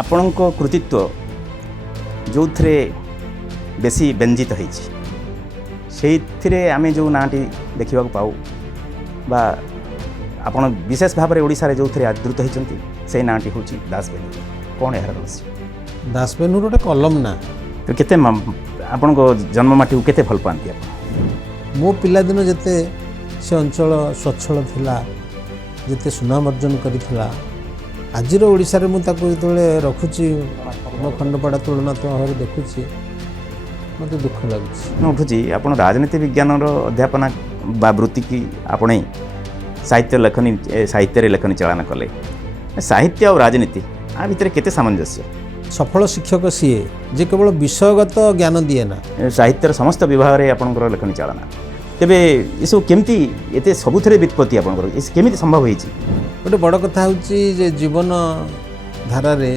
ଆପଣଙ୍କ କୃତିତ୍ୱ ଯେଉଁଥିରେ ବେଶୀ ବ୍ୟଞ୍ଜିତ ହେଇଛି ସେଇଥିରେ ଆମେ ଯେଉଁ ନାଁଟି ଦେଖିବାକୁ ପାଉ ବା ଆପଣ ବିଶେଷ ଭାବରେ ଓଡ଼ିଶାରେ ଯେଉଁଥିରେ ଆଦୃତ ହେଇଛନ୍ତି ସେଇ ନାଁଟି ହେଉଛି ଦାସବେନୁ। କ'ଣ ଏହାର ରହସ୍ୟ? ଦାସବେନୁର ଗୋଟେ କଲମ ନା। ତ କେତେ ଆପଣଙ୍କ ଜନ୍ମ ମାଟିକୁ କେତେ ଭଲ ପାଆନ୍ତି ଆପଣ? ମୋ ପିଲାଦିନ ଯେତେ ସେ ଅଞ୍ଚଳ ସ୍ୱଚ୍ଛଳ ଥିଲା, ଯେତେ ସୁନାମ ଅର୍ଜନ କରିଥିଲା, ଆଜିର ଓଡ଼ିଶାରେ ମୁଁ ତାକୁ ଯେତେବେଳେ ରଖୁଛି ମୋ ଖଣ୍ଡପଡ଼ା ତୁଳନାତ୍ମକ ଭାବରେ ଦେଖୁଛି, ମୋତେ ଦୁଃଖ ଲାଗୁଛି। ମୁଁ ଉଠୁଛି ଆପଣ ରାଜନୀତି ବିଜ୍ଞାନର ଅଧ୍ୟାପନା ବା ବୃତ୍ତିକି ଆପଣେଇ ସାହିତ୍ୟରେ ଲେଖନୀ ଚାଳନା କଲେ। ସାହିତ୍ୟ ଆଉ ରାଜନୀତି ଆ ଭିତରେ କେତେ ସାମଞ୍ଜସ୍ୟ? ସଫଳ ଶିକ୍ଷକ ସିଏ ଯେ କେବଳ ବିଷୟଗତ ଜ୍ଞାନ ଦିଏ ନା, ସାହିତ୍ୟର ସମସ୍ତ ବିଭାଗରେ ଆପଣଙ୍କର ଲେଖନୀ ଚାଳନା। ତେବେ ଏସବୁ କେମିତି ଏତେ ସବୁଥିରେ ବ୍ୟୁତ୍ପତ୍ତି ଆପଣଙ୍କର କେମିତି ସମ୍ଭବ ହେଇଛି? ଗୋଟେ ବଡ଼ କଥା ହେଉଛି ଯେ ଜୀବନ ଧାରାରେ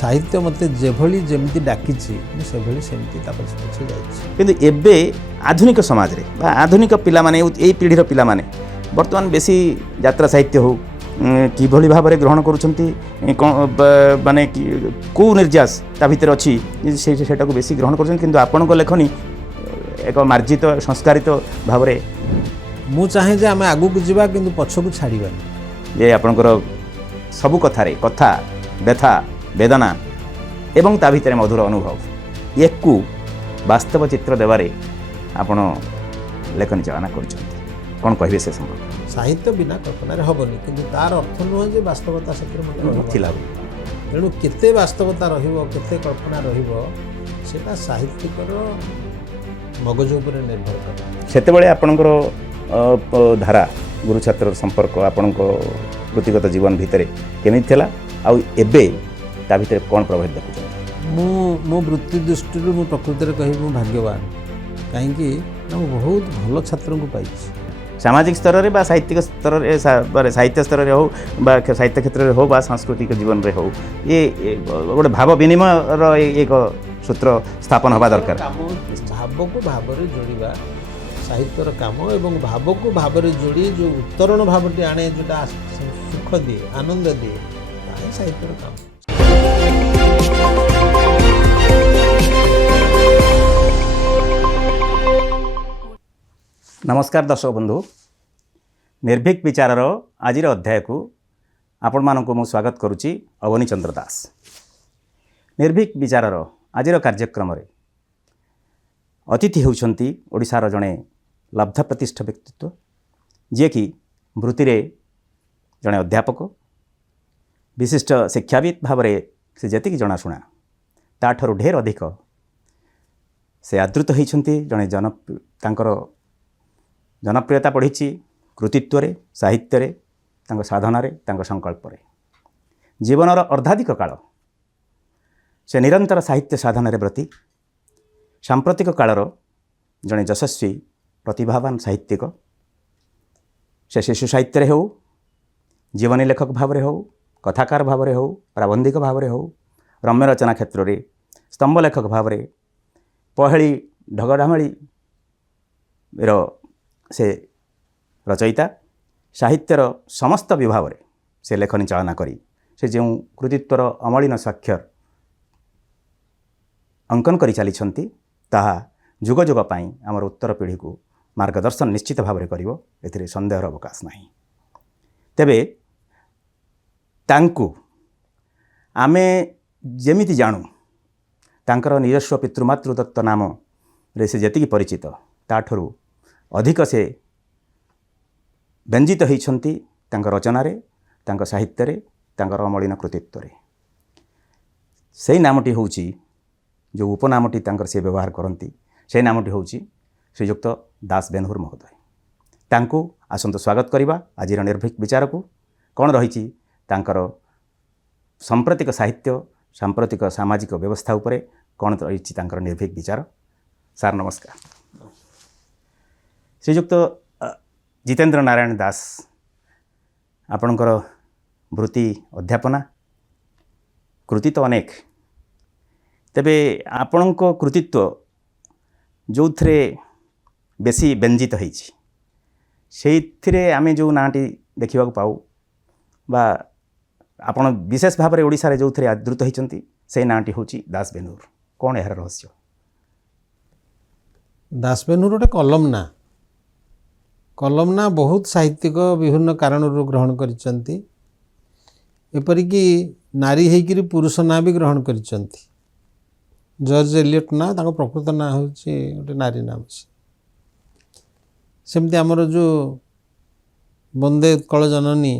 ସାହିତ୍ୟ ମୋତେ ଯେମିତି ଡାକିଛି ମୁଁ ସେଭଳି ସେମିତି ତା ପଛେ ଯାଇଛି। କିନ୍ତୁ ଏବେ ଆଧୁନିକ ସମାଜରେ ବା ଆଧୁନିକ ପିଲାମାନେ ଏଇ ପିଢ଼ିର ପିଲାମାନେ ବର୍ତ୍ତମାନ ବେଶୀ ଯାତ୍ରା ସାହିତ୍ୟ ହେଉ କିଭଳି ଭାବରେ ଗ୍ରହଣ କରୁଛନ୍ତି, ମାନେ କେଉଁ ନିର୍ଯାସ ତା ଭିତରେ ଅଛି ସେଇଟାକୁ ବେଶୀ ଗ୍ରହଣ କରୁଛନ୍ତି। କିନ୍ତୁ ଆପଣଙ୍କ ଲେଖନୀ ଏକ ମାର୍ଜିତ ସଂସ୍କାରିତ ଭାବରେ। ମୁଁ ଚାହେଁ ଯେ ଆମେ ଆଗକୁ ଯିବା କିନ୍ତୁ ପଛକୁ ଛାଡ଼ିବାନି। ଯେ ଆପଣଙ୍କର ସବୁ କଥାରେ କଥା ବ୍ୟଥା ବେଦନା ଏବଂ ତା ଭିତରେ ମଧୁର ଅନୁଭବ ୟାକୁ ବାସ୍ତବ ଚିତ୍ର ଦେବାରେ ଆପଣ ଲେଖନୀ ଚାଳନା କରୁଛନ୍ତି। କ'ଣ କହିବେ ସେ ସମ୍ପର୍କ? ସାହିତ୍ୟ ବିନା କଳ୍ପନାରେ ହେବନି, କିନ୍ତୁ ତାର ଅର୍ଥ ନୁହେଁ ଯେ ବାସ୍ତବତା ସେଥିରେ ମଧ୍ୟ ନଥିଲା। ତେଣୁ କେତେ ବାସ୍ତବତା ରହିବ, କେତେ କଳ୍ପନା ରହିବ, ସେଇଟା ସାହିତ୍ୟିକର ମଗଜ ଉପରେ ନିର୍ଭର କରେ। ସେତେବେଳେ ଆପଣଙ୍କର ଧାରା ଗୁରୁ ଛାତ୍ରର ସମ୍ପର୍କ ଆପଣଙ୍କ ବୃତ୍ତିଗତ ଜୀବନ ଭିତରେ କେମିତି ଥିଲା, ଆଉ ଏବେ ତା ଭିତରେ କ'ଣ ପ୍ରଭାବିତ ଦେଖୁଛନ୍ତି? ମୋ ବୃତ୍ତି ଦୃଷ୍ଟିରୁ ମୁଁ ପ୍ରକୃତରେ କହିବି ମୁଁ ଭାଗ୍ୟବାନ। କାହିଁକି ନା ମୁଁ ବହୁତ ଭଲ ଛାତ୍ରଙ୍କୁ ପାଇଛି। ସାମାଜିକ ସ୍ତରରେ ବା ସାହିତ୍ୟିକ ସ୍ତରରେ, ସାହିତ୍ୟ ସ୍ତରରେ ହେଉ ବା ସାହିତ୍ୟ କ୍ଷେତ୍ରରେ ହେଉ ବା ସାଂସ୍କୃତିକ ଜୀବନରେ ହେଉ, ଗୋଟେ ଭାବ ବିନିମୟର ଏକ ସୂତ୍ର ସ୍ଥାପନ ହେବା ଦରକାର। ଭାବକୁ ଭାବରେ ଯୋଡ଼ିବା ସାହିତ୍ୟର କାମ, ଏବଂ ଭାବକୁ ଭାବରେ ଯୋଡ଼ି ଯେଉଁ ଉତ୍ତରଣ ଭାବଟି ଆଣେ, ଯେଉଁଟା ସୁଖ ଦିଏ, ଆନନ୍ଦ ଦିଏ, ତାହା ହିଁ ସାହିତ୍ୟର କାମ। ନମସ୍କାର ଦର୍ଶକ ବନ୍ଧୁ, ନିର୍ଭୀକ ବିଚାରର ଆଜିର ଅଧ୍ୟାୟକୁ ଆପଣମାନଙ୍କୁ ମୁଁ ସ୍ୱାଗତ କରୁଛି। ଅବନୀ ଚନ୍ଦ୍ର ଦାସ। ନିର୍ଭୀକ ବିଚାରର ଆଜିର କାର୍ଯ୍ୟକ୍ରମରେ ଅତିଥି ହେଉଛନ୍ତି ଓଡ଼ିଶାର ଜଣେ ଲବ୍ଧ ପ୍ରତିଷ୍ଠ ବ୍ୟକ୍ତିତ୍ୱ, ଯିଏକି ବୃତ୍ତିରେ ଜଣେ ଅଧ୍ୟାପକ, ବିଶିଷ୍ଟ ଶିକ୍ଷାବିତ୍ ଭାବରେ ସେ ଯେତିକି ଜଣାଶୁଣା ତାଠାରୁ ଢେର ଅଧିକ ସେ ଆଦୃତ ହୋଇଛନ୍ତି। ଜଣେ ତାଙ୍କର ଜନପ୍ରିୟତା ବଢ଼ିଛି କୃତିତ୍ୱରେ, ସାହିତ୍ୟରେ, ତାଙ୍କ ସାଧନାରେ, ତାଙ୍କ ସଂକଳ୍ପରେ। ଜୀବନର ଅର୍ଦ୍ଧାଧିକ କାଳ ସେ ନିରନ୍ତର ସାହିତ୍ୟ ସାଧନାରେ ବ୍ରତୀ। ସାମ୍ପ୍ରତିକ କାଳର ଜଣେ ଯଶସ୍ୱୀ ପ୍ରତିଭାବାନ ସାହିତ୍ୟିକ। ସେ ଶିଶୁ ସାହିତ୍ୟରେ ହେଉ, ଜୀବନୀ ଲେଖକ ଭାବରେ ହେଉ, କଥାକାର ଭାବରେ ହେଉ, ପ୍ରାବନ୍ଧିକ ଭାବରେ ହେଉ, ରମ୍ୟ ରଚନା କ୍ଷେତ୍ରରେ ସ୍ତମ୍ଭ ଲେଖକ ଭାବରେ, ପହେଳି ଢଗଢମାଳିର ସେ ରଚୟିତା। ସାହିତ୍ୟର ସମସ୍ତ ବିଭାଗରେ ସେ ଲେଖନୀ ଚାଳନା କରି ସେ ଯେଉଁ କୃତିତ୍ୱର ଅମଳିନ ସ୍ୱାକ୍ଷର ଅଙ୍କନ କରି ଚାଲିଛନ୍ତି, ତାହା ଯୁଗ ଯୁଗ ପାଇଁ ଆମର ଉତ୍ତର ପିଢ଼ିକୁ ମାର୍ଗଦର୍ଶନ ନିଶ୍ଚିତ ଭାବରେ କରିବ, ଏଥିରେ ସନ୍ଦେହର ଅବକାଶ ନାହିଁ। ତେବେ ତାଙ୍କୁ ଆମେ ଯେମିତି ଜାଣୁ, ତାଙ୍କର ନିଜସ୍ୱ ପିତୃମାତୃ ଦତ୍ତ ନାମରେ ସେ ଯେତିକି ପରିଚିତ, ତାଠାରୁ ଅଧିକ ସେ ବ୍ୟଞ୍ଜିତ ହୋଇଛନ୍ତି ତାଙ୍କ ରଚନାରେ, ତାଙ୍କ ସାହିତ୍ୟରେ, ତାଙ୍କର ଅମଳିନ କୃତିତ୍ୱରେ। ସେଇ ନାମଟି ହେଉଛି, ଯେଉଁ ଉପନାମଟି ତାଙ୍କର ସେ ବ୍ୟବହାର କରନ୍ତି, ସେଇ ନାମଟି ହେଉଛି ଶ୍ରୀଯୁକ୍ତ ଦାସବେନୁର ମହୋଦୟ। ତାଙ୍କୁ ଆସନ୍ତୁ ସ୍ୱାଗତ କରିବା ଆଜିର ନିର୍ଭୀକ ବିଚାରକୁ। କ'ଣ ରହିଛି ତାଙ୍କର ସାମ୍ପ୍ରତିକ ସାହିତ୍ୟ, ସାମ୍ପ୍ରତିକ ସାମାଜିକ ବ୍ୟବସ୍ଥା ଉପରେ କ'ଣ ରହିଛି ତାଙ୍କର ନିର୍ଭୀକ ବିଚାର। ସାର୍ ନମସ୍କାର। ଶ୍ରୀଯୁକ୍ତ ଜିତେନ୍ଦ୍ର ନାରାୟଣ ଦାସ, ଆପଣଙ୍କର ବୃତ୍ତି ଅଧ୍ୟାପନା, କୃତି ତ ଅନେକ। ତେବେ ଆପଣଙ୍କ କୃତିତ୍ୱ ଯେଉଁଥିରେ ବେଶୀ ବ୍ୟଞ୍ଜିତ ହେଇଛି ସେଇଥିରେ ଆମେ ଯେଉଁ ନାଁଟି ଦେଖିବାକୁ ପାଉ ବା ଆପଣ ବିଶେଷ ଭାବରେ ଓଡ଼ିଶାରେ ଯେଉଁଥିରେ ଆଦୃତ ହୋଇଛନ୍ତି ସେଇ ନାଁଟି ହେଉଛି ଦାସବେନୁର। କ'ଣ ଏହାର ରହସ୍ୟ? ଦାସବେନୁର ଗୋଟେ କଲମ ନା ବହୁତ ସାହିତ୍ୟିକ ବିଭିନ୍ନ କାରଣରୁ ଗ୍ରହଣ କରିଛନ୍ତି। ଏପରିକି ନାରୀ ହେଇକିରି ପୁରୁଷ ନାଁ ବି ଗ୍ରହଣ କରିଛନ୍ତି। ଜର୍ଜ ଏଲିୟଟ୍ ନା ତାଙ୍କ ପ୍ରକୃତ ନାଁ ହେଉଛି ଗୋଟେ ନାରୀ ନାମ। ସେମିତି ଆମର ଯେଉଁ ବନ୍ଦେ ଉତ୍କଳ ଜନନୀ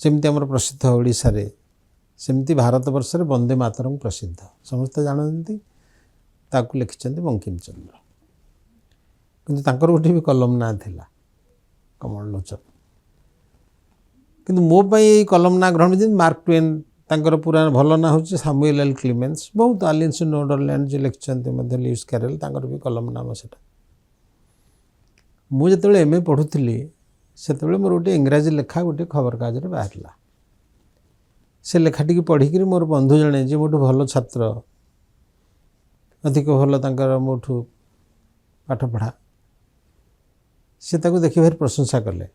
ଯେମିତି ଆମର ପ୍ରସିଦ୍ଧ ଓଡ଼ିଶାରେ, ସେମିତି ଭାରତବର୍ଷରେ ବନ୍ଦେ ମାତରମ୍ ପ୍ରସିଦ୍ଧ, ସମସ୍ତେ ଜାଣନ୍ତି। ତାକୁ ଲେଖିଛନ୍ତି ବଙ୍କିମଚନ୍ଦ୍ର। କିନ୍ତୁ ତାଙ୍କର ଗୋଟେ ବି କଲମ ନାଁ ଥିଲା କମଳ ଲୋଚନ। କିନ୍ତୁ ମୋ ପାଇଁ ଏଇ କଲମ ନାଁ ଗ୍ରହଣ କରିଛନ୍ତି ମାର୍କ ଟୁଏନ୍। ତାଙ୍କର ପୁରା ଭଲ ନାଁ ହେଉଛି ସାମୁଏଲ୍ ଏଲ୍ କ୍ଲିମେନ୍ସ। ବହୁତ ଆଲିନ୍ସ ଇନ୍ ୱଣ୍ଡରଲ୍ୟାଣ୍ଡ ଯିଏ ଲେଖିଛନ୍ତି ମଧ୍ୟ ଲ୍ୟୁଇସ୍ କ୍ୟାରେଲ୍, ତାଙ୍କର ବି କଲମ ନାମ ସେଇଟା। ମୁଁ ଯେତେବେଳେ MA ପଢ଼ୁଥିଲି ସେତେବେଳେ ମୋର ଗୋଟେ ଇଂରାଜୀ ଲେଖା ଗୋଟେ ଖବରକାଗଜରେ ବାହାରିଲା। ସେ ଲେଖାଟିକି ପଢ଼ିକିରି ମୋର ବନ୍ଧୁ ଜଣେ ଯିଏ ମୋଠୁ ଭଲ ଛାତ୍ର, ଅଧିକ ଭଲ ତାଙ୍କର ମୋଠୁ ପାଠପଢ଼ା, ସେ ତାକୁ ଦେଖି ଭାରି ପ୍ରଶଂସା କଲେ।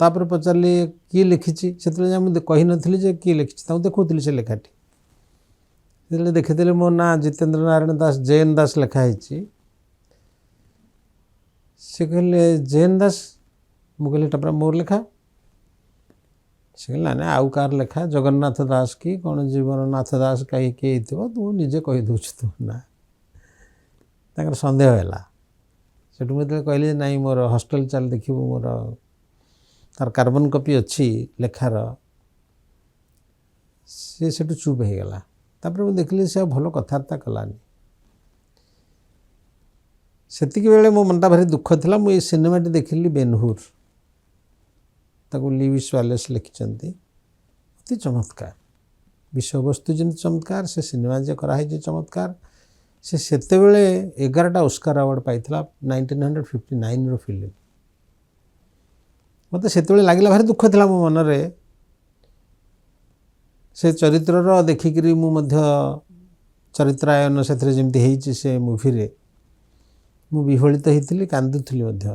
ତାପରେ ପଚାରିଲି କିଏ ଲେଖିଛି? ସେତେବେଳେ ମୁଁ କହିନଥିଲି ଯେ କିଏ ଲେଖିଛି, ତାଙ୍କୁ ଦେଖାଉଥିଲି ସେ ଲେଖାଟି। ଯେତେବେଳେ ଦେଖିଥିଲେ ମୋ ନାଁ ଜିତେନ୍ଦ୍ର ନାରାୟଣ ଦାସ JN ଦାସ ଲେଖା ହେଇଛି, ସେ କହିଲେ JN ଦାସ? ମୁଁ କହିଲି ଏଟା ପୁରା ମୋର ଲେଖା। ସେ କହିଲେ ନା ଆଉ କାହାର ଲେଖା, ଜଗନ୍ନାଥ ଦାସ କି କ'ଣ ଜୀବନନାଥ ଦାସ କାହିଁ କିଏ ହେଇଥିବ, ତୁ ନିଜେ କହିଦେଉଛୁ ତୁ ନା। ତାଙ୍କର ସନ୍ଦେହ ହେଲା। ସେଠୁ ମୁଁ ଯେତେବେଳେ କହିଲି ନାଇଁ ମୋର ହଷ୍ଟେଲ ଚାଲ ଦେଖିବୁ, ମୋର ତାର କାର୍ବନ କପି ଅଛି ଲେଖାର, ସେ ସେଠୁ ଚୁପ୍ ହେଇଗଲା। ତାପରେ ମୁଁ ଦେଖିଲି ସେ ଆଉ ଭଲ କଥାବାର୍ତ୍ତା କଲାନି। ସେତିକି ବେଳେ ମୋ ମନଟା ଭାରି ଦୁଃଖ ଥିଲା। ମୁଁ ଏଇ ସିନେମାଟି ଦେଖିଲି ବେନହୁର, ତାକୁ ଲିୱିସ୍ ୱାଲେସ୍ ଲେଖିଛନ୍ତି। ଅତି ଚମତ୍କାର ବିଷୟବସ୍ତୁ, ଯେମିତି ଚମତ୍କାର, ସେ ସିନେମା ଯେ କରାହେଇଛି ଚମତ୍କାର। ସେ ସେତେବେଳେ 11ଟା ଓସ୍କାର ଆୱାର୍ଡ଼ ପାଇଥିଲା, 1959ର ଫିଲ୍ମ। ମୋତେ ସେତେବେଳେ ଲାଗିଲା, ଭାରି ଦୁଃଖ ଥିଲା ମୋ ମନରେ। ସେ ଚରିତ୍ରର ଦେଖିକିରି ମୁଁ ମଧ୍ୟ ଚରିତ୍ରାୟନ ସେଥିରେ ଯେମିତି ହେଇଛି ସେ ମୁଭିରେ, ମୁଁ ବିହ୍ୱଳିତ ହେଇଥିଲି, କାନ୍ଦୁଥିଲି ମଧ୍ୟ।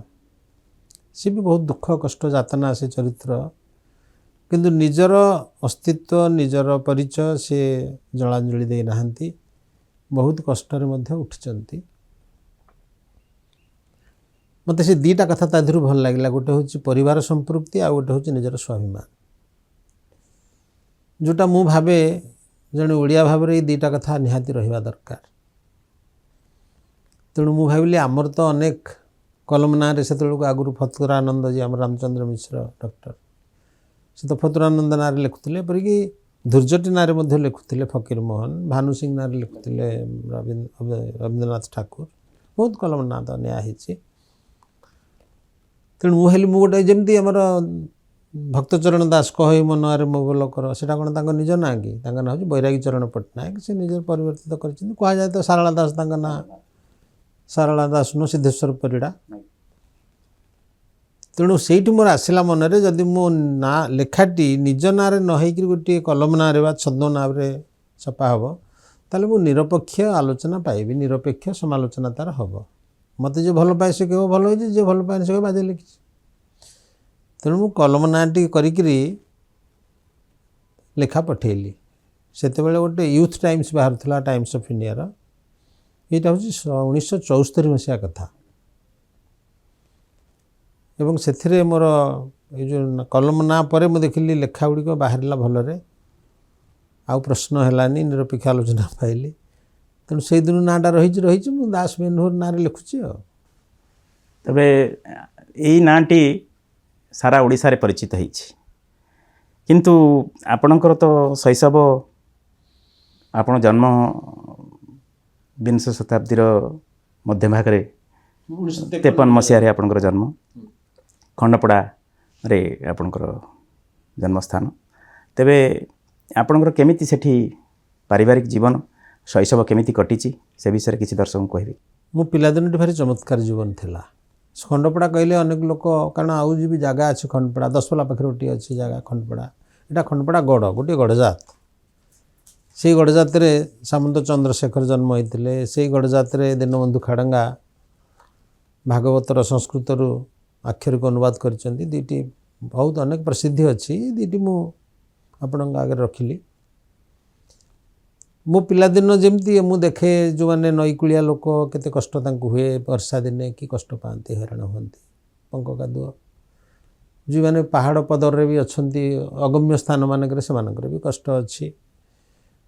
ସେ ବି ବହୁତ ଦୁଃଖ କଷ୍ଟ ଯାତନା ସେ ଚରିତ୍ର, କିନ୍ତୁ ନିଜର ଅସ୍ତିତ୍ୱ ନିଜର ପରିଚୟ ସେ ଜଳାଞ୍ଜଳି ଦେଇନାହାନ୍ତି, ବହୁତ କଷ୍ଟରେ ମଧ୍ୟ ଉଠିଛନ୍ତି। ମୋତେ ସେ ଦୁଇଟା କଥା ତା ଦେହରୁ ଭଲ ଲାଗିଲା। ଗୋଟେ ହେଉଛି ପରିବାର ସମ୍ପୃକ୍ତି, ଆଉ ଗୋଟେ ହେଉଛି ନିଜର ସ୍ୱାଭିମାନ, ଯେଉଁଟା ମୁଁ ଭାବେ ଜଣେ ଓଡ଼ିଆ ଭାବରେ ଏଇ ଦୁଇଟା କଥା ନିହାତି ରହିବା ଦରକାର। ତେଣୁ ମୁଁ ଭାବିଲି ଆମର ତ ଅନେକ କଲମ ନାଁରେ ସେତେବେଳକୁ ଆଗରୁ ଫତୁରାନନ୍ଦ ଯିଏ ଆମର ରାମଚନ୍ଦ୍ର ମିଶ୍ର ଡକ୍ଟର, ସେ ତ ଫତୁରାନନ୍ଦ ନାଁରେ ଲେଖୁଥିଲେ। ଏପରିକି ଧୂର୍ଜଟି ନାଁରେ ମଧ୍ୟ ଲେଖୁଥିଲେ ଫକୀର ମୋହନ, ଭାନୁ ସିଂ ନାଁରେ ଲେଖୁଥିଲେ ରବୀନ୍ଦ୍ରନାଥ ଠାକୁର। ବହୁତ କଲମ ନାଁ ତ ନିଆ ହେଇଛି। ତେଣୁ ମୁଁ ହେଲି, ମୁଁ ଗୋଟେ ଯେମିତି ଆମର ଭକ୍ତଚରଣ ଦାସ କହଇ ମୋ ନାଁରେ ମୋ ବୋଲ କର, ସେଇଟା କ'ଣ ତାଙ୍କ ନିଜ ନାଁ କି? ତାଙ୍କ ନାଁ ହେଉଛି ବୈରାଗୀ ଚରଣ ପଟ୍ଟନାୟକ। ସେ ନିଜର ପରିବର୍ତ୍ତିତ କରିଛନ୍ତି। କୁହାଯାଏ ତ ସାରଳା ଦାସ ତାଙ୍କ ନାଁ, ସାରଳା ଦାସ ନୁହଁ, ସିଦ୍ଧେଶ୍ୱର ପରିଡ଼ା। ତେଣୁ ସେଇଠି ମୋର ଆସିଲା ମନରେ, ଯଦି ମୋ ନାଁ ଲେଖାଟି ନିଜ ନାଁରେ ନ ହେଇକରି ଗୋଟିଏ କଲମ ନାଁରେ ବା ଛଦ୍ମ ନାଁରେ ଛପା ହେବ, ତାହେଲେ ମୁଁ ନିରପେକ୍ଷ ଆଲୋଚନା ପାଇବି, ନିରପେକ୍ଷ ସମାଲୋଚନା ତାର ହେବ। ମୋତେ ଯିଏ ଭଲ ପାଏ ସେ କହିବ ଭଲ ହେଇଛି, ଯିଏ ଭଲ ପାଏନି ସେ କହିବ ବାଜେ ଲେଖିଛି। ତେଣୁ ମୁଁ କଲମ ନାଁଟି କରିକିରି ଲେଖା ପଠେଇଲି। ସେତେବେଳେ ଗୋଟେ ୟୁଥ୍ ଟାଇମ୍ସ ବାହାରୁଥିଲା, ଟାଇମ୍ସ ଅଫ୍ ଇଣ୍ଡିଆର। ଏଇଟା ହେଉଛି 1974 ମସିହା କଥା। ଏବଂ ସେଥିରେ ମୋର ଏଇ ଯେଉଁ କଲମ ନାଁ ପରେ ମୁଁ ଦେଖିଲି ଲେଖା ଗୁଡ଼ିକ ବାହାରିଲା ଭଲରେ, ଆଉ ପ୍ରଶ୍ନ ହେଲାନି, ନିରପେକ୍ଷ ଆଲୋଚନା ପାଇଲି। ତେଣୁ ସେଇଦିନ ନାଁଟା ରହିଛି। ମୁଁ ଦାସ ବେନହୁର ନାଁରେ ଲେଖୁଛି ଆଉ। ତେବେ ଏଇ ନାଁଟି ସାରା ଓଡ଼ିଶାରେ ପରିଚିତ ହେଇଛି, କିନ୍ତୁ ଆପଣଙ୍କର ତ ଶୈଶବ, ଆପଣ ଜନ୍ମ ବିଂଶ ଶତାବ୍ଦୀର ମଧ୍ୟଭାଗରେ 53 ମସିହାରେ ଆପଣଙ୍କର ଜନ୍ମ, ଖଣ୍ଡପଡ଼ାରେ ଆପଣଙ୍କର ଜନ୍ମସ୍ଥାନ। ତେବେ ଆପଣଙ୍କର କେମିତି ସେଠି ପାରିବାରିକ ଜୀବନ, ଶୈଶବ କେମିତି କଟିଛି, ସେ ବିଷୟରେ କିଛି ଦର୍ଶକଙ୍କୁ କହିବେ? ମୋ ପିଲାଦିନଟି ଭାରି ଚମତ୍କାର ଜୀବନ ଥିଲା। ଖଣ୍ଡପଡ଼ା କହିଲେ ଅନେକ ଲୋକ, କାରଣ ଆଉ ବି ଜାଗା ଅଛି ଖଣ୍ଡପଡ଼ା, ଦଶପଲ୍ଲା ପାଖରେ ଗୋଟିଏ ଅଛି ଜାଗା ଖଣ୍ଡପଡ଼ା। ଏଇଟା ଖଣ୍ଡପଡ଼ା ଗଡ଼, ଗୋଟିଏ ଗଡ଼ଜାତ। ସେଇ ଗଡ଼ଜାତରେ ସାମନ୍ତ ଚନ୍ଦ୍ରଶେଖର ଜନ୍ମ ହୋଇଥିଲେ। ସେଇ ଗଡ଼ଜାତରେ ଦୀନବନ୍ଧୁ ଖାଡ଼ଙ୍ଗା ଭାଗବତର ସଂସ୍କୃତରୁ ଆକ୍ଷରିକ ଅନୁବାଦ କରିଛନ୍ତି। ଦୁଇଟି बहुत अनेक प्रसिद्धि अच्छी दीटी मु आपणଙ୍କ आगे रखिली मो पिलादिन जमती मु देखे जो मैंने नईकूलिया लोक केते कष्ट तांकु हुए वर्षा दिने कि कष्ट पाती हैरान हुंती पंक कादुआ जो मैंने पहाड़ पदर भी अच्छा अगम्य स्थान मानक से भी कष्ट अच्छी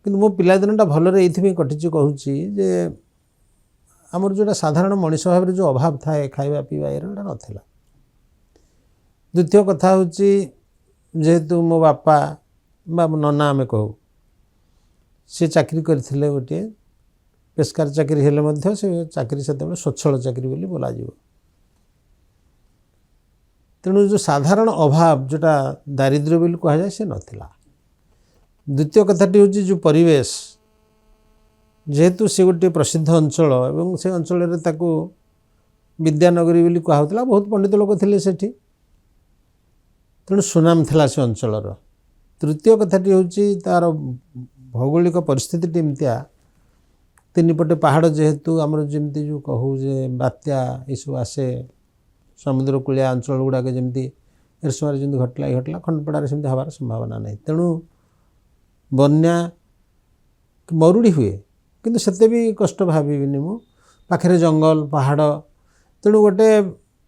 किंतु मो पिलादिनटा भलरे ये कटिची कहूँ जे आमर जोटा साधारण मनीष भाव जो अभाव थाए खाଇବା पीवा एटा नाला द्वितीय कथा हूँ जेहेतु मो बापा बा मो नना आम कहू सी चाकरी करथिले गोटे पेस्कार चाकरी हेले मध्य से चाकरी से स्वच्छल चाकरी बोली बोला जीव तेणु जो साधारण अभाव जोटा दारिद्र्य बोली कह जाए से नथिला द्वितीय कथाटी हूँ जो परिवेश जेहेतु से गोटे प्रसिद्ध अंचल एवं से अंचल विद्यानगरी बोली कहला बहुत पंडित लोक थे सेठी तेणु सुनाम थिला से अंचलर तृतीय कथाटी हूँ तार भौगोलिक परिस्थिति एमतिया तीन पटे पहाड़ जेहेतु आमर जमी जो कहू जे बात्या यू आसे समुद्र कूलिया अंचल गुड़ाक जमी एर समय जमी घटला घटला खंडपड़ार सेमती हबार संभावना नहीं तेणु बन्या मरुड़ी हुए किंतु सेते भी कष्ट भाविनी मु पाखे जंगल पहाड़ तेणु गोटे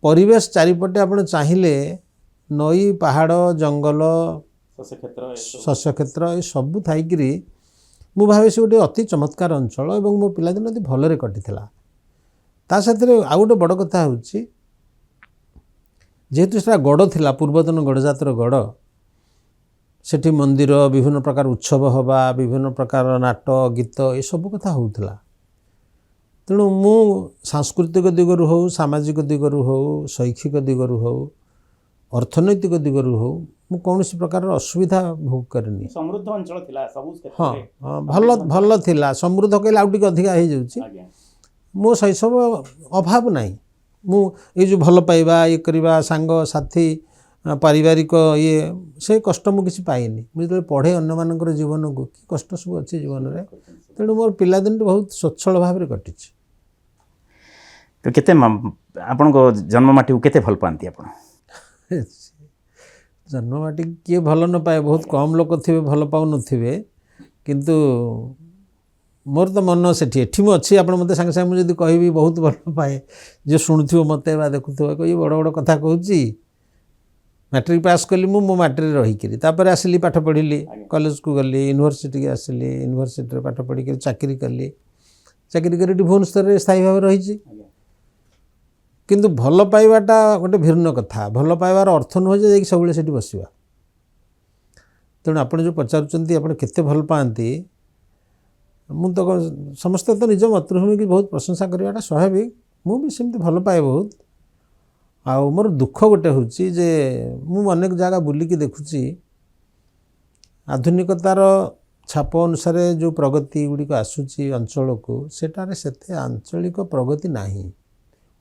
परिवेश चारिपटे आप चाहिए नई पहाड़ जंगल शस्य क्षेत्र ये सबू थी मु भावे से गोटे अति चमत्कार अंचल और मो पिलादिन अति भलरे कटि ता साथ आउ गोटे बड़ कथा हूँ जेहेतु से गड़ थिला पूर्वतन गड़जातर गड़ सेठी मंदिर विभिन्न प्रकार उत्सव हवा विभिन्न प्रकार नाट गीत ये सब कथा होउथिला तेणु मु सांस्कृतिक दिगरु हो सामाजिक दिगरु हो शैक्षिक दिगरु हो अर्थनैतिक दिगरु हो मु कौन प्रकार असुविधा भोग करनी समृद्ध अंचल थिला सबु हाँ हाँ भल भल थिला समृद्ध कहले आउ टिके अधिका हो जाउची मो शैशव अभाव नहीं मु ये जो भल पाइबा ये करवा सांग साथी पारिवारिक ये से कष्ट मु किसी पाइनी मुझे पढ़े अन्य मानकर जीवन को कि कष्ट सब अच्छे जीवन में तेणु मोर पिलादिन बहुत स्वच्छल भाव कटि तो केते आपण को जन्ममाटी को केते भल पाती आपण जन्ममाटी किए भल न पाए बहुत कम लोक थे भल पाऊ नथिबे किंतु मोर तो मन सेठी एठी मु अच्छी आपण मते संगे संगे मुझे कहबी बहुत भल पाए जे शुणुथिबो मते बा देखुथिबो कोई बड़ बड़ कथा कहूची मैट्रिक पास कली मो माटी रहीकि आसली पाठ पढ़ी कॉलेज को गली यूनिवर्सिटी आसली यूनिवर्सिटी पाठ पढ़ी चाकरी कली चाकरी कर भुवनेश्वर स्थायी भाव रही किंतु भल पाइबाटा गोटे भिन्न कथा भल पाइबार अर्थ नुह जे सब से बसवा तेणु आप जो पचारुंट आप केते भल पाती मु तो समस्ते तो निज मातृभूमि की बहुत प्रशंसा करवाटा स्वाभाविक मु भी सेमती भल पाए बहुत आउ मोर दुख गोटे हूँ जे मु अनेक जगह बुलिकी देखुची आधुनिकतार छाप अनुसार जो प्रगति गुड़िक आसूची अंचल को सेटारे सेते आंचलिक प्रगति नाही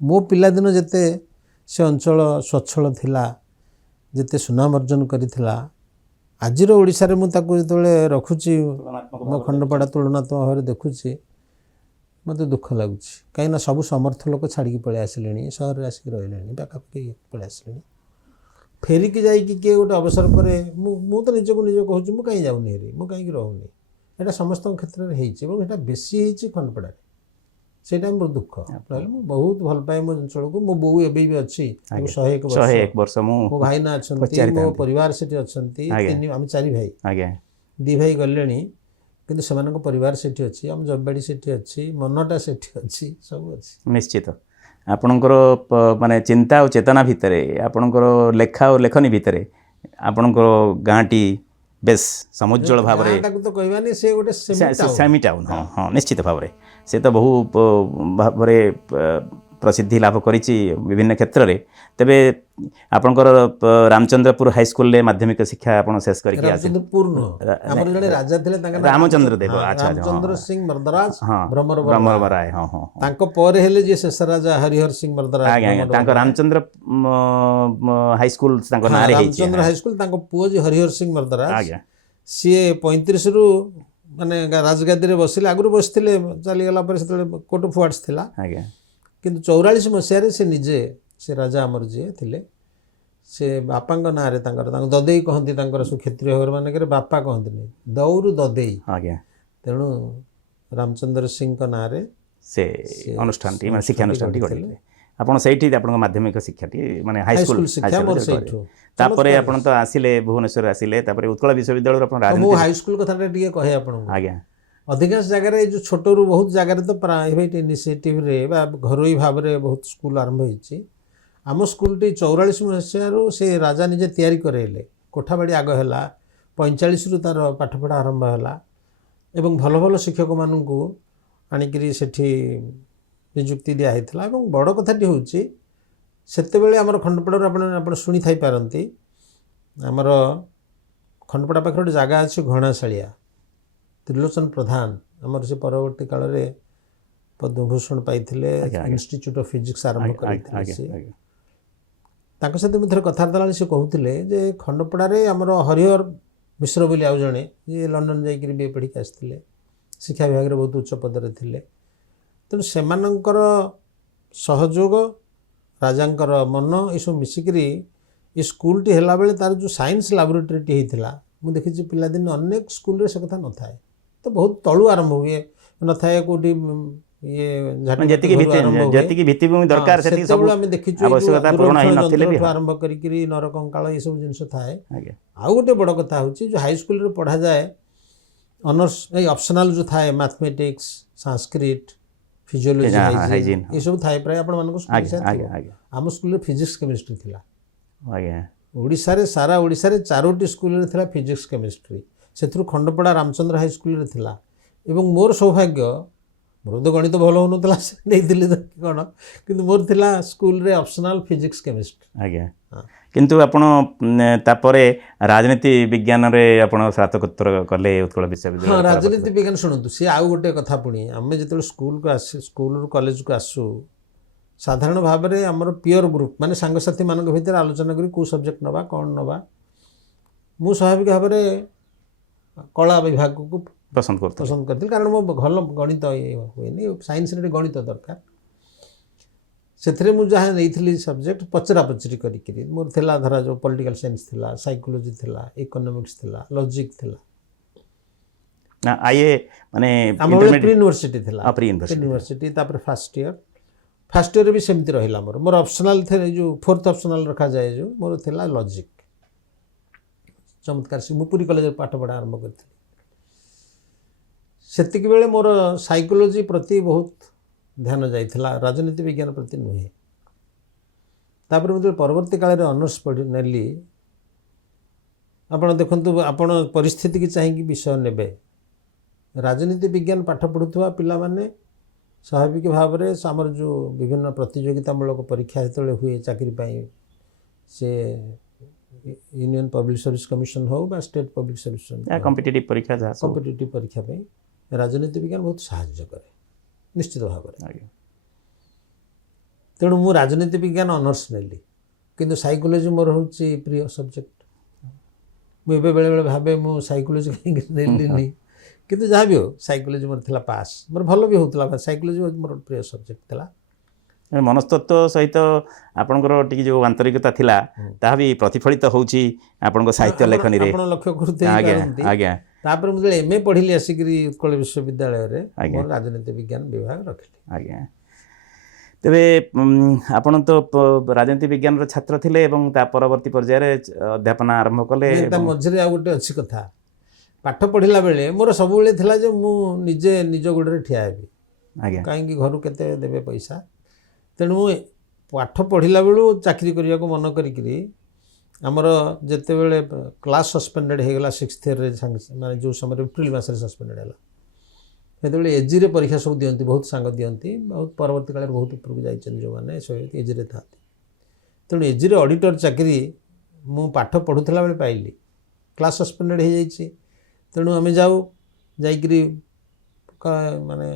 मो पिलादिन जेते से अंचल स्वच्छल थिला जेते सुनाम अर्जन करिथिला आजिर ओडिशारे मु ताकू जेतबेले रखुची मो खंडपड़ा तुलनात्मक भाव देखुची मत दुख लगुच कहीं सब समर्थ लोक छाड़ी पलि आसिले सहर आसिक रही पाखापाखि पलि आसिले फेरिकी जाइए किए गोटे अवसर पर मु तो निजक निज कहूँ मुझे कहीं जाऊनी हेरी मुझे कहीं रोनी यहाँ समस्त क्षेत्र में होता बेसी होती खंडपड़ा से मोर दुख ना बहुत भल पाए मो अंचल को मो बो एबे भी अच्छी 101 वर्ष मो भाईना अच्छा मो परिवार से अच्छा आम 4 भाई 2 भाई गले किंतु सेमानक परिवार सेठी अच्छी आम जबबाड़ी सेठी अच्छी मनटा सेठी अच्छी सब अच्छी निश्चित आपणकर माने चिंता और चेतना भितर आपणकर लेखा और लेखनी भितर आपणकर गाँटी बेस समुज्जल भाव तो कहबानी से गोटे सेमी टाउन हाँ हाँ निश्चित भाव से तो बहु भाव प्रसिद्धि लाभ करिछि विभिन्न क्षेत्र में तेबे आपणकर रामचंद्रपुर हाई स्कूल ले माध्यमिक शिक्षा आपण शेष करके आसे हमर जने राजा थिले तांका रामचंद्र देव अच्छा रामचंद्र सिंह मर्दराज ब्रह्मवर राय हां हां तांको पर हेले जे शेष राजा हरिहर सिंह मर्दराज आगे तांको रामचंद्र हाई स्कूल तांको नारे हेछि रामचंद्र हाई स्कूल तांको पुओ जे हरिहर सिंह मर्दराज आगे सी 35 रु माने राजगादी रे बसिले आगु बसिले चली गला पर से कोट फुआट्स थिला आगे किंतु 44 मसीह से निजे से राजा आमर जी थिले ସେ ବାପାଙ୍କ ନାଁରେ ତାଙ୍କର ଦଦେଇ କହନ୍ତି, ତାଙ୍କର ସବୁ କ୍ଷତ୍ରିୟ ଘର ମାନଙ୍କରେ ବାପା କହନ୍ତିନି, ଦଉରୁ ଦଦେଇ। ଆଜ୍ଞା ତେଣୁ ରାମଚନ୍ଦ୍ର ସିଂଙ୍କ ନାଁରେ ସେ ଅନୁଷ୍ଠାନଟି ମାନେ ଶିକ୍ଷାନୁଷ୍ଠାନଟି ଗଢ଼ିଥିଲେ। ଆପଣ ସେଇଠି ଆପଣଙ୍କ ମାଧ୍ୟମିକ ଶିକ୍ଷାଟି ମାନେ ହାଇସ୍କୁଲ ଶିକ୍ଷା ମୋର ସେଇଠୁ। ତାପରେ ଆପଣ ତ ଆସିଲେ ଭୁବନେଶ୍ୱର ଆସିଲେ, ତାପରେ ଉତ୍କଳ ବିଶ୍ୱବିଦ୍ୟାଳୟରୁ ଆପଣ ମୁଁ ରାଜନୀତି ହାଇସ୍କୁଲ କଥାଟା ଟିକେ କହେ ଆପଣଙ୍କୁ। ଆଜ୍ଞା ଅଧିକାଂଶ ଜାଗାରେ ଏଇ ଯେଉଁ ଛୋଟରୁ ବହୁତ ଜାଗାରେ ତ ପ୍ରାଇଭେଟ୍ ଇନିସିଏଟିଭରେ ବା ଘରୋଇ ଭାବରେ ବହୁତ ସ୍କୁଲ ଆରମ୍ଭ ହେଇଛି। ଆମ ସ୍କୁଲଟି 44 ମସିହାରୁ ସେ ରାଜା ନିଜେ ତିଆରି କରାଇଲେ। କୋଠାବାଡ଼ି ଆଗ ହେଲା, 45ରୁ ତା'ର ପାଠପଢ଼ା ଆରମ୍ଭ ହେଲା ଏବଂ ଭଲ ଭଲ ଶିକ୍ଷକମାନଙ୍କୁ ଆଣିକିରି ସେଠି ନିଯୁକ୍ତି ଦିଆହେଇଥିଲା। ଏବଂ ବଡ଼ କଥାଟି ହେଉଛି ସେତେବେଳେ ଆମର ଖଣ୍ଡପଡ଼ାରୁ ଆପଣ ଶୁଣିଥାଇପାରନ୍ତି, ଆମର ଖଣ୍ଡପଡ଼ା ପାଖରେ ଗୋଟେ ଜାଗା ଅଛି ଘଣାଶାଳିଆ, ତ୍ରିଲୋଚନ ପ୍ରଧାନ ଆମର ସେ ପରବର୍ତ୍ତୀ କାଳରେ ପଦ୍ମଭୂଷଣ ପାଇଥିଲେ, ଇନଷ୍ଟିଚ୍ୟୁଟ୍ ଅଫ୍ ଫିଜିକ୍ସ ଆରମ୍ଭ କରିଥିଲେ ସେ। ତାଙ୍କ ସହିତ ମୁଁ ଥରେ କଥାବାର୍ତ୍ତା ବେଳେ ସେ କହୁଥିଲେ ଯେ ଖଣ୍ଡପଡ଼ାରେ ଆମର ହରିହର ମିଶ୍ର ବୋଲି ଆଉ ଜଣେ, ଯିଏ ଲଣ୍ଡନ ଯାଇକରି ବିଏ ପଢ଼ିକି ଆସିଥିଲେ, ଶିକ୍ଷା ବିଭାଗରେ ବହୁତ ଉଚ୍ଚ ପଦରେ ଥିଲେ। ତେଣୁ ସେମାନଙ୍କର ସହଯୋଗ, ରାଜାଙ୍କର ମନ, ଏସବୁ ମିଶିକିରି ଏ ସ୍କୁଲଟି ହେଲାବେଳେ ତା'ର ଯେଉଁ ସାଇନ୍ସ ଲାବୋରେଟୋରୀଟି ହେଇଥିଲା, ମୁଁ ଦେଖିଛି ପିଲାଦିନେ ଅନେକ ସ୍କୁଲରେ ସେ କଥା ନଥାଏ। ତ ବହୁତ ତଳୁ ଆରମ୍ଭ ହୁଏ, ନଥାଏ କେଉଁଠି ଇଏ ଯେତିକି ଭିତ୍ତିଭୂମି ଦରକାର ସେତେବେଳେ ଆମେ ଦେଖିଛୁ ଯନ୍ତ୍ରଠୁ ଆରମ୍ଭ କରିକିରି ନରକଙ୍କାଳ ଏସବୁ ଜିନିଷ ଥାଏ। ଆଉ ଗୋଟେ ବଡ଼ କଥା ହେଉଛି ଯେଉଁ ହାଇସ୍କୁଲରେ ପଢ଼ାଯାଏ ଅନର୍ସ, ଏଇ ଅପସନାଲ ଯେଉଁ ଥାଏ ମ୍ୟାଥମେଟିକ୍ସ, ସାଂସ୍କ୍ରିଟ, ଫିଜିଓଲୋଜି, ହାଇଜିନ୍ ଏସବୁ ଥାଏ ପ୍ରାୟ ଆପଣମାନଙ୍କ ସ୍କୁଲ। ଆମ ସ୍କୁଲରେ ଫିଜିକ୍ସ କେମିଷ୍ଟ୍ରି ଥିଲା। ଓଡ଼ିଶାରେ ସାରା ଓଡ଼ିଶାରେ 4ଟି ସ୍କୁଲରେ ଥିଲା ଫିଜିକ୍ସ କେମିଷ୍ଟ୍ରି, ସେଥିରୁ ଖଣ୍ଡପଡ଼ା ରାମଚନ୍ଦ୍ର ହାଇସ୍କୁଲରେ ଥିଲା। ଏବଂ ମୋର ସୌଭାଗ୍ୟ, ମୋର ତ ଗଣିତ ଭଲ ହେଉନଥିଲା, ସେ ନେଇଥିଲି କ'ଣ, କିନ୍ତୁ ମୋର ଥିଲା ସ୍କୁଲରେ ଅପସନାଲ ଫିଜିକ୍ସ କେମିଷ୍ଟ୍ରି। ଆଜ୍ଞା କିନ୍ତୁ ଆପଣ ତାପରେ ରାଜନୀତି ବିଜ୍ଞାନରେ ଆପଣ ସ୍ନାତକୋତ୍ତର କଲେ ଉତ୍କଳ ବିଶ୍ୱବିଦ୍ୟାଳୟ। ହଁ, ରାଜନୀତି ବିଜ୍ଞାନ ଶୁଣନ୍ତୁ, ସିଏ ଆଉ ଗୋଟେ କଥା। ପୁଣି ଆମେ ଯେତେବେଳେ ସ୍କୁଲରୁ କଲେଜକୁ ଆସୁ, ସାଧାରଣ ଭାବରେ ଆମର ପିଅର ଗ୍ରୁପ୍ ମାନେ ସାଙ୍ଗସାଥିମାନଙ୍କ ଭିତରେ ଆଲୋଚନା କରି କେଉଁ ସବଜେକ୍ଟ ନେବା, କ'ଣ ନେବା। ମୁଁ ସ୍ୱାଭାବିକ ଭାବରେ କଳା ବିଭାଗକୁ ପସନ୍ଦ କରିଥିଲି, କାରଣ ମୋ ଭଲ ଗଣିତ ହୁଏନି, ସାଇନ୍ସରେ ଗଣିତ ଦରକାର। ସେଥିରେ ମୁଁ ଯାହା ନେଇଥିଲି ସବଜେକ୍ଟ ପଚରାପଚରି କରିକିରି, ମୋର ଥିଲା ଧରା ଯେଉଁ ପଲିଟିକାଲ ସାଇନ୍ସ ଥିଲା, ସାଇକୋଲୋଜି ଥିଲା, ଇକୋନୋମିକ୍ସ ଥିଲା, ଲଜିକ୍ ଥିଲା। ମାନେ ଆମର ପ୍ରି ୟୁନିଭର୍ସିଟି ଥିଲା, ୟୁନିଭର୍ସିଟି। ତାପରେ ଫାର୍ଷ୍ଟ ଇୟରରେ ବି ସେମିତି ରହିଲା। ମୋର ଅପସନାଲ ଥିଲା, ଯେଉଁ ଫୋର୍ଥ ଅପସନାଲ ରଖାଯାଏ, ଯେଉଁ ମୋର ଥିଲା ଲଜିକ୍। ଚମତ୍କାର, ମୁଁ ପୁରୀ କଲେଜରେ ପାଠପଢ଼ା ଆରମ୍ଭ କରିଥିଲି। ସେତିକି ବେଳେ ମୋର ସାଇକୋଲୋଜି ପ୍ରତି ବହୁତ ଧ୍ୟାନ ଯାଇଥିଲା, ରାଜନୀତି ବିଜ୍ଞାନ ପ୍ରତି ନୁହେଁ। ତାପରେ ମୁଁ ଯେତେବେଳେ ପରବର୍ତ୍ତୀ କାଳରେ ଅନର୍ସ ନେଲି, ଆପଣ ଦେଖନ୍ତୁ, ଆପଣ ପରିସ୍ଥିତିକି ଚାହିଁକି ବିଷୟ ନେବେ। ରାଜନୀତି ବିଜ୍ଞାନ ପାଠ ପଢ଼ୁଥିବା ପିଲାମାନେ ସ୍ୱାଭାବିକ ଭାବରେ ଆମର ଯେଉଁ ବିଭିନ୍ନ ପ୍ରତିଯୋଗିତାମୂଳକ ପରୀକ୍ଷା ଯେତେବେଳେ ହୁଏ ଚାକିରି ପାଇଁ, ସେ ୟୁନିୟନ ପବ୍ଲିକ୍ ସର୍ଭିସ୍ କମିଶନ ହେଉ ବା ଷ୍ଟେଟ୍ ପବ୍ଲିକ୍ ସର୍ଭିସ୍ କମ୍ପିଟିଟିଭ୍ ପରୀକ୍ଷା ପାଇଁ ରାଜନୀତି ବିଜ୍ଞାନ ବହୁତ ସାହାଯ୍ୟ କରେ ନିଶ୍ଚିତ ଭାବରେ। ତେଣୁ ମୁଁ ରାଜନୀତି ବିଜ୍ଞାନ ଅନର୍ସ ନେଲି, କିନ୍ତୁ ସାଇକୋଲୋଜି ମୋର ହେଉଛି ପ୍ରିୟ ସବଜେକ୍ଟ। ମୁଁ ଏବେ ବେଳେବେଳେ ଭାବେ ମୁଁ ସାଇକୋଲୋଜି କାହିଁକି ନେଲିନି, କିନ୍ତୁ ଯାହା ବି ହେଉ ସାଇକୋଲୋଜି ମୋର ଥିଲା ପାସ୍, ମୋର ଭଲ ବି ହେଉଥିଲା। ସାଇକୋଲୋଜି ମୋର ପ୍ରିୟ ସବଜେକ୍ଟ ଥିଲା। ମନସ୍ତତ୍ତ୍ୱ ସହିତ ଆପଣଙ୍କର ଟିକେ ଯେଉଁ ଆନ୍ତରିକତା ଥିଲା, ତାହା ବି ପ୍ରତିଫଳିତ ହେଉଛି ଆପଣଙ୍କ ସାହିତ୍ୟ ଲେଖନୀରେ, ଆପଣ ଲକ୍ଷ୍ୟ କରୁଥାନ୍ତି। ତାପରେ ମୁଁ ଯେତେବେଳେ MA ପଢ଼ିଲି ଆସିକିରି ଉତ୍କଳ ବିଶ୍ୱବିଦ୍ୟାଳୟରେ, ମୋର ରାଜନୀତି ବିଜ୍ଞାନ ବିଭାଗ ରଖିଲି। ଆଜ୍ଞା, ତେବେ ଆପଣ ତ ରାଜନୀତି ବିଜ୍ଞାନର ଛାତ୍ର ଥିଲେ ଏବଂ ତା ପରବର୍ତ୍ତୀ ପର୍ଯ୍ୟାୟରେ ଅଧ୍ୟାପନା ଆରମ୍ଭ କଲେ। ତା ମଝିରେ ଆଉ ଗୋଟେ ଅଛି କଥା, ପାଠ ପଢ଼ିଲା ବେଳେ ମୋର ସବୁବେଳେ ଥିଲା ଯେ ମୁଁ ନିଜେ ନିଜ ଗୋଡ଼ରେ ଠିଆ ହେବି, କାହିଁକି ଘରୁ କେତେ ଦେବେ ପଇସା। ତେଣୁ ମୁଁ ପାଠ ପଢ଼ିଲା ବେଳୁ ଚାକିରି କରିବାକୁ ମନ କରିକିରି, ଆମର ଯେତେବେଳେ କ୍ଲାସ୍ ସସ୍ପେଣ୍ଡେଡ଼ ହେଇଗଲା 6th ଇୟରରେ, ମାନେ ଯେଉଁ ସମୟରେ ଏପ୍ରିଲ ମାସରେ ସସ୍ପେଣ୍ଡେଡ଼ ହେଲା, ସେତେବେଳେ ଏଜିରେ ପରୀକ୍ଷା ସବୁ ଦିଅନ୍ତି, ବହୁତ ସାଙ୍ଗ ଦିଅନ୍ତି, ବହୁତ ପରବର୍ତ୍ତୀ କାଳରେ ବହୁତ ଉପରକୁ ଯାଇଛନ୍ତି ଯେଉଁମାନେ, ସବୁ ଏଜିରେ ଥାନ୍ତି। ତେଣୁ ଏଜିରେ ଅଡ଼ିଟର ଚାକିରି ମୁଁ ପାଠ ପଢ଼ୁଥିଲା ବେଳେ ପାଇଲି। କ୍ଲାସ୍ ସସ୍ପେଣ୍ଡେଡ଼ ହେଇଯାଇଛି, ତେଣୁ ଆମେ ଯାଇକିରି ମାନେ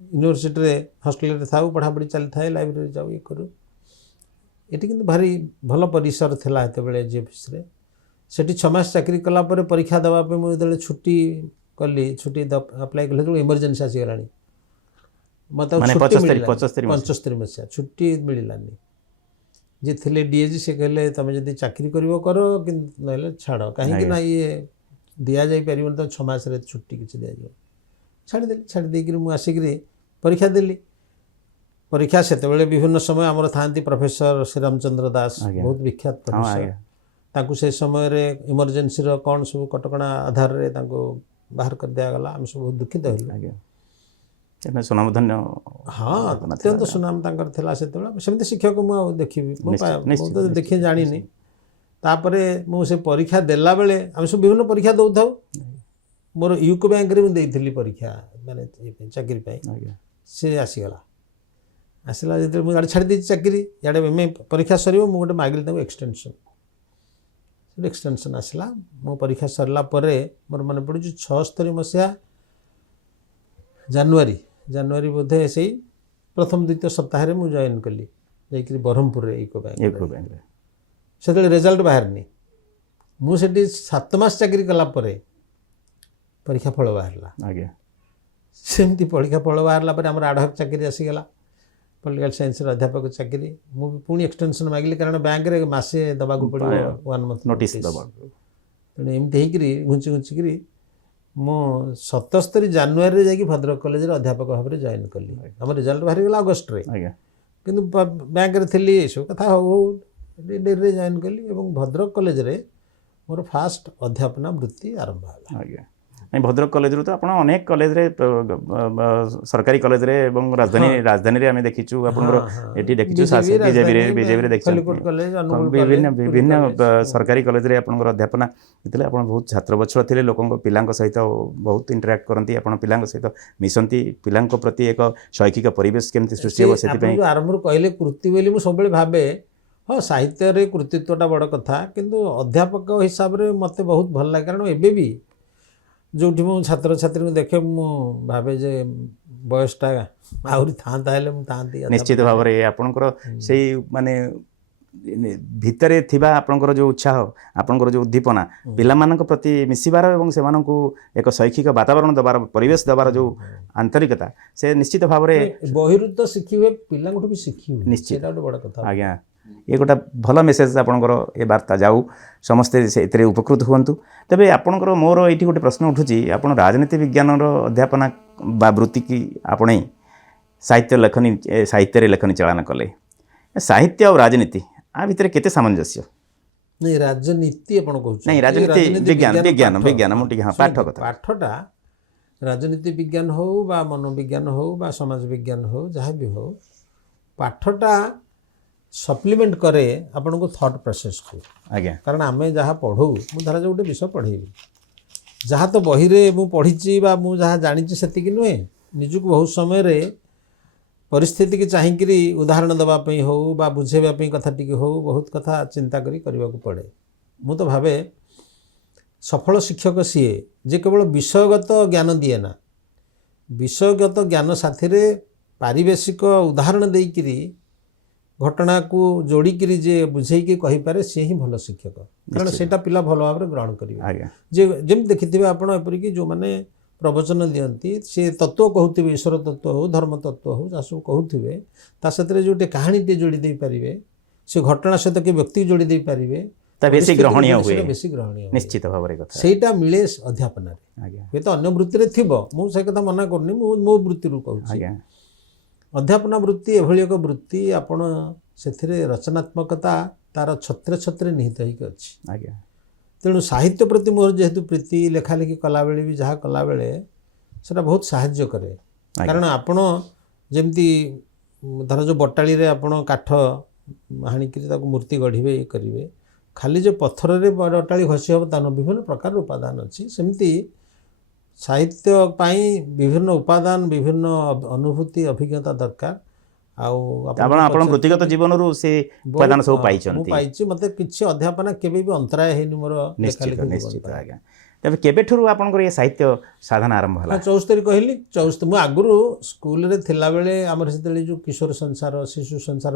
ୟୁନିଭର୍ସିଟିରେ ହଷ୍ଟେଲରେ ଥାଉ, ପଢ଼ାପଢ଼ି ଚାଲିଥାଏ, ଲାଇବ୍ରେରୀ ଯାଉ, ଇଏ କରୁ। ଏଠି କିନ୍ତୁ ଭାରି ଭଲ ପରିସର ଥିଲା ସେତେବେଳେ GFSରେ। ସେଠି 6 ମାସ ଚାକିରି କଲା ପରେ ପରୀକ୍ଷା ଦେବା ପାଇଁ ମୁଁ ଯେତେବେଳେ ଛୁଟି କଲି, ଛୁଟି ଆପ୍ଲାଏ କଲି, ଯେତେବେଳେ ଏମର୍ଜେନ୍ସି ଆସିଗଲାଣି, ମୋତେ 75 ମସିହା ଛୁଟି ମିଳିଲାନି। ଯିଏ ଥିଲେ ଡିଏଜି ସେ କହିଲେ ତୁମେ ଯଦି ଚାକିରି କରିବ କର କିନ୍ତୁ ନହେଲେ ଛାଡ଼ କାହିଁକି ନା ଇଏ ଦିଆଯାଇପାରିବନି ତ 6 ମାସରେ ଛୁଟି କିଛି ଦିଆଯିବ। ଛାଡ଼ିଦେଲି। ଛାଡ଼ି ଦେଇକିରି ମୁଁ ଆସିକିରି ପରୀକ୍ଷା ଦେଲି। ପରୀକ୍ଷା ସେତେବେଳେ ବିଭିନ୍ନ ସମୟ ଆମର ଥାଆନ୍ତି ପ୍ରଫେସର ଶ୍ରୀରାମଚନ୍ଦ୍ର ଦାସ ବହୁତ ବିଖ୍ୟାତ ପ୍ରଫେସର। ତାଙ୍କୁ ସେ ସମୟରେ ଇମର୍ଜେନ୍ସିର କ'ଣ ସବୁ କଟକଣା ଆଧାରରେ ତାଙ୍କୁ ବାହାର କରିଦିଆଗଲା। ଆମେ ସବୁ ବହୁତ ଦୁଃଖିତ ହେଲୁ। ସୁନାମଧନ୍ୟ ହଁ ଅତ୍ୟନ୍ତ ସୁନାମ ତାଙ୍କର ଥିଲା ସେତେବେଳେ। ସେମିତି ଶିକ୍ଷକ ମୁଁ ଆଉ ଦେଖିବି ମୁଁ ତ ଦେଖି ଜାଣିନି। ତାପରେ ମୁଁ ସେ ପରୀକ୍ଷା ଦେଲାବେଳେ ଆମେ ସବୁ ବିଭିନ୍ନ ପରୀକ୍ଷା ଦେଉଥାଉ। ମୋର ୟୁକୋ ବ୍ୟାଙ୍କରେ ମୁଁ ଦେଇଥିଲି ପରୀକ୍ଷା ମାନେ ଚାକିରି ପାଇଁ। ସେ ଆସିଗଲା। ଆସିଲା ଯେତେବେଳେ ମୁଁ ଇଆଡ଼େ ଛାଡ଼ି ଦେଇଛି ଚାକିରି, ଇଆଡ଼େ ଏମ୍ ଏ ପରୀକ୍ଷା ସରିବ, ମୁଁ ଗୋଟେ ମାଗିଲି ତାଙ୍କୁ ଏକ୍ସଟେନସନ୍। ସେଠି ଏକ୍ସଟେନସନ୍ ଆସିଲା। ମୋ ପରୀକ୍ଷା ସରିଲା ପରେ ମୋର ମନେ ପଡ଼ୁଛି 76 ମସିହା ଜାନୁଆରୀ ବୋଧେ ସେଇ ପ୍ରଥମ ଦ୍ୱିତୀୟ ସପ୍ତାହରେ ମୁଁ ଜଏନ୍ କଲି ଯାଇକରି ବ୍ରହ୍ମପୁରରେ ୟୁକୋ ବ୍ୟାଙ୍କରେ। ସେତେବେଳେ ରେଜଲ୍ଟ ବାହାରିନି। ମୁଁ ସେଠି 7 ମାସ ଚାକିରି କଲା ପରେ ପରୀକ୍ଷା ଫଳ ବାହାରିଲା। ସେମିତି ପରୀକ୍ଷା ଫଳ ବାହାରିଲା ପରେ ଆମର ଆଡ଼ହକ୍ ଚାକିରି ଆସିଗଲା, ପଲିଟିକାଲ ସାଇନ୍ସର ଅଧ୍ୟାପକ ଚାକିରି। ମୁଁ ବି ପୁଣି ଏକ୍ସଟେନସନ୍ ମାଗିଲି କାରଣ ବ୍ୟାଙ୍କରେ ମାସେ ଦେବାକୁ ପଡ଼ିବ 1 ମନ୍ଥ ନୋଟିସ୍ ଦେବାକୁ। ତେଣୁ ଏମିତି ହେଇକିରି ଘୁଞ୍ଚିକିରି ମୁଁ 77 ଜାନୁଆରୀରେ ଯାଇକି ଭଦ୍ରକ କଲେଜରେ ଅଧ୍ୟାପକ ଭାବରେ ଜଏନ୍ କଲି। ଆମ ରେଜଲ୍ଟ ବାହାରିଗଲା ଅଗଷ୍ଟରେ, କିନ୍ତୁ ବ୍ୟାଙ୍କରେ ଥିଲି। ଏସବୁ କଥା ହଉ ଡେରିରେ ଜଏନ୍ କଲି ଏବଂ ଭଦ୍ରକ କଲେଜରେ ମୋର ଫାଷ୍ଟ ଅଧ୍ୟାପନା ବୃତ୍ତି ଆରମ୍ଭ ହେଲା। ଭଦ୍ରକ କଲେଜରୁ ତ ଆପଣ ଅନେକ କଲେଜରେ ସରକାରୀ କଲେଜରେ ଏବଂ ରାଜଧାନୀରେ ଆମେ ଦେଖିଛୁ ଆପଣଙ୍କର ଏଠି ଦେଖିଛୁ ବିଜେପିରେ ଦେଖିଛୁ ବିଭିନ୍ନ ସରକାରୀ କଲେଜରେ ଆପଣଙ୍କର ଅଧ୍ୟାପନା ହେଇଥିଲେ। ଆପଣ ବହୁତ ଛାତ୍ର ବତ୍ସଳ ଥିଲେ, ପିଲାଙ୍କ ସହିତ ବହୁତ ଇଣ୍ଟରାକ୍ଟ କରନ୍ତି, ଆପଣ ପିଲାଙ୍କ ସହିତ ମିଶନ୍ତି, ପିଲାଙ୍କ ପ୍ରତି ଏକ ଶୈକ୍ଷିକ ପରିବେଶ କେମିତି ସୃଷ୍ଟି ହେବ ସେଥିପାଇଁ ଆରମ୍ଭରୁ କହିଲେ କୃତି ବୋଲି ମୁଁ ସବୁବେଳେ ଭାବେ। ହଁ ସାହିତ୍ୟରେ କୃତିତ୍ୱଟା ବଡ଼ କଥା, କିନ୍ତୁ ଅଧ୍ୟାପକ ହିସାବରେ ମୋତେ ବହୁତ ଭଲ ଲାଗେ। କାରଣ ଏବେ ବି ଯେଉଁଠି ମୁଁ ଛାତ୍ରଛାତ୍ରୀଙ୍କୁ ଦେଖେ ମୁଁ ଭାବେ ଯେ ବୟସଟା ଆହୁରି ଥାଆନ୍ତା ହେଲେ ମୁଁ ଥାଆନ୍ତି। ନିଶ୍ଚିତ ଭାବରେ ଆପଣଙ୍କର ସେଇ ମାନେ ଭିତରେ ଥିବା ଆପଣଙ୍କର ଯେଉଁ ଉତ୍ସାହ, ଆପଣଙ୍କର ଯେଉଁ ଉଦ୍ଦୀପନା, ପିଲାମାନଙ୍କ ପ୍ରତି ମିଶିବାର ଏବଂ ସେମାନଙ୍କୁ ଏକ ଶୈକ୍ଷିକ ବାତାବରଣ ଦେବାର, ପରିବେଶ ଦେବାର ଯେଉଁ ଆନ୍ତରିକତା, ସେ ନିଶ୍ଚିତ ଭାବରେ ବହିରୁ ତ ଶିଖିବେ, ପିଲାଙ୍କଠୁ ବି ଶିଖିବେ। ନିଶ୍ଚିତ ଗୋଟେ ବଡ଼ କଥା। ଆଜ୍ଞା, ଏ ଗୋଟେ ଭଲ ମେସେଜ ଆପଣଙ୍କର ଏ ବାର୍ତ୍ତା ଯାଉ, ସମସ୍ତେ ସେଥିରେ ଉପକୃତ ହୁଅନ୍ତୁ। ତେବେ ଆପଣଙ୍କର ମୋର ଏଇଠି ଗୋଟେ ପ୍ରଶ୍ନ ଉଠୁଛି, ଆପଣ ରାଜନୀତି ବିଜ୍ଞାନର ଅଧ୍ୟାପନା ବା ବୃତ୍ତିକି ଆପଣେଇ ସାହିତ୍ୟରେ ଲେଖନୀ ଚାଳନା କଲେ। ସାହିତ୍ୟ ଆଉ ରାଜନୀତି ଆ ଭିତରେ କେତେ ସାମଞ୍ଜସ୍ୟ? ନାଇଁ ରାଜନୀତି ଆପଣ କହୁଛନ୍ତି? ନାଇଁ ରାଜନୀତି ବିଜ୍ଞାନ ମୁଁ ଟିକେ ପାଠ କଥା। ପାଠଟା ରାଜନୀତି ବିଜ୍ଞାନ ହେଉ ବା ମନୋବିଜ୍ଞାନ ହେଉ ବା ସମାଜ ବିଜ୍ଞାନ ହେଉ ଯାହା ବି ହେଉ, ପାଠଟା ସପ୍ଲିମେଣ୍ଟ କରେ ଆପଣଙ୍କୁ ଥଟ୍ ପ୍ରୋସେସକୁ। ଆଜ୍ଞା, କାରଣ ଆମେ ଯାହା ପଢ଼ୁ, ମୁଁ ଧରାଯାଉ ଗୋଟେ ବିଷୟ ପଢ଼େଇବି, ଯାହା ତ ବହିରେ ମୁଁ ପଢ଼ିଛି ବା ମୁଁ ଯାହା ଜାଣିଛି ସେତିକି ନୁହେଁ। ନିଜକୁ ବହୁତ ସମୟରେ ପରିସ୍ଥିତିକି ଚାହିଁକିରି ଉଦାହରଣ ଦେବା ପାଇଁ ହେଉ ବା ବୁଝେଇବା ପାଇଁ କଥା ଟିକେ ହେଉ, ବହୁତ କଥା ଚିନ୍ତା କରି କରିବାକୁ ପଡ଼େ। ମୁଁ ତ ଭାବେ ସଫଳ ଶିକ୍ଷକ ସିଏ ଯେ କେବଳ ବିଷୟଗତ ଜ୍ଞାନ ଦିଏ ନା, ବିଷୟଗତ ଜ୍ଞାନ ସାଥିରେ ପାରିବେଶିକ ଉଦାହରଣ ଦେଇକିରି ଘଟଣାକୁ ଯୋଡ଼ିକିରି ଯେ ବୁଝେଇକି କହିପାରେ ସିଏ ହିଁ ଭଲ ଶିକ୍ଷକ। କାରଣ ସେଇଟା ପିଲା ଭଲ ଭାବରେ ଗ୍ରହଣ କରିବେ। ଯେ ଯେମିତି ଦେଖିଥିବେ ଆପଣ, ଏପରିକି ଯେଉଁମାନେ ପ୍ରବଚନ ଦିଅନ୍ତି ସେ ତତ୍ତ୍ୱ କହୁଥିବେ, ଈଶ୍ୱର ତତ୍ତ୍ୱ ହେଉ, ଧର୍ମ ତତ୍ତ୍ୱ ହେଉ, ଯାହା ସବୁ କହୁଥିବେ, ତା ସେଥିରେ ଯେଉଁଟେ କାହାଣୀଟେ ଯୋଡ଼ି ଦେଇପାରିବେ, ସେ ଘଟଣା ସହିତ କି ବ୍ୟକ୍ତି ଯୋଡ଼ି ଦେଇପାରିବେ, ବେଶୀ ଗ୍ରହଣୀୟ ହୁଏ। ନିଶ୍ଚିତ ଭାବରେ ସେଇଟା ମିଳେ ଅଧ୍ୟାପନାରେ। ହୁଏତ ଅନ୍ୟ ବୃତ୍ତିରେ ଥିବ, ମୁଁ ସେ କଥା ମନା କରୁନି, ମୁଁ ମୋ ବୃତ୍ତିରୁ କହୁଛି। ଅଧ୍ୟାପନା ବୃତ୍ତି ଏଭଳି ଏକ ବୃତ୍ତି, ଆପଣ ସେଥିରେ ରଚନାତ୍ମକତା ତାର ଛତ୍ରେ ଛତ୍ରେ ନିହିତ ହେଇକି ଅଛି। ତେଣୁ ସାହିତ୍ୟ ପ୍ରତି ମୋର ଯେହେତୁ ପ୍ରୀତି, ଲେଖାଲେଖି କଲାବେଳେ ବି ଯାହା କଲାବେଳେ ସେଟା ବହୁତ ସାହାଯ୍ୟ କରେ। କାରଣ ଆପଣ ଯେମିତି ଧର ଯେଉଁ ବଟାଳିରେ ଆପଣ କାଠ ହାଣିକିରି ତାକୁ ମୂର୍ତ୍ତି ଗଢ଼ିବେ, ଇଏ କରିବେ, ଖାଲି ଯେ ପଥରରେ ବଟାଳି ଘଷି ହେବ ତା ନୁହେଁ, ବିଭିନ୍ନ ପ୍ରକାର ଉପାଦାନ ଅଛି। ସେମିତି ସାହିତ୍ୟ ପାଇଁ ବିଭିନ୍ନ ଉପାଦାନ, ବିଭିନ୍ନ ଅନୁଭୂତି, ଅଭିଜ୍ଞତା ଦରକାର। ଆଉ ଆପଣ ବୃତ୍ତିଗତ ଜୀବନରୁ ସେ ଉପାଦାନ ସବୁ ପାଇଛନ୍ତି? ମୁଁ ପାଇଛି। ମୋତେ କିଛି ଅଧ୍ୟାପନା କେବେ ବି ଅନ୍ତରାୟ ହେଇନି ମୋର। ନିଶ୍ଚିତ ଆଜ୍ଞା। ତେବେ କେବେଠାରୁ ଆପଣଙ୍କର ଏ ସାହିତ୍ୟ ସାଧନା ଆରମ୍ଭ ହେଲା? 74 କହିଲି। 74 ମୁଁ ଆଗରୁ ସ୍କୁଲରେ ଥିଲାବେଳେ ଆମର ସେତେବେଳେ ଯେଉଁ କିଶୋର ସଂସାର, ଶିଶୁ ସଂସାର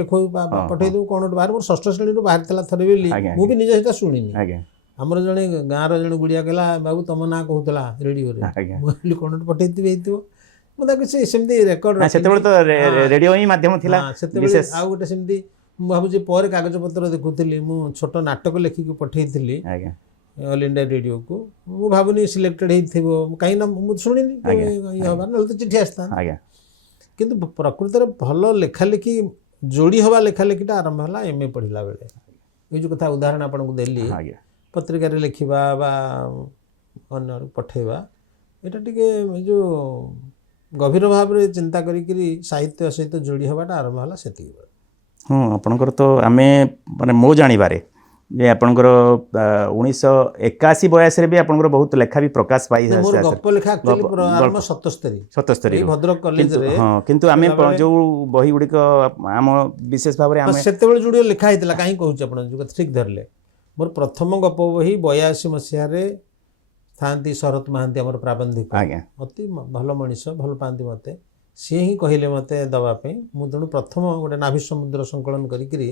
ଲେଖୁ ପଠେଇ ଦେବୁ କ'ଣ ଗୋଟେ ବାହାରେ, ମୋର 6ଠ ଶ୍ରେଣୀରୁ ବାହାରିଥିଲା ଥରେ ବୋଲି ମୁଁ ବି ନିଜେ ସେଇଟା ଶୁଣିନି। ଆମର ଜଣେ ଗାଁର ଜଣେ ଗୁଡ଼ିଆ କହିଲା, ବାବୁ ତମ ନାଁ କହୁଥିଲା ରେଡ଼ିଓରେ। ମୁଁ କହିଲି କ'ଣ ଗୋଟେ ପଠେଇଥିବି ହେଇଥିବ। ମୁଁ ତାକୁ ସେମିତି ରେକର୍ଡ, ସେତେବେଳେ ତ ରେଡ଼ିଓ ହିଁ ମାଧ୍ୟମ ଥିଲା। ସେତେବେଳେ ଆଉ ଗୋଟେ ସେମିତି ମୁଁ ଭାବୁଛି ପରେ କାଗଜପତ୍ର ଦେଖୁଥିଲି ମୁଁ ଛୋଟ ନାଟକ ଲେଖିକି ପଠେଇଥିଲି ଆଜ୍ଞା ଅଲ୍ ଇଣ୍ଡିଆ ରେଡ଼ିଓକୁ ମୁଁ ଭାବୁନି ସିଲେକ୍ଟେଡ଼ ହେଇଥିବ କାହିଁକିନା ମୁଁ ଶୁଣିନି ଇଏ ହେବାର ନହେଲେ ତ ଚିଠି ଆସିଥାନ୍ତା ଆଜ୍ଞା କିନ୍ତୁ ପ୍ରକୃତରେ ଭଲ ଲେଖାଲେଖି ଯୋଡ଼ି ହେବା ଲେଖାଲେଖିଟା ଆରମ୍ଭ ହେଲା MA ପଢ଼ିଲା ବେଳେ ଏଇ ଯେଉଁ କଥା ଉଦାହରଣ ଆପଣଙ୍କୁ ଦେଲି ଆଜ୍ଞା ପତ୍ରିକାରେ ଲେଖିବା ବା ଅନ୍ୟ ପଠେଇବା ଏଇଟା ଟିକେ ଏ ଯେଉଁ ଗଭୀର ଭାବରେ ଚିନ୍ତା କରିକିରି ସାହିତ୍ୟ ସହିତ ଯୋଡ଼ି ହେବାଟା ଆରମ୍ଭ ହେଲା ସେତିକି ବେଳେ। ହଁ ଆପଣଙ୍କର ତ ଆମେ ମାନେ ମୋ ଜାଣିବାରେ ଯେ ଆପଣଙ୍କର 1981-82ରେ ବି ଆପଣଙ୍କର ବହୁତ ଲେଖା ବି ପ୍ରକାଶ ପାଇ ମୋର ଗପ ଲେଖା ଆକ୍ଚୁଆଲି ଆରମ୍ଭ 77 ଏଇ ଭଦ୍ରକ କଲେଜରେ ହଁ କିନ୍ତୁ ଆମେ ଯେଉଁ ବହି ଗୁଡ଼ିକ ଆମ ବିଶେଷ ଭାବରେ ଆମେ ସେତେବେଳେ ଯୋଡ଼ିଏ ଲେଖା ହେଇଥିଲା କାହିଁ କହୁଛି ଆପଣ ଯେଉଁ କଥା ଠିକ୍ ଧରିଲେ ମୋର ପ୍ରଥମ ଗପ ବହି 82 ମସିହାରେ ଥାଆନ୍ତି ଶରତ ମହାନ୍ତି ଆମର ପ୍ରାବନ୍ଧିକ ଆଜ୍ଞା ଅତି ଭଲ ମଣିଷ ଭଲ ପାଆନ୍ତି ମୋତେ ସିଏ ହିଁ କହିଲେ ମୋତେ ଦେବା ପାଇଁ ମୁଁ ତେଣୁ ପ୍ରଥମ ଗୋଟେ ନାଭି ସମୁଦ୍ର ସଂକଳନ କରିକିରି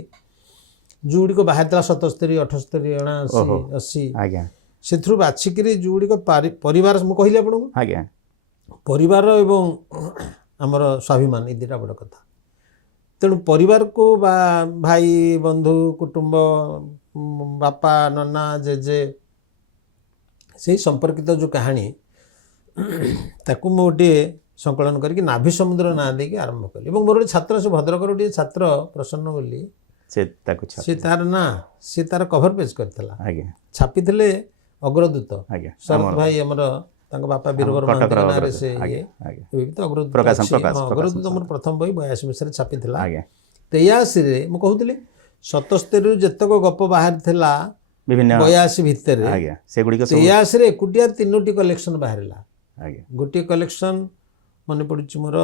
ଯେଉଁଗୁଡ଼ିକ ବାହାରିଥିଲା 77 78 79 80 ଆଜ୍ଞା ସେଥିରୁ ବାଛିକିରି ଯେଉଁଗୁଡ଼ିକ ପରିବାର ମୁଁ କହିଲି ଆପଣଙ୍କୁ ଆଜ୍ଞା ପରିବାର ଏବଂ ଆମର ସ୍ୱାଭିମାନ ଏ ଦୁଇଟା ବଡ଼ କଥା ତେଣୁ ପରିବାରକୁ ବା ଭାଇ ବନ୍ଧୁ କୁଟୁମ୍ବ ବାପା ନନା ଜେଜେ ସେଇ ସମ୍ପର୍କିତ ଯେଉଁ କାହାଣୀ ତାକୁ ମୁଁ ଗୋଟିଏ ସଂକଳନ କରିକି ନାଭି ସମୁଦ୍ର ନାଁ ଦେଇକି ଆରମ୍ଭ କଲି ଏବଂ ମୋର ଗୋଟେ ଛାତ୍ର ସେ ଭଦ୍ରକର ଗୋଟିଏ ଛାତ୍ର ପ୍ରସନ୍ନ ବୋଲି ସେ ତାର ନାଁ ସେ ତାର କଭର ପେଜ୍ କରିଥିଲା ଆଜ୍ଞା ଛାପିଥିଲେ ଅଗ୍ରଦୂତ ଆଜ୍ଞା ଶରତ ଭାଇ ଆମର ତାଙ୍କ ବାପା ବୀରବର ମହାନ୍ତିଙ୍କ ନାଁରେ ସେ ଇଏ ଏବେ ବି ତ ଅଗ୍ରଦୂତ ମୋର ପ୍ରଥମ ବହି 82 ମସିହାରେ ଛାପିଥିଲା 83ରେ ମୁଁ କହୁଥିଲି 77ରୁ ଯେତକ ଗପ ବାହାରିଥିଲା ବିଭିନ୍ନ 82 ଭିତରେ ଆଜ୍ଞା ସେଗୁଡ଼ିକ 83ରେ ଏକୁଟିଆ 3ଟି କଲେକ୍ସନ ବାହାରିଲା ଆଜ୍ଞା ଗୋଟିଏ କଲେକ୍ସନ ମନେ ପଡ଼ୁଛି ମୋର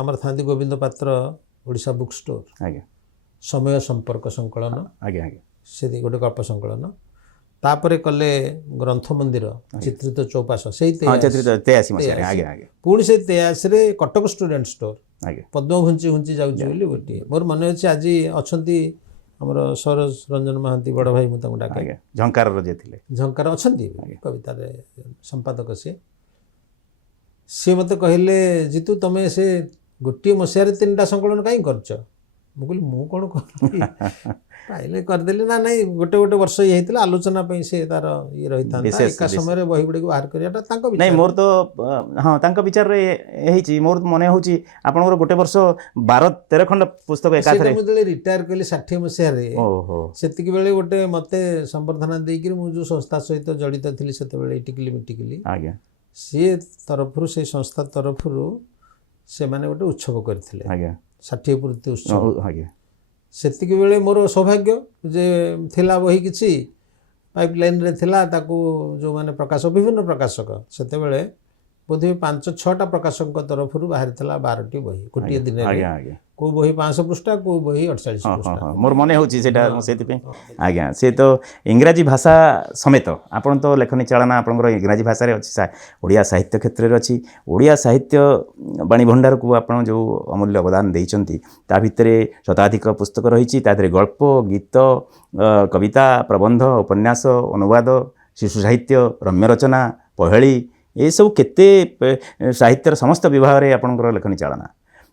ଆମର ଥାନ୍ତି ଗୋବିନ୍ଦ ପାତ୍ର ଓଡ଼ିଶା ବୁକ୍ ଷ୍ଟୋର ଆଜ୍ଞା ସମୟ ସମ୍ପର୍କ ସଂକଳନ ଆଜ୍ଞା ଆଜ୍ଞା ସେ ଗୋଟେ ଗପ ସଂକଳନ ତାପରେ କଲେ ଗ୍ରନ୍ଥ ମନ୍ଦିର ଚିତ୍ରିତ ଚୌପାଶ ସେଇ 83 ମସିହାରେ ଆଜ୍ଞା ଆଜ୍ଞା ପୁଣି ସେଇ 83ରେ କଟକ ଷ୍ଟୁଡେଣ୍ଟ ଷ୍ଟୋର ଆଜ୍ଞା ପଦ୍ମ ଘୁଞ୍ଚି ଘୁଞ୍ଚି ଯାଉଛି ବୋଲି ଗୋଟିଏ ମୋର ମନେ ଅଛି ଆଜି ଅଛନ୍ତି ଆମର ସରୋଜ ରଞ୍ଜନ ମହାନ୍ତି ବଡ଼ ଭାଇ ମୁଁ ତାଙ୍କୁ ଡାକେ ଆଜ୍ଞା ଝଙ୍କାରର ଯିଏ ଥିଲେ ଝଙ୍କାର ଅଛନ୍ତି କବିତାରେ ସମ୍ପାଦକ ସିଏ ମୋତେ କହିଲେ ଜିତୁ ତମେ ସେ ଗୋଟିଏ ମସିହାରେ 3ଟା ସଂକଳନ କାହିଁ କରିଛ ମୁଁ କହିଲି ମୁଁ କ'ଣ କରିଲି ପାଇଲେ କରିଦେଲି ନା ନାଇଁ ଗୋଟେ ଗୋଟେ ବର୍ଷ ଇଏ ହେଇଥିଲା ଆଲୋଚନା ପାଇଁ ସେ ତାର ଇଏ ରହିଥାନ୍ତା ଏକା ସମୟରେ ବହି ଗୁଡ଼ିକୁ ବାହାର କରିବାଟା ତାଙ୍କ ବିଚାର ନାଇଁ ମୋର ତ ହଁ ତାଙ୍କ ବିଚାରରେ ହେଇଛି ମୋର ମନେ ହେଉଛି ଆପଣଙ୍କର ଗୋଟେ ବର୍ଷ 12-13 ଖଣ୍ଡ ପୁସ୍ତକ ଏକାଥରେ ମୁଁ ଯେତେବେଳେ ରିଟାୟାର କଲି 60 ମସିହାରେ ଓହୋ ସେତିକି ବେଳେ ଗୋଟେ ମୋତେ ସମ୍ବର୍ଦ୍ଧନା ଦେଇକିରି ମୁଁ ଯେଉଁ ସଂସ୍ଥା ସହିତ ଜଡ଼ିତ ଥିଲି ସେତେବେଳେ ଇଟିକିଲି ମିଟିକିଲି ଆଜ୍ଞା ସିଏ ତରଫରୁ ସେଇ ସଂସ୍ଥା ତରଫରୁ ସେମାନେ ଗୋଟେ ଉତ୍ସବ କରିଥିଲେ ଆଜ୍ଞା 60 ପୂର୍ତ୍ତି ଉତ୍ସବ ଆଜ୍ଞା ସେତିକି ବେଳେ ମୋର ସୌଭାଗ୍ୟ ଯେ ଥିଲା ବହି କିଛି ପାଇପଲାଇନ୍ରେ ଥିଲା ତାକୁ ଯେଉଁମାନେ ବିଭିନ୍ନ ପ୍ରକାଶକ ସେତେବେଳେ ବୋଧହୁଏ 5-6ଟା ପ୍ରକାଶକଙ୍କ ତରଫରୁ ବାହାରିଥିଲା 12ଟି ବହି ଗୋଟିଏ ଦିନରେ କେଉଁ ବହି 500 ପୃଷ୍ଠା କେଉଁ ବହି 48 ପୃଷ୍ଠା ମୋର ମନେ ହେଉଛି ସେଇଟା ସେଇଥିପାଇଁ ଆଜ୍ଞା ସେ ତ ଇଂରାଜୀ ଭାଷା ସମେତ ଆପଣ ତ ଲେଖନୀ ଚାଳନା ଆପଣଙ୍କର ଇଂରାଜୀ ଭାଷାରେ ଅଛି ଓଡ଼ିଆ ସାହିତ୍ୟ କ୍ଷେତ୍ରରେ ଅଛି ଓଡ଼ିଆ ସାହିତ୍ୟ ବାଣୀ ଭଣ୍ଡାରକୁ ଆପଣ ଯେଉଁ ଅମୂଲ୍ୟ ଅବଦାନ ଦେଇଛନ୍ତି ତା ଭିତରେ ଶତାଧିକ ପୁସ୍ତକ ରହିଛି ତା ଦେହରେ ଗଳ୍ପ ଗୀତ କବିତା ପ୍ରବନ୍ଧ ଉପନ୍ୟାସ ଅନୁବାଦ ଶିଶୁ ସାହିତ୍ୟ ରମ୍ୟ ରଚନା ପହେଳି ଏସବୁ କେତେ ସାହିତ୍ୟର ସମସ୍ତ ବିଭାଗରେ ଆପଣଙ୍କର ଲେଖନୀ ଚାଳନା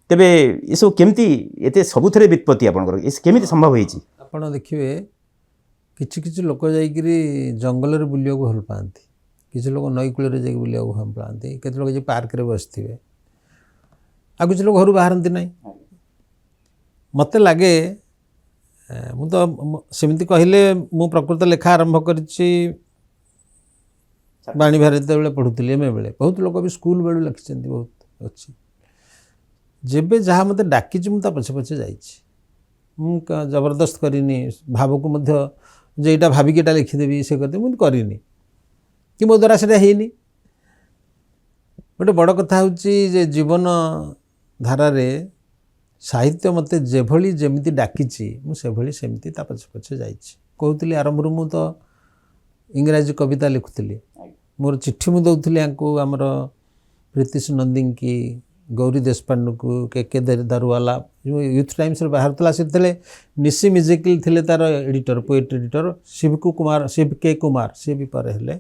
ତେବେ ଏସବୁ କେମିତି ଏତେ ସବୁଥିରେ ବିତ୍ପତ୍ତି ଆପଣଙ୍କର କେମିତି ସମ୍ଭବ ହେଇଛି ଆପଣ ଦେଖିବେ କିଛି କିଛି ଲୋକ ଯାଇକିରି ଜଙ୍ଗଲରେ ବୁଲିବାକୁ ଭଲ ପାଆନ୍ତି କିଛି ଲୋକ ନଈ କୂଳରେ ଯାଇକି ବୁଲିବାକୁ ଭଲ ପାଆନ୍ତି କେତେ ଲୋକ ଯାଇ ପାର୍କରେ ବସିଥିବେ ଆଉ କିଛି ଲୋକ ଘରୁ ବାହାରନ୍ତି ନାହିଁ ମୋତେ ଲାଗେ ମୁଁ ତ ସେମିତି କହିଲେ ମୁଁ ପ୍ରକୃତ ଲେଖା ଆରମ୍ଭ କରିଛି ବାଣୀବିହାର ଯେତେବେଳେ ପଢ଼ୁଥିଲି MA ବେଳେ ବହୁତ ଲୋକ ବି ସ୍କୁଲ ବେଳୁ ଲେଖିଛନ୍ତି ବହୁତ ଅଛି ଯେବେ ଯାହା ମୋତେ ଡାକିଛି ମୁଁ ତା ପଛେ ପଛେ ଯାଇଛି ମୁଁ ଜବରଦସ୍ତ କରିନି ଭାବକୁ ମଧ୍ୟ ଯେ ଏଇଟା ଭାବିକି ଏଇଟା ଲେଖିଦେବି ସେ କରିଦେବି ମୁଁ କରିନି କି ମୋ ଦ୍ୱାରା ସେଇଟା ହେଇନି ଗୋଟେ ବଡ଼ କଥା ହେଉଛି ଯେ ଜୀବନ ଧାରାରେ ସାହିତ୍ୟ ମୋତେ ଯେଭଳି ଯେମିତି ଡାକିଛି ମୁଁ ସେଭଳି ସେମିତି ତା ପଛେ ପଛେ ଯାଇଛି କହୁଥିଲି ଆରମ୍ଭରୁ ମୁଁ ତ ଇଂରାଜୀ କବିତା ଲେଖୁଥିଲି ମୋର ଚିଠି ମୁଁ ଦେଉଥିଲି ୟାଙ୍କୁ ଆମର ପ୍ରୀତିଶ ନନ୍ଦୀଙ୍କି ଗୌରୀ ଦେଶପାଣ୍ଡକୁ କେ ଦାରୁୱାଲା ୟୁଥ୍ ଟାଇମ୍ସରେ ବାହାରୁଥିଲା ସେତେବେଳେ ନିଶି ମ୍ୟୁଜିକାଲ ଥିଲେ ତାର ଏଡ଼ିଟର ପୋଏଟ୍ରି ଏଡ଼ିଟର ଶିବ କେ କୁମାର ସିଏ ବି ପରେ ହେଲେ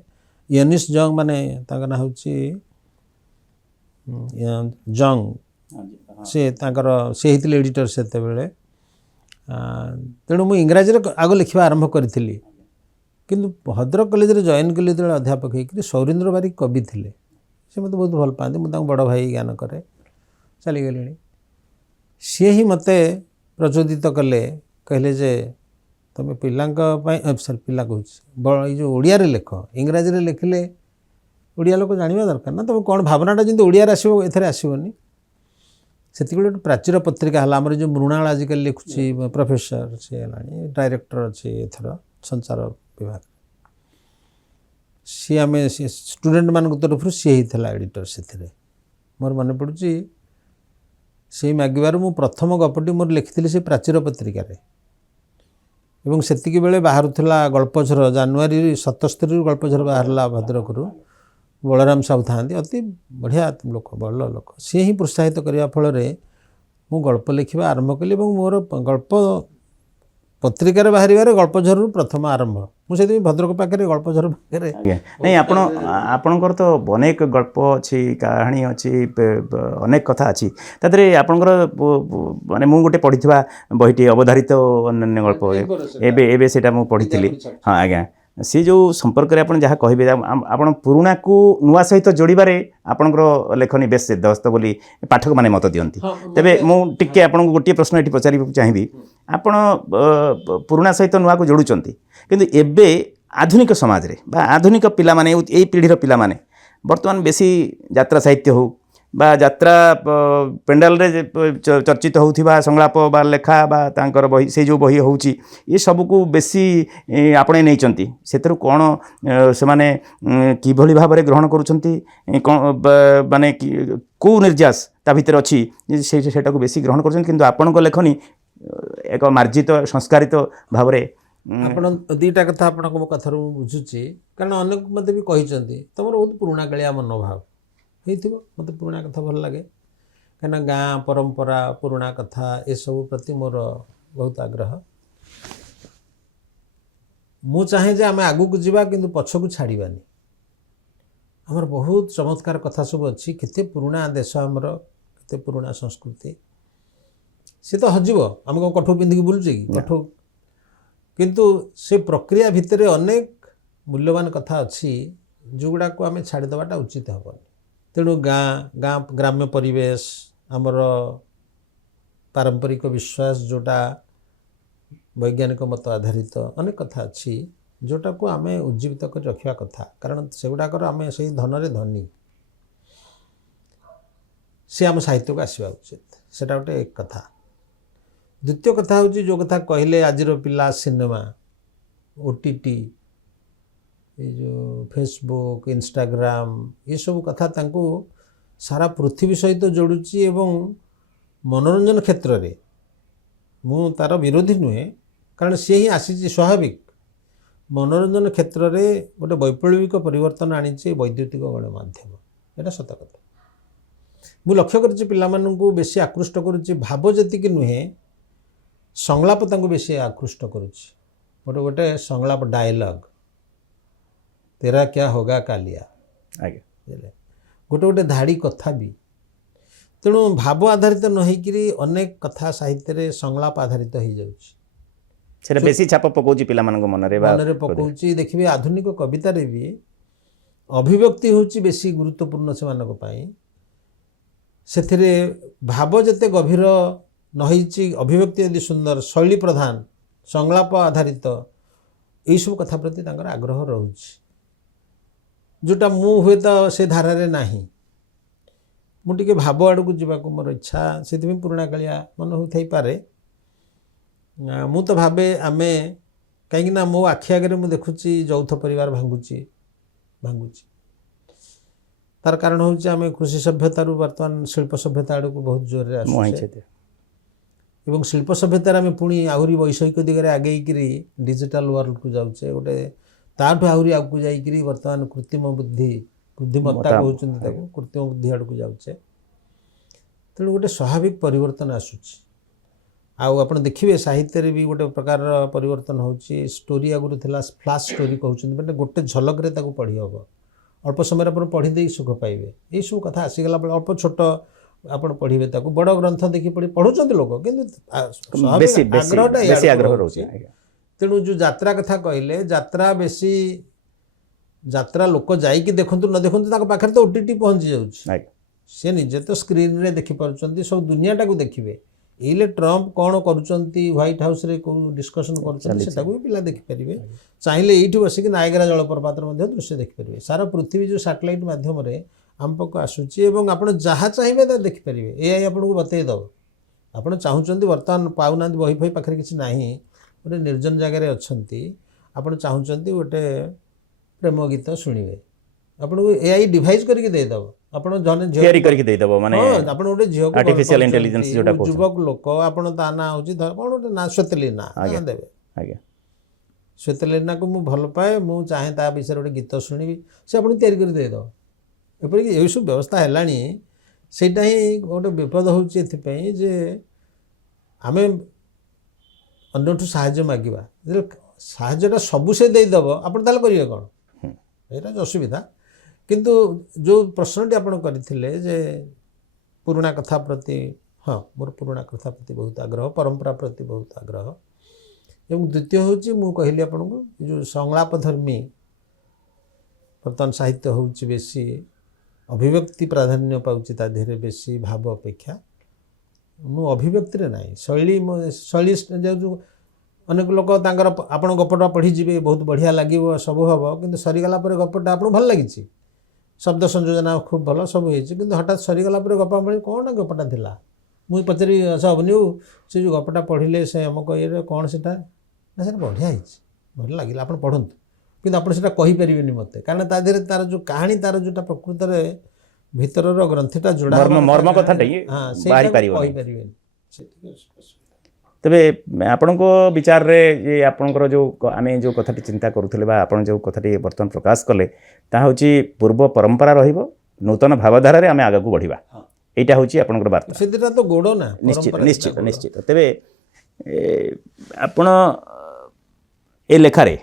ୟନିସ୍ ଜଙ୍ଗ ମାନେ ତାଙ୍କ ନାଁ ହେଉଛି ଜଙ୍ଗ ସେ ତାଙ୍କର ସେ ହେଇଥିଲେ ଏଡ଼ିଟର ସେତେବେଳେ ତେଣୁ ମୁଁ ଇଂରାଜୀରେ ଆଗ ଲେଖିବା ଆରମ୍ଭ କରିଥିଲି, କିନ୍ତୁ ଭଦ୍ରକ କଲେଜରେ ଜଏନ୍ କଲି ଯେତେବେଳେ ଅଧ୍ୟାପକ ହେଇକରି ସୌରୀନ୍ଦ୍ର ବାରିକ କବି ଥିଲେ, ସେ ମୋତେ ବହୁତ ଭଲ ପାଆନ୍ତି, ମୁଁ ତାଙ୍କୁ ବଡ଼ ଭାଇ ଜ୍ଞାନ କରେ, ଚାଲିଗଲେଣି। ସିଏ ହିଁ ମୋତେ ପ୍ରଚୋଦିତ କଲେ, କହିଲେ ଯେ ତୁମେ ପିଲାଙ୍କ ପାଇଁ ପିଲା କହୁଛି ଏଇ ଯେଉଁ ଓଡ଼ିଆରେ ଲେଖ, ଇଂରାଜୀରେ ଲେଖିଲେ ଓଡ଼ିଆ ଲୋକ ଜାଣିବା ଦରକାର ନା, ତୁମେ କ'ଣ ଭାବନାଟା ଯେମିତି ଓଡ଼ିଆରେ ଆସିବ ଏଥିରେ ଆସିବନି। ସେତିକିବେଳେ ଗୋଟେ ପ୍ରାଚୀର ପତ୍ରିକା ହେଲା, ଆମର ଯେଉଁ ମୃଣାଳ ଆଜିକାଲି ଲେଖୁଛି ପ୍ରଫେସର, ସେ ହେଲାଣି ଡାଇରେକ୍ଟର ଅଛି ଏଥର ସଞ୍ଚାର ବିଭାଗ, ସିଏ ଆମେ ଷ୍ଟୁଡେଣ୍ଟମାନଙ୍କ ତରଫରୁ ସିଏ ହେଇଥିଲା ଏଡ଼ିଟର। ସେଥିରେ ମୋର ମନେ ପଡ଼ୁଛି ସେଇ ମାଗିବାରୁ ମୁଁ ପ୍ରଥମ ଗପଟି ମୋର ଲେଖିଥିଲି ସେ ପ୍ରାଚୀର ପତ୍ରିକାରେ, ଏବଂ ସେତିକି ବେଳେ ବାହାରୁଥିଲା ଗଳ୍ପଝର, ଜାନୁଆରୀ 77ରୁ ଗଳ୍ପଝର ବାହାରିଲା ଭଦ୍ରକରୁ। ବଳରାମ ସାହୁ ଥାଆନ୍ତି, ଅତି ବଢ଼ିଆ ଲୋକ, ଭଲ ଲୋକ, ସିଏ ହିଁ ପ୍ରୋତ୍ସାହିତ କରିବା ଫଳରେ ମୁଁ ଗଳ୍ପ ଲେଖିବା ଆରମ୍ଭ କଲି, ଏବଂ ମୋର ଗଳ୍ପ ପତ୍ରିକାରେ ବାହାରିବାରେ ଗଳ୍ପଝରରୁ ପ୍ରଥମ ଆରମ୍ଭ। ମୁଁ ସେଥିପାଇଁ ଭଦ୍ରକ ପାଖରେ ଗଳ୍ପଝର ପାଖରେ। ନାଇଁ ଆପଣଙ୍କର ତ ଅନେକ ଗଳ୍ପ ଅଛି, କାହାଣୀ ଅଛି, ଅନେକ କଥା ଅଛି ତା ଦେହରେ। ଆପଣଙ୍କର ମାନେ ମୁଁ ଗୋଟେ ପଢ଼ିଥିବା ବହିଟି ଅବଧାରିତ ଅନ୍ୟାନ୍ୟ ଗଳ୍ପ, ଏବେ ସେଇଟା ମୁଁ ପଢ଼ିଥିଲି। ହଁ ଆଜ୍ଞା, ସେ ଯେଉଁ ସମ୍ପର୍କରେ ଆପଣ ଯାହା କହିବେ, ଆପଣ ପୁରୁଣାକୁ ନୂଆ ସହିତ ଯୋଡ଼ିବାରେ ଆପଣଙ୍କର ଲେଖନୀ ବେଶ ସିଦ୍ଧହସ୍ତ ବୋଲି ପାଠକମାନେ ମତ ଦିଅନ୍ତି। ତେବେ ମୁଁ ଟିକେ ଆପଣଙ୍କୁ ଗୋଟିଏ ପ୍ରଶ୍ନ ଏଠି ପଚାରିବାକୁ ଚାହିଁବି। ଆପଣ ପୁରୁଣା ସହିତ ନୂଆକୁ ଯୋଡ଼ୁଛନ୍ତି, କିନ୍ତୁ ଏବେ ଆଧୁନିକ ସମାଜରେ ବା ଆଧୁନିକ ପିଲାମାନେ, ଏଇ ପିଢ଼ିର ପିଲାମାନେ ବର୍ତ୍ତମାନ ବେଶୀ ଯାତ୍ରା ସାହିତ୍ୟ ହେଉ ବା ଯାତ୍ରା ପେଣ୍ଡାଲରେ ଚର୍ଚ୍ଚିତ ହେଉଥିବା ସଂଳାପ ବା ଲେଖା ବା ତାଙ୍କର ବହି, ସେଇ ଯେଉଁ ବହି ହେଉଛି, ଏସବୁକୁ ବେଶୀ ଆପଣେଇ ନେଇଛନ୍ତି। ସେଥିରୁ କ'ଣ ସେମାନେ କିଭଳି ଭାବରେ ଗ୍ରହଣ କରୁଛନ୍ତି, କ'ଣ ମାନେ କେଉଁ ନିର୍ଯାସ ତା ଭିତରେ ଅଛି, ସେଇଟାକୁ ବେଶୀ ଗ୍ରହଣ କରୁଛନ୍ତି, କିନ୍ତୁ ଆପଣଙ୍କ ଲେଖନୀ ଏକ ମାର୍ଜିତ ସଂସ୍କାରିତ ଭାବରେ। ଆପଣ ଦୁଇଟା କଥା ଆପଣଙ୍କ ମୋ କଥାରୁ ମୁଁ ବୁଝୁଛି, କାରଣ ଅନେକ ମୋତେ ବି କହିଛନ୍ତି ତୁମର ବହୁତ ପୁରୁଣା କାଳିଆ ମନୋଭାବ ହେଇଥିବ। ମୋତେ ପୁରୁଣା କଥା ଭଲ ଲାଗେ, କାହିଁକିନା ଗାଁ ପରମ୍ପରା, ପୁରୁଣା କଥା ଏସବୁ ପ୍ରତି ମୋର ବହୁତ ଆଗ୍ରହ। ମୁଁ ଚାହେଁ ଯେ ଆମେ ଆଗକୁ ଯିବା, କିନ୍ତୁ ପଛକୁ ଛାଡ଼ିବାନି। ଆମର ବହୁତ ଚମତ୍କାର କଥା ସବୁ ଅଛି, କେତେ ପୁରୁଣା ଦେଶ ଆମର, କେତେ ପୁରୁଣା ସଂସ୍କୃତି, ସେ ତ ହଜିବ। ଆମେ କ'ଣ କଠଉ ପିନ୍ଧିକି ବୁଲୁଛେ କି? କଠଉ, କିନ୍ତୁ ସେ ପ୍ରକ୍ରିୟା ଭିତରେ ଅନେକ ମୂଲ୍ୟବାନ କଥା ଅଛି ଯେଉଁଗୁଡ଼ାକୁ ଆମେ ଛାଡ଼ିଦେବାଟା ଉଚିତ ହେବନି। ତେଣୁ ଗ୍ରାମ୍ୟ ପରିବେଶ, ଆମର ପାରମ୍ପରିକ ବିଶ୍ୱାସ, ଯେଉଁଟା ବୈଜ୍ଞାନିକ ମତ ଆଧାରିତ, ଅନେକ କଥା ଅଛି ଯେଉଁଟାକୁ ଆମେ ଉଜ୍ଜୀବିତ କରି ରଖିବା କଥା, କାରଣ ସେଗୁଡ଼ାକର ଆମେ ସେଇ ଧନରେ ଧନୀ। ସେ ଆମ ସାହିତ୍ୟକୁ ଆସିବା ଉଚିତ, ସେଇଟା ଗୋଟେ ଏକ କଥା। ଦ୍ୱିତୀୟ କଥା ହେଉଛି ଯେଉଁ କଥା କହିଲେ, ଆଜିର ପିଲା ସିନେମା, OTT, ଏ ଯେଉଁ ଫେସବୁକ୍, ଇନଷ୍ଟାଗ୍ରାମ, ଏସବୁ କଥା ତାଙ୍କୁ ସାରା ପୃଥିବୀ ସହିତ ଯୋଡ଼ୁଛି, ଏବଂ ମନୋରଞ୍ଜନ କ୍ଷେତ୍ରରେ ମୁଁ ତା'ର ବିରୋଧୀ ନୁହେଁ, କାରଣ ସିଏ ହିଁ ଆସିଛି ସ୍ୱାଭାବିକ। ମନୋରଞ୍ଜନ କ୍ଷେତ୍ରରେ ଗୋଟେ ବୈପ୍ଳବିକ ପରିବର୍ତ୍ତନ ଆଣିଛି ବୈଦ୍ୟୁତିକ ଗଣମାଧ୍ୟମ, ଏଇଟା ସତ କଥା। ମୁଁ ଲକ୍ଷ୍ୟ କରିଛି ପିଲାମାନଙ୍କୁ ବେଶୀ ଆକୃଷ୍ଟ କରୁଛି ଭାବ ଯେତିକି ନୁହେଁ, ସଂଳାପ ତାଙ୍କୁ ବେଶୀ ଆକୃଷ୍ଟ କରୁଛି। ଗୋଟେ ସଂଳାପ, ଡାଏଲଗ, ତେରା କ୍ୟା ହୋଗା କାଲିଆ, ଆଜ୍ଞା, ଗୋଟେ ଧାଡ଼ି କଥା ବି। ତେଣୁ ଭାବ ଆଧାରିତ ନ ହେଇକିରି ଅନେକ କଥା ସାହିତ୍ୟରେ ସଂଳାପ ଆଧାରିତ ହେଇଯାଉଛି, ସେଟା ବେଶୀ ଛାପ ପକାଉଛି ପିଲାମାନଙ୍କ ମନରେ ପକାଉଛି। ଦେଖିବେ ଆଧୁନିକ କବିତାରେ ବି ଅଭିବ୍ୟକ୍ତି ହେଉଛି ବେଶୀ ଗୁରୁତ୍ୱପୂର୍ଣ୍ଣ ସେମାନଙ୍କ ପାଇଁ। ସେଥିରେ ଭାବ ଯେତେ ଗଭୀର ନ ହେଇଛି, ଅଭିବ୍ୟକ୍ତି ଯଦି ସୁନ୍ଦର, ଶୈଳୀ ପ୍ରଧାନ, ସଂଳାପ ଆଧାରିତ, ଏଇସବୁ କଥା ପ୍ରତି ତାଙ୍କର ଆଗ୍ରହ ରହୁଛି, ଯେଉଁଟା ମୁଁ ହୁଏତ ସେ ଧାରାରେ ନାହିଁ। ମୁଁ ଟିକେ ଭାବ ଆଡ଼କୁ ଯିବାକୁ ମୋର ଇଚ୍ଛା, ସେଥିପାଇଁ ପୁରୁଣା କାଳିଆ ମନେ ହୋଇଥାଇପାରେ। ମୁଁ ତ ଭାବେ ଆମେ, କାହିଁକିନା ମୋ ଆଖି ଆଗରେ ମୁଁ ଦେଖୁଛି ଯୌଥ ପରିବାର ଭାଙ୍ଗୁଛି। ତାର କାରଣ ହେଉଛି ଆମେ କୃଷି ସଭ୍ୟତାରୁ ବର୍ତ୍ତମାନ ଶିଳ୍ପ ସଭ୍ୟତା ଆଡ଼କୁ ବହୁତ ଜୋରରେ ଆସୁଛେ, ଏବଂ ଶିଳ୍ପ ସଭ୍ୟତାରେ ଆମେ ପୁଣି ଆହୁରି ବୈଷୟିକ ଦିଗରେ ଆଗେଇକିରି ଡିଜିଟାଲ ୱାର୍ଲଡକୁ ଯାଉଛେ। ଗୋଟେ ତାଠୁ ଆହୁରି ଆଗକୁ ଯାଇକିରି ବର୍ତ୍ତମାନ ବୁଦ୍ଧିମତ୍ତା କହୁଛନ୍ତି ତାକୁ, କୃତ୍ରିମ ବୁଦ୍ଧି ଆଡ଼କୁ ଯାଉଛେ। ତେଣୁ ଗୋଟେ ସ୍ୱାଭାବିକ ପରିବର୍ତ୍ତନ ଆସୁଛି। ଆଉ ଆପଣ ଦେଖିବେ ସାହିତ୍ୟରେ ବି ଗୋଟେ ପ୍ରକାରର ପରିବର୍ତ୍ତନ ହେଉଛି। ଷ୍ଟୋରି ଆଗରୁ ଥିଲା ଫ୍ଲାସ୍ ଷ୍ଟୋରି କହୁଛନ୍ତି, ମାନେ ଗୋଟେ ଝଲକରେ ତାକୁ ପଢ଼ି ହେବ, ଅଳ୍ପ ସମୟରେ ଆପଣ ପଢ଼ି ଦେଇ ସୁଖ ପାଇବେ। ଏଇସବୁ କଥା ଆସିଗଲା ବେଳେ ଅଳ୍ପ ଛୋଟ ଆପଣ ପଢ଼ିବେ ତାକୁ ବଡ଼ ଗ୍ରନ୍ଥ ଦେଖି ପଢ଼ୁଛନ୍ତି ଲୋକ କିନ୍ତୁ ବେଶୀ ଆଗ୍ରହଟା ବେଶୀ ଇଆଡ଼କୁ ଆଗ୍ରହ ରହୁଛି। ରହୁଛି ଆଜ୍ଞା। ତେଣୁ ଯେଉଁ ଯାତ୍ରା କଥା କହିଲେ ଯାତ୍ରା ବେଶୀ ଯାତ୍ରା ଲୋକ ଯାଇକି ଦେଖନ୍ତୁ ନ ଦେଖନ୍ତୁ ତାଙ୍କ ପାଖରେ ତ OTT ପହଞ୍ଚି ଯାଉଛି। ଆଜ୍ଞା ସେ ନିଜେ ତ ସ୍କ୍ରିନ୍ରେ ଦେଖିପାରୁଛନ୍ତି ସବୁ ଦୁନିଆଟାକୁ ଦେଖିବେ। ଏଇଲେ ଟ୍ରମ୍ପ କ'ଣ କରୁଛନ୍ତି ହ୍ୱାଇଟ୍ ହାଉସ୍ରେ କେଉଁ ଡିସ୍କସନ୍ କରୁଛନ୍ତି ସେଟାକୁ ବି ପିଲା ଦେଖିପାରିବେ। ଚାହିଁଲେ ଏଇଠି ବସିକି ନାୟଗରା ଜଳପ୍ରପାତର ମଧ୍ୟ ଦୃଶ୍ୟ ଦେଖିପାରିବେ। ସାରା ପୃଥିବୀ ଯେଉଁ ସାଟେଲାଇଟ୍ ମାଧ୍ୟମରେ ଆମ ପାଖକୁ ଆସୁଛି ଏବଂ ଆପଣ ଯାହା ଚାହିଁବେ ତାହା ଦେଖିପାରିବେ। AI ଆପଣଙ୍କୁ ବତେଇ ଦେବ। ଆପଣ ଚାହୁଁଛନ୍ତି ବର୍ତ୍ତମାନ ପାଉନାହାନ୍ତି ବହି ଫହି ପାଖରେ କିଛି ନାହିଁ ଗୋଟେ ନିର୍ଜନ ଜାଗାରେ ଅଛନ୍ତି ଆପଣ ଚାହୁଁଛନ୍ତି ଗୋଟେ ପ୍ରେମ ଗୀତ ଶୁଣିବେ ଆପଣଙ୍କୁ AI ଡିଭାଇସ୍ କରିକି ଦେଇଦେବ। ଆପଣ ଜଣେ ତିଆରି କରିକି ଦେଇଦେବ ମାନେ ଆପଣ ଗୋଟେ ଝିଅକୁ ଆର୍ଟିଫିସିଆଲ ଇଣ୍ଟେଲିଜେନ୍ସ ଯୋଉଟା କହୁଛନ୍ତି। ଯୁବକ ଲୋକ ଆପଣ ତା ନାଁ ହେଉଛି କ'ଣ ଗୋଟେ ନାଁ ଶ୍ୱେତଲିନା ନାଁ ଦେବେ। ଆଜ୍ଞା ଶ୍ୱେତଲିନାକୁ ମୁଁ ଭଲ ପାଏ ମୁଁ ଚାହେଁ ତା ବିଷୟରେ ଗୋଟେ ଗୀତ ଶୁଣିବି ସେ ଆପଣଙ୍କୁ ତିଆରି କରି ଦେଇଦେବ। ଏପରିକି ଏଇସବୁ ବ୍ୟବସ୍ଥା ହେଲାଣି ସେଇଟା ହିଁ ଗୋଟେ ବିପଦ ହେଉଛି ଏଥିପାଇଁ ଯେ ଆମେ ଅନ୍ୟଠୁ ସାହାଯ୍ୟ ମାଗିବା ଯେତେବେଳେ ସାହାଯ୍ୟଟା ସବୁ ସେ ଦେଇଦେବ ଆପଣ ତାହେଲେ କରିବେ କ'ଣ ଏଇଟା ଅସୁବିଧା। କିନ୍ତୁ ଯେଉଁ ପ୍ରଶ୍ନଟି ଆପଣ କରିଥିଲେ ଯେ ପୁରୁଣା କଥା ପ୍ରତି ହଁ ମୋର ପୁରୁଣା କଥା ପ୍ରତି ବହୁତ ଆଗ୍ରହ ପରମ୍ପରା ପ୍ରତି ବହୁତ ଆଗ୍ରହ ଏବଂ ଦ୍ୱିତୀୟ ହେଉଛି ମୁଁ କହିଲି ଆପଣଙ୍କୁ ଯେଉଁ ସଂଳାପ ଧର୍ମୀ ବର୍ତ୍ତମାନ ସାହିତ୍ୟ ହେଉଛି ବେଶୀ ଅଭିବ୍ୟକ୍ତି ପ୍ରାଧାନ୍ୟ ପାଉଛି ତା ଦେହରେ ବେଶୀ ଭାବ ଅପେକ୍ଷା ମୁଁ ଅଭିବ୍ୟକ୍ତିରେ ନାହିଁ ଶୈଳୀ ଯେଉଁ ଅନେକ ଲୋକ ତାଙ୍କର ଆପଣ ଗପଟା ପଢ଼ିଯିବେ ବହୁତ ବଢ଼ିଆ ଲାଗିବ ସବୁ ହେବ କିନ୍ତୁ ସରିଗଲା ପରେ ଗପଟା ଆପଣଙ୍କୁ ଭଲ ଲାଗିଛି ଶବ୍ଦ ସଂଯୋଜନା ଖୁବ୍ ଭଲ ସବୁ ହେଇଛି କିନ୍ତୁ ହଠାତ୍ ସରିଗଲା ପରେ ଗପ ପଢ଼ି କ'ଣ ଗପଟା ଥିଲା ମୁଁ ପଚାରି ଆଚ୍ଛା ଅବନିଉ ସେ ଯେଉଁ ଗପଟା ପଢ଼ିଲେ ସେ ଆମକୁ ଇଏରେ କ'ଣ ସେଟା ନା ସେଟା ବଢ଼ିଆ ହେଇଛି ଭଲ ଲାଗିଲା ଆପଣ ପଢ଼ନ୍ତୁ କିନ୍ତୁ ଆପଣ ସେଟା କହିପାରିବେନି ମୋତେ କାରଣ ତା ଦେହରେ ତାର ଯେଉଁ କାହାଣୀ ତାର ଯେଉଁଟା ପ୍ରକୃତରେ ଭିତରର ଗ୍ରନ୍ଥିଟା ଯୋଡ଼ା ମର୍ମ କଥାଟା ବାହାରି ପାରିବନି କହିପାରିବେନି। ତେବେ ଆପଣଙ୍କ ବିଚାରରେ ଯେ ଆପଣଙ୍କର ଯେଉଁ ଆମେ ଯେଉଁ କଥାଟି ଚିନ୍ତା କରୁଥିଲେ ବା ଆପଣ ଯେଉଁ କଥାଟି ବର୍ତ୍ତମାନ ପ୍ରକାଶ କଲେ ତାହା ହେଉଛି ପୂର୍ବ ପରମ୍ପରା ରହିବ ନୂତନ ଭାବଧାରାରେ ଆମେ ଆଗକୁ ବଢ଼ିବା ଏଇଟା ହେଉଛି ଆପଣଙ୍କର ବାର୍ତ୍ତା। ସେଥିଟା ତ ଗୋଡ଼ ନା ନିଶ୍ଚିତ ନିଶ୍ଚିତ ନିଶ୍ଚିତ। ତେବେ ଆପଣ ଏ ଲେଖାରେ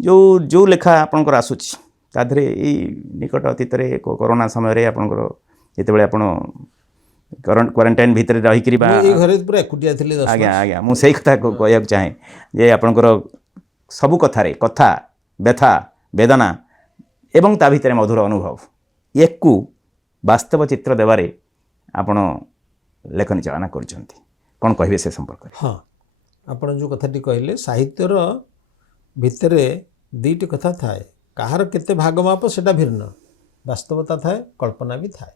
ଯେଉଁ ଲେଖା ଆପଣଙ୍କର ଆସୁଛି ତା ଦେହରେ ଏଇ ନିକଟ ଅତୀତରେ କରୋନା ସମୟରେ ଆପଣଙ୍କର ଯେତେବେଳେ ଆପଣ କ୍ୱାରେଣ୍ଟାଇନ୍ ଭିତରେ ରହିକରି ବା ଘରେ ପୁରା ଏକୁଟିଆ ଥିଲି ଆଜ୍ଞା ଆଜ୍ଞା ମୁଁ ସେଇ କଥା କହିବାକୁ ଚାହେଁ ଯେ ଆପଣଙ୍କର ସବୁ କଥାରେ କଥା ବ୍ୟଥା ବେଦନା ଏବଂ ତା ଭିତରେ ମଧୁର ଅନୁଭବ ୟାକୁ ବାସ୍ତବ ଚିତ୍ର ଦେବାରେ ଆପଣ ଲେଖନୀ ଚାଳନା କରିଛନ୍ତି କ'ଣ କହିବେ ସେ ସମ୍ପର୍କରେ? ହଁ ଆପଣ ଯେଉଁ କଥାଟି କହିଲେ ସାହିତ୍ୟର ଭିତରେ ଦୁଇଟି କଥା ଥାଏ କାହାର କେତେ ଭାଗ ମାପ ସେଇଟା ଭିନ୍ନ ବାସ୍ତବତା ଥାଏ କଳ୍ପନା ବି ଥାଏ।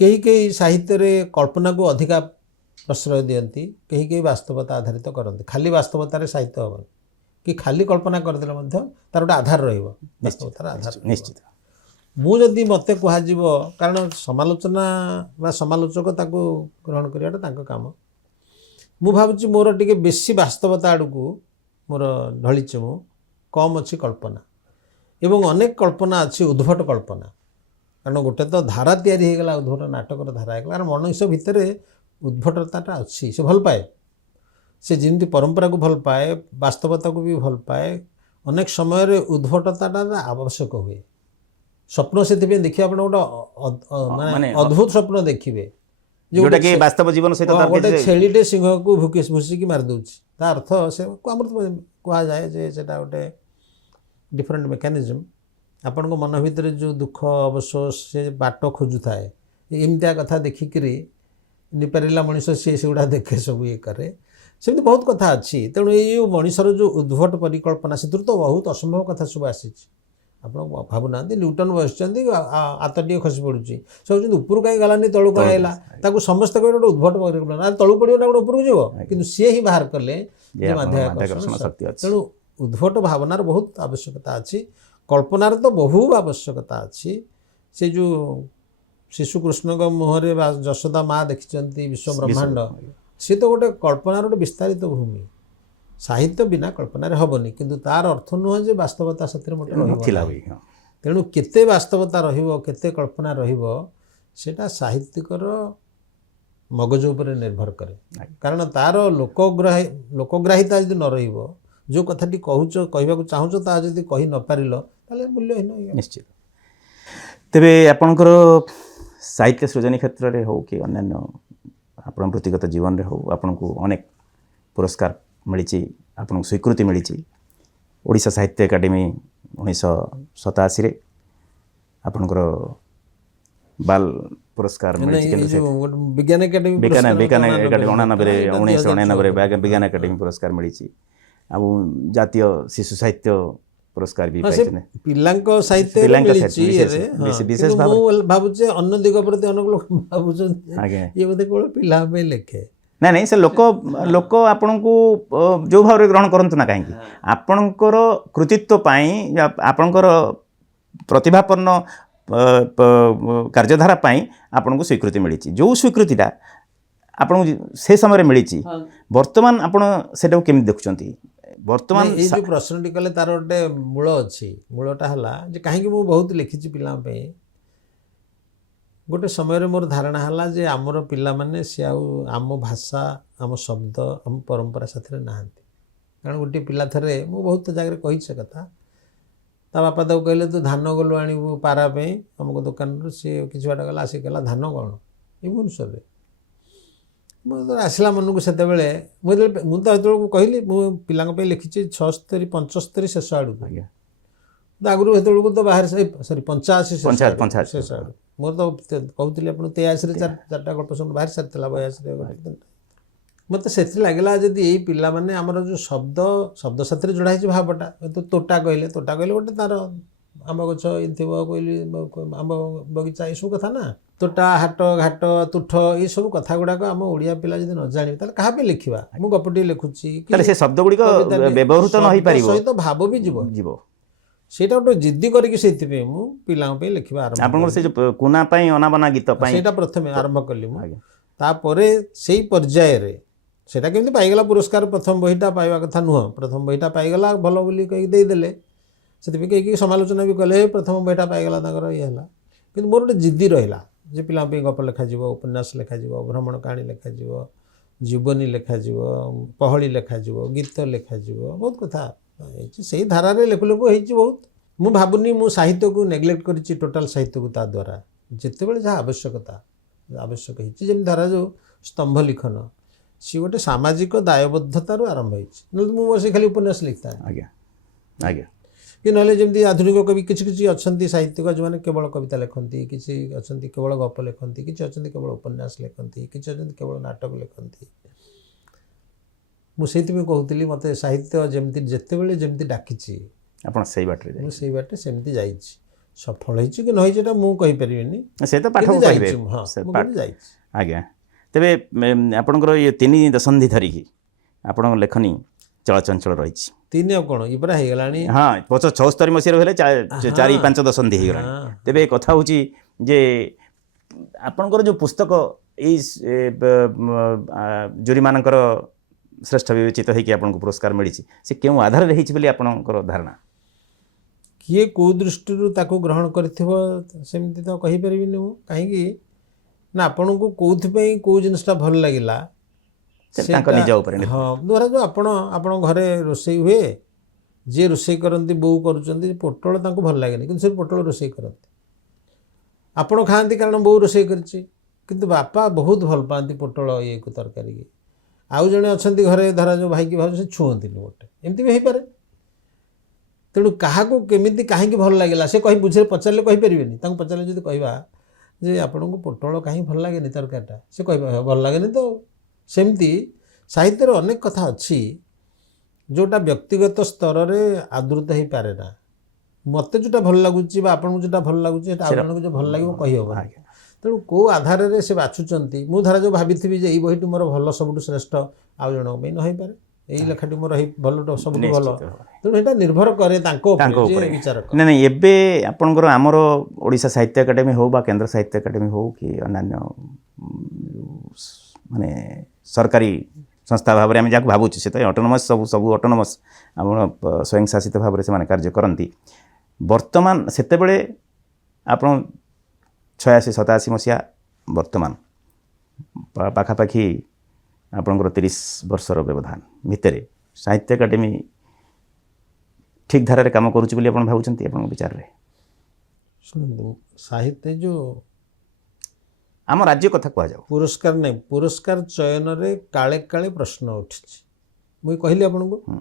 କେହି କେହି ସାହିତ୍ୟରେ କଳ୍ପନାକୁ ଅଧିକା ପ୍ରଶ୍ରୟ ଦିଅନ୍ତି କେହି କେହି ବାସ୍ତବତା ଆଧାରିତ କରନ୍ତି ଖାଲି ବାସ୍ତବତାରେ ସାହିତ୍ୟ ହେବନି କି ଖାଲି କଳ୍ପନା କରିଦେଲେ ମଧ୍ୟ ତାର ଗୋଟେ ଆଧାର ରହିବ ବାସ୍ତବତାର ଆଧାର ନିଶ୍ଚିତ। ମୁଁ ଯଦି ମୋତେ କୁହାଯିବ କାରଣ ସମାଲୋଚନା ବା ସମାଲୋଚକ ତାକୁ ଗ୍ରହଣ କରିବାଟା ତାଙ୍କ କାମ ମୁଁ ଭାବୁଛି ମୋର ଟିକେ ବେଶୀ ବାସ୍ତବତା ଆଡ଼କୁ ମୋର ଢଳିଛି ମୁଁ କମ୍ ଅଛି କଳ୍ପନା ଏବଂ ଅନେକ କଳ୍ପନା ଅଛି ଉଦ୍ଭଟ କଳ୍ପନା କାରଣ ଗୋଟେ ତ ଧାରା ତିଆରି ହେଇଗଲା ଉଦ୍ଭଟ ନାଟକର ଧାରା ହେଇଗଲା କାରଣ ମଣିଷ ଭିତରେ ଉଦ୍ଭଟତାଟା ଅଛି ସେ ଭଲ ପାଏ ସେ ଯେମିତି ପରମ୍ପରାକୁ ଭଲ ପାଏ ବାସ୍ତବତାକୁ ବି ଭଲ ପାଏ ଅନେକ ସମୟରେ ଉଦ୍ଭଟତାଟା ଆବଶ୍ୟକ ହୁଏ। ସ୍ୱପ୍ନ ସେଥିପାଇଁ ଦେଖିବେ ଆପଣ ଗୋଟେ ମାନେ ଅଦ୍ଭୁତ ସ୍ୱପ୍ନ ଦେଖିବେ ଯେଉଁଟାକି ବାସ୍ତବ ଜୀବନ ସହିତ ଗୋଟେ ଛେଳିଟେ ସିଂହକୁ ଭୁସିକି ମାରିଦେଉଛି ତା ଅର୍ଥ ସେ ଆମର କୁହାଯାଏ ଯେ ସେଇଟା ଗୋଟେ ଡିଫରେଣ୍ଟ ମେକାନିଜମ୍ ଆପଣଙ୍କ ମନ ଭିତରେ ଯେଉଁ ଦୁଃଖ ଅବସୋଷ ସେ ବାଟ ଖୋଜୁଥାଏ ଏମିତିଆ କଥା ଦେଖିକିରି ନିପାରିଲା ମଣିଷ ସିଏ ସେଗୁଡ଼ା ଦେଖେ ସବୁ ଇଏ କରେ ସେମିତି ବହୁତ କଥା ଅଛି। ତେଣୁ ଏଇ ମଣିଷର ଯେଉଁ ଉଦ୍ଭଟ ପରିକଳ୍ପନା ସେଥିରୁ ତ ବହୁତ ଅସମ୍ଭବ କଥା ସବୁ ଆସିଛି ଆପଣ ଭାବୁନାହାନ୍ତି ନ୍ୟୁଟନ ବସିଛନ୍ତି ହାତ ଟିକେ ଖସି ପଡ଼ୁଛି ସେ ହେଉଛନ୍ତି ଉପରୁ କାହିଁ ଗଲାନି ତଳକୁ ଆଇଲା ତାକୁ ସମସ୍ତେ କହିଲେ ଗୋଟେ ଉଦ୍ଭଟ ପରିକଳ୍ପନା ତଳକୁ ପଡ଼ିବ ନା ଗୋଟେ ଉପରକୁ ଯିବ କିନ୍ତୁ ସିଏ ହିଁ ବାହାର କଲେ ଯେ ମାଧ୍ୟାକର୍ଷଣ ଶକ୍ତି। ତେଣୁ ଉଦ୍ଭଟ ଭାବନାର ବହୁତ ଆବଶ୍ୟକତା ଅଛି କଳ୍ପନାର ତ ବହୁ ଆବଶ୍ୟକତା ଅଛି। ସେ ଯେଉଁ ଶିଶୁକୃଷ୍ଣଙ୍କ ମୁହଁରେ ଯଶୋଦା ମା ଦେଖିଛନ୍ତି ବିଶ୍ୱ ବ୍ରହ୍ମାଣ୍ଡ ସେ ତ ଗୋଟେ କଳ୍ପନାର ଗୋଟେ ବିସ୍ତାରିତ ଭୂମି ସାହିତ୍ୟ ବିନା କଳ୍ପନାରେ ହେବନି କିନ୍ତୁ ତାର ଅର୍ଥ ନୁହଁ ଯେ ବାସ୍ତବତା ସେଥିରେ ମୋଟେ ରହିବ। ତେଣୁ କେତେ ବାସ୍ତବତା ରହିବ କେତେ କଳ୍ପନା ରହିବ ସେଇଟା ସାହିତ୍ୟିକର ମଗଜ ଉପରେ ନିର୍ଭର କରେ କାରଣ ତାର ଲୋକଗ୍ରାହିତା ଯଦି ନ ରହିବ ଯେଉଁ କଥାଟି କହିବାକୁ ଚାହୁଁଛ ତାହା ଯଦି କହି ନପାରିଲ ତାହେଲେ ମୂଲ୍ୟହୀନ। ନିଶ୍ଚିତ। ତେବେ ଆପଣଙ୍କର साहित्य सृजनी क्षेत्र में हो कि अन्य आपण वृत्तिगत जीवन में हो आपन को अनेक पुरस्कार मिली आपन को स्वीकृति मिली ओडिशा साहित्य एकाडेमी 1987 रे आपनकर बाल पुरस्कार मिली विज्ञान एकेडमी विज्ञान एकाडेमी 1999 विज्ञान एकाडेमी पुरस्कार मिली ଆଉ ଜାତୀୟ ଶିଶୁ ସାହିତ୍ୟ ପୁରସ୍କାର ବି ପାଇଛନ୍ତି ପିଲାଙ୍କ ସାହିତ୍ୟ ବିଶେଷ ମୁଁ ଭାବୁଛି ଅନ୍ୟ ଦିଗ ପ୍ରତି ଅନେକ ଲୋକ ଭାବୁଛନ୍ତି ଇଏ ବୋଧେ କେବଳ ପିଲା ପାଇଁ ଲେଖେ ନାଇଁ ନାଇଁ ସେ ଲୋକ ଆପଣଙ୍କୁ ଯେଉଁ ଭାବରେ ଗ୍ରହଣ କରନ୍ତୁ ନା କାହିଁକି ଆପଣଙ୍କର କୃତିତ୍ୱ ପାଇଁ ଆପଣଙ୍କର ପ୍ରତିଭାପନ୍ନ କାର୍ଯ୍ୟଧାରା ପାଇଁ ଆପଣଙ୍କୁ ସ୍ୱୀକୃତି ମିଳିଛି ଯେଉଁ ସ୍ୱୀକୃତିଟା ଆପଣଙ୍କୁ ସେ ସମୟରେ ମିଳିଛି ବର୍ତ୍ତମାନ ଆପଣ ସେଟାକୁ କେମିତି ଦେଖୁଛନ୍ତି ବର୍ତ୍ତମାନ ଏଇ ଯେଉଁ ପ୍ରଶ୍ନଟି କଲେ ତାର ଗୋଟେ ମୂଳ ଅଛି ମୂଳଟା ହେଲା ଯେ କାହିଁକି ମୁଁ ବହୁତ ଲେଖିଛି ପିଲାଙ୍କ ପାଇଁ ଗୋଟେ ସମୟରେ ମୋର ଧାରଣା ହେଲା ଯେ ଆମର ପିଲାମାନେ ସେ ଆଉ ଆମ ଭାଷା ଆମ ଶବ୍ଦ ଆମ ପରମ୍ପରା ସାଥିରେ ନାହାନ୍ତି କାରଣ ଗୋଟିଏ ପିଲା ଥରେ ମୁଁ ବହୁତ ଜାଗାରେ କହିଛି ସେ କଥା ତା ବାପା ତାକୁ କହିଲେ ତୁ ଧାନ ଗଲୁ ଆଣିବୁ ପାରା ପାଇଁ ଆମକୁ ଦୋକାନରୁ ସିଏ କିଛି ବାଟ ଗଲା ଆସିକି କହିଲା ଧାନ କ'ଣ ଏଇ ଭୁବନେଶ୍ୱରରେ ମୁଁ ଆସିଲା ମନକୁ ସେତେବେଳେ ମୁଁ ତ ସେତେବେଳକୁ କହିଲି ମୁଁ ପିଲାଙ୍କ ପାଇଁ ଲେଖିଛି 76 75 ଶେଷ ଆଡ଼କୁ ଆଗରୁ ସେତେବେଳକୁ ତ ବାହାରେ ସରି 85 ଶେଷ ଆଡ଼କୁ ମୋର ତ କହୁଥିଲି ଆପଣ 83ରେ ଚାରିଟା ଗଳ୍ପ ସବୁ ବାହାରି ସାରିଥିଲା 82ରେ ଗୋଟେ ମୋତେ ସେଥିରେ ଲାଗିଲା ଯଦି ଏଇ ପିଲାମାନେ ଆମର ଯେଉଁ ଶବ୍ଦ ସାଥିରେ ଯୋଡ଼ା ହେଇଛି ଭାବଟା ତୋଟା କହିଲେ ଗୋଟେ ତାର ଆମ୍ବ ଗଛ ଥିବ କହିଲି ଆମ୍ବ ବଗିଚା ଏସବୁ କଥା ନା ତୋଟା ହାଟ ଘାଟ ତୁଠ ଏସବୁ କଥା ଗୁଡ଼ାକ ଆମ ଓଡ଼ିଆ ପିଲା ଯଦି ନ ଜାଣିବେ ତାହେଲେ କାହା ପାଇଁ ଲେଖିବା ମୁଁ ଗପଟିଏ ଲେଖୁଛି ସେ ଶବ୍ଦ ଗୁଡ଼ିକ ବ୍ୟବହୃତ ନ ହେଇପାରିବ ସହିତ ଭାବ ବି ଯିବ ସେଇଟା ଗୋଟେ ଜିଦ୍ଦି କରିକି ସେଇଥିପାଇଁ ମୁଁ ପିଲାଙ୍କ ପାଇଁ ଲେଖିବା ଆରମ୍ଭ ଆପଣଙ୍କର ସେ ଯେଉଁ କୁନା ପାଇଁ ଅନାବନା ଗୀତ ପାଇଁ ସେଇଟା ପ୍ରଥମେ ଆରମ୍ଭ କଲି ମୁଁ ତାପରେ ସେଇ ପର୍ଯ୍ୟାୟରେ ସେଇଟା କେମିତି ପାଇଗଲା ପୁରସ୍କାର ପ୍ରଥମ ବହିଟା ପାଇବା କଥା ନୁହଁ ପ୍ରଥମ ବହିଟା ପାଇଗଲା ଭଲ ବୋଲି କହିକି ଦେଇଦେଲେ ସେଥିପାଇଁ କେହି ସମାଲୋଚନା ବି କଲେ ପ୍ରଥମ ବହିଟା ପାଇଗଲା ତାଙ୍କର ଇଏ ହେଲା କିନ୍ତୁ ମୋର ଗୋଟେ ଜିଦ୍ଦି ରହିଲା ଯେ ପିଲାଙ୍କ ପାଇଁ ଗପ ଲେଖାଯିବ ଉପନ୍ୟାସ ଲେଖାଯିବ ଭ୍ରମଣ କାହାଣୀ ଲେଖାଯିବ ଜୀବନୀ ଲେଖାଯିବ ପହଳି ଲେଖାଯିବ ଗୀତ ଲେଖାଯିବ ବହୁତ କଥା ହେଇଛି ସେଇ ଧାରାରେ ଲେଖୁ ହେଇଛି ବହୁତ ମୁଁ ଭାବୁନି ମୁଁ ସାହିତ୍ୟକୁ ନେଗ୍ଲେକ୍ଟ କରିଛି ଟୋଟାଲ ସାହିତ୍ୟକୁ ତା ଦ୍ୱାରା ଯେତେବେଳେ ଯାହା ଆବଶ୍ୟକ ହେଇଛି ଯେମିତି ଧରା ଯେଉଁ ସ୍ତମ୍ଭ ଲିଖନ ସିଏ ଗୋଟେ ସାମାଜିକ ଦାୟବଦ୍ଧତାରୁ ଆରମ୍ଭ ହେଇଛି ନହେଲେ ମୁଁ ବସି ଖାଲି ଉପନ୍ୟାସ ଲିଖିଥାଏ ଆଜ୍ଞା କି ନହେଲେ ଯେମିତି ଆଧୁନିକ କବି କିଛି ଅଛନ୍ତି ସାହିତ୍ୟିକ ଯେଉଁମାନେ କେବଳ କବିତା ଲେଖନ୍ତି କିଛି ଅଛନ୍ତି କେବଳ ଗପ ଲେଖନ୍ତି କିଛି ଅଛନ୍ତି କେବଳ ଉପନ୍ୟାସ ଲେଖନ୍ତି କିଛି ଅଛନ୍ତି କେବଳ ନାଟକ ଲେଖନ୍ତି ମୁଁ ସେଇଥିପାଇଁ କହୁଥିଲି ମୋତେ ସାହିତ୍ୟ ଯେତେବେଳେ ଯେମିତି ଡାକିଛି ଆପଣ ସେଇ ବାଟରେ ମୁଁ ସେଇ ବାଟରେ ସେମିତି ଯାଇଛି ସଫଳ ହେଇଛି କି ନ ହେଇଛି ଏଇଟା ମୁଁ କହିପାରିବିନି ସେ ତ ପାଠ କହିବେ ଯାଇଛି ଆଜ୍ଞା ତେବେ ଆପଣଙ୍କର ଇଏ 3 ଦଶନ୍ଧି ଧରିକି ଆପଣଙ୍କ ଲେଖନୀ ଚଳଚଞ୍ଚଳ ରହିଛି 3 ଆଉ କ'ଣ ଇଏ ପୁରା ହେଇଗଲାଣି ହଁ 76 ମସିହାରୁ ହେଲେ 4-5 ଦଶନ୍ଧି ହେଇଗଲାଣି ତେବେ କଥା ହେଉଛି ଯେ ଆପଣଙ୍କର ଯେଉଁ ପୁସ୍ତକ ଏଇ ଜୁରିମାନଙ୍କର ଶ୍ରେଷ୍ଠ ବିବେଚିତ ହେଇକି ଆପଣଙ୍କୁ ପୁରସ୍କାର ମିଳିଛି ସେ କେଉଁ ଆଧାରରେ ହେଇଛି ବୋଲି ଆପଣଙ୍କର ଧାରଣା କିଏ କେଉଁ ଦୃଷ୍ଟିରୁ ତାକୁ ଗ୍ରହଣ କରିଥିବ ସେମିତି ତ କହିପାରିବିନି ମୁଁ କାହିଁକି ନା ଆପଣଙ୍କୁ କେଉଁଥିପାଇଁ କେଉଁ ଜିନିଷଟା ଭଲ ଲାଗିଲା ତାଙ୍କ ନିଜ ଉପରେ ହଁ ଧରାଯାଉ ଆପଣଙ୍କ ଘରେ ରୋଷେଇ ହୁଏ ଯିଏ ରୋଷେଇ କରନ୍ତି ବୋଉ କରୁଛନ୍ତି ପୋଟଳ ତାଙ୍କୁ ଭଲ ଲାଗେନି କିନ୍ତୁ ସେ ପୋଟଳ ରୋଷେଇ କରନ୍ତି ଆପଣ ଖାଆନ୍ତି କାରଣ ବୋଉ ରୋଷେଇ କରିଛି କିନ୍ତୁ ବାପା ବହୁତ ଭଲ ପାଆନ୍ତି ପୋଟଳ ଇଏକୁ ତରକାରୀକି ଆଉ ଜଣେ ଅଛନ୍ତି ଘରେ ଧରାଯାଉ ଭାଇକି ଭାଉଜ ସେ ଛୁଅନ୍ତିନି ଗୋଟେ ଏମିତି ବି ହେଇପାରେ ତେଣୁ କାହାକୁ କେମିତି କାହିଁକି ଭଲ ଲାଗିଲା ସେ ପଚାରିଲେ କହିପାରିବେନି ତାଙ୍କୁ ପଚାରିଲେ ଯଦି କହିବା ଯେ ଆପଣଙ୍କୁ ପୋଟଳ କାହିଁକି ଭଲ ଲାଗେନି ତରକାରୀଟା ସେ କହିବା ଭଲ ଲାଗେନି ତ ସେମିତି ସାହିତ୍ୟରେ ଅନେକ କଥା ଅଛି ଯେଉଁଟା ବ୍ୟକ୍ତିଗତ ସ୍ତରରେ ଆଦୃତ ହେଇପାରେ ନା ମୋତେ ଯେଉଁଟା ଭଲ ଲାଗୁଛି ବା ଆପଣଙ୍କୁ ଯେଉଁଟା ଭଲ ଲାଗୁଛି ସେଇଟା ଆଉ ଜଣଙ୍କୁ ଯେଉଁ ଭଲ ଲାଗିବ କହିହେବନି ତେଣୁ କେଉଁ ଆଧାରରେ ସେ ବାଛୁଛନ୍ତି ମୁଁ ଧରାଯାଉ ଭାବିଥିବି ଯେ ଏଇ ବହିଟି ମୋର ଭଲ ସବୁଠୁ ଶ୍ରେଷ୍ଠ ଆଉ ଜଣଙ୍କ ପାଇଁ ନ ହେଇପାରେ ଏଇ ଲେଖାଟି ମୋର ଭଲ ସବୁଠୁ ଭଲ ତେଣୁ ଏଇଟା ନିର୍ଭର କରେ ତାଙ୍କ ଉପରେ ବିଚାର ନାଇଁ ଏବେ ଆପଣଙ୍କର ଆମର ଓଡ଼ିଶା ସାହିତ୍ୟ ଏକାଡେମୀ ହେଉ ବା କେନ୍ଦ୍ର ସାହିତ୍ୟ ଏକାଡେମୀ ହେଉ କି ଅନ୍ୟାନ୍ୟ ମାନେ ସରକାରୀ ସଂସ୍ଥା ଭାବରେ ଆମେ ଯାହାକୁ ଭାବୁଛୁ ସେ ତ ଅଟୋନମସ୍ ସବୁ ଅଟୋନମସ୍ ଆମର ସ୍ୱୟଂଶାସିତ ଭାବରେ ସେମାନେ କାର୍ଯ୍ୟ କରନ୍ତି ବର୍ତ୍ତମାନ ସେତେବେଳେ ଆପଣ 86-87 ମସିହା ବର୍ତ୍ତମାନ ପାଖାପାଖି ଆପଣଙ୍କର 30 ବର୍ଷର ବ୍ୟବଧାନ ଭିତରେ ସାହିତ୍ୟ ଏକାଡେମୀ ଠିକ୍ ଧାରାରେ କାମ କରୁଛି ବୋଲି ଆପଣ ଭାବୁଛନ୍ତି ଆପଣଙ୍କ ବିଚାରରେ ଶୁଣନ୍ତୁ ସାହିତ୍ୟ ଯେଉଁ आम राज्य कथा कहुँ पुरस्कार नहीं पुरस्कार चयन रे काले काले प्रश्न उठी मुझे कहली आपको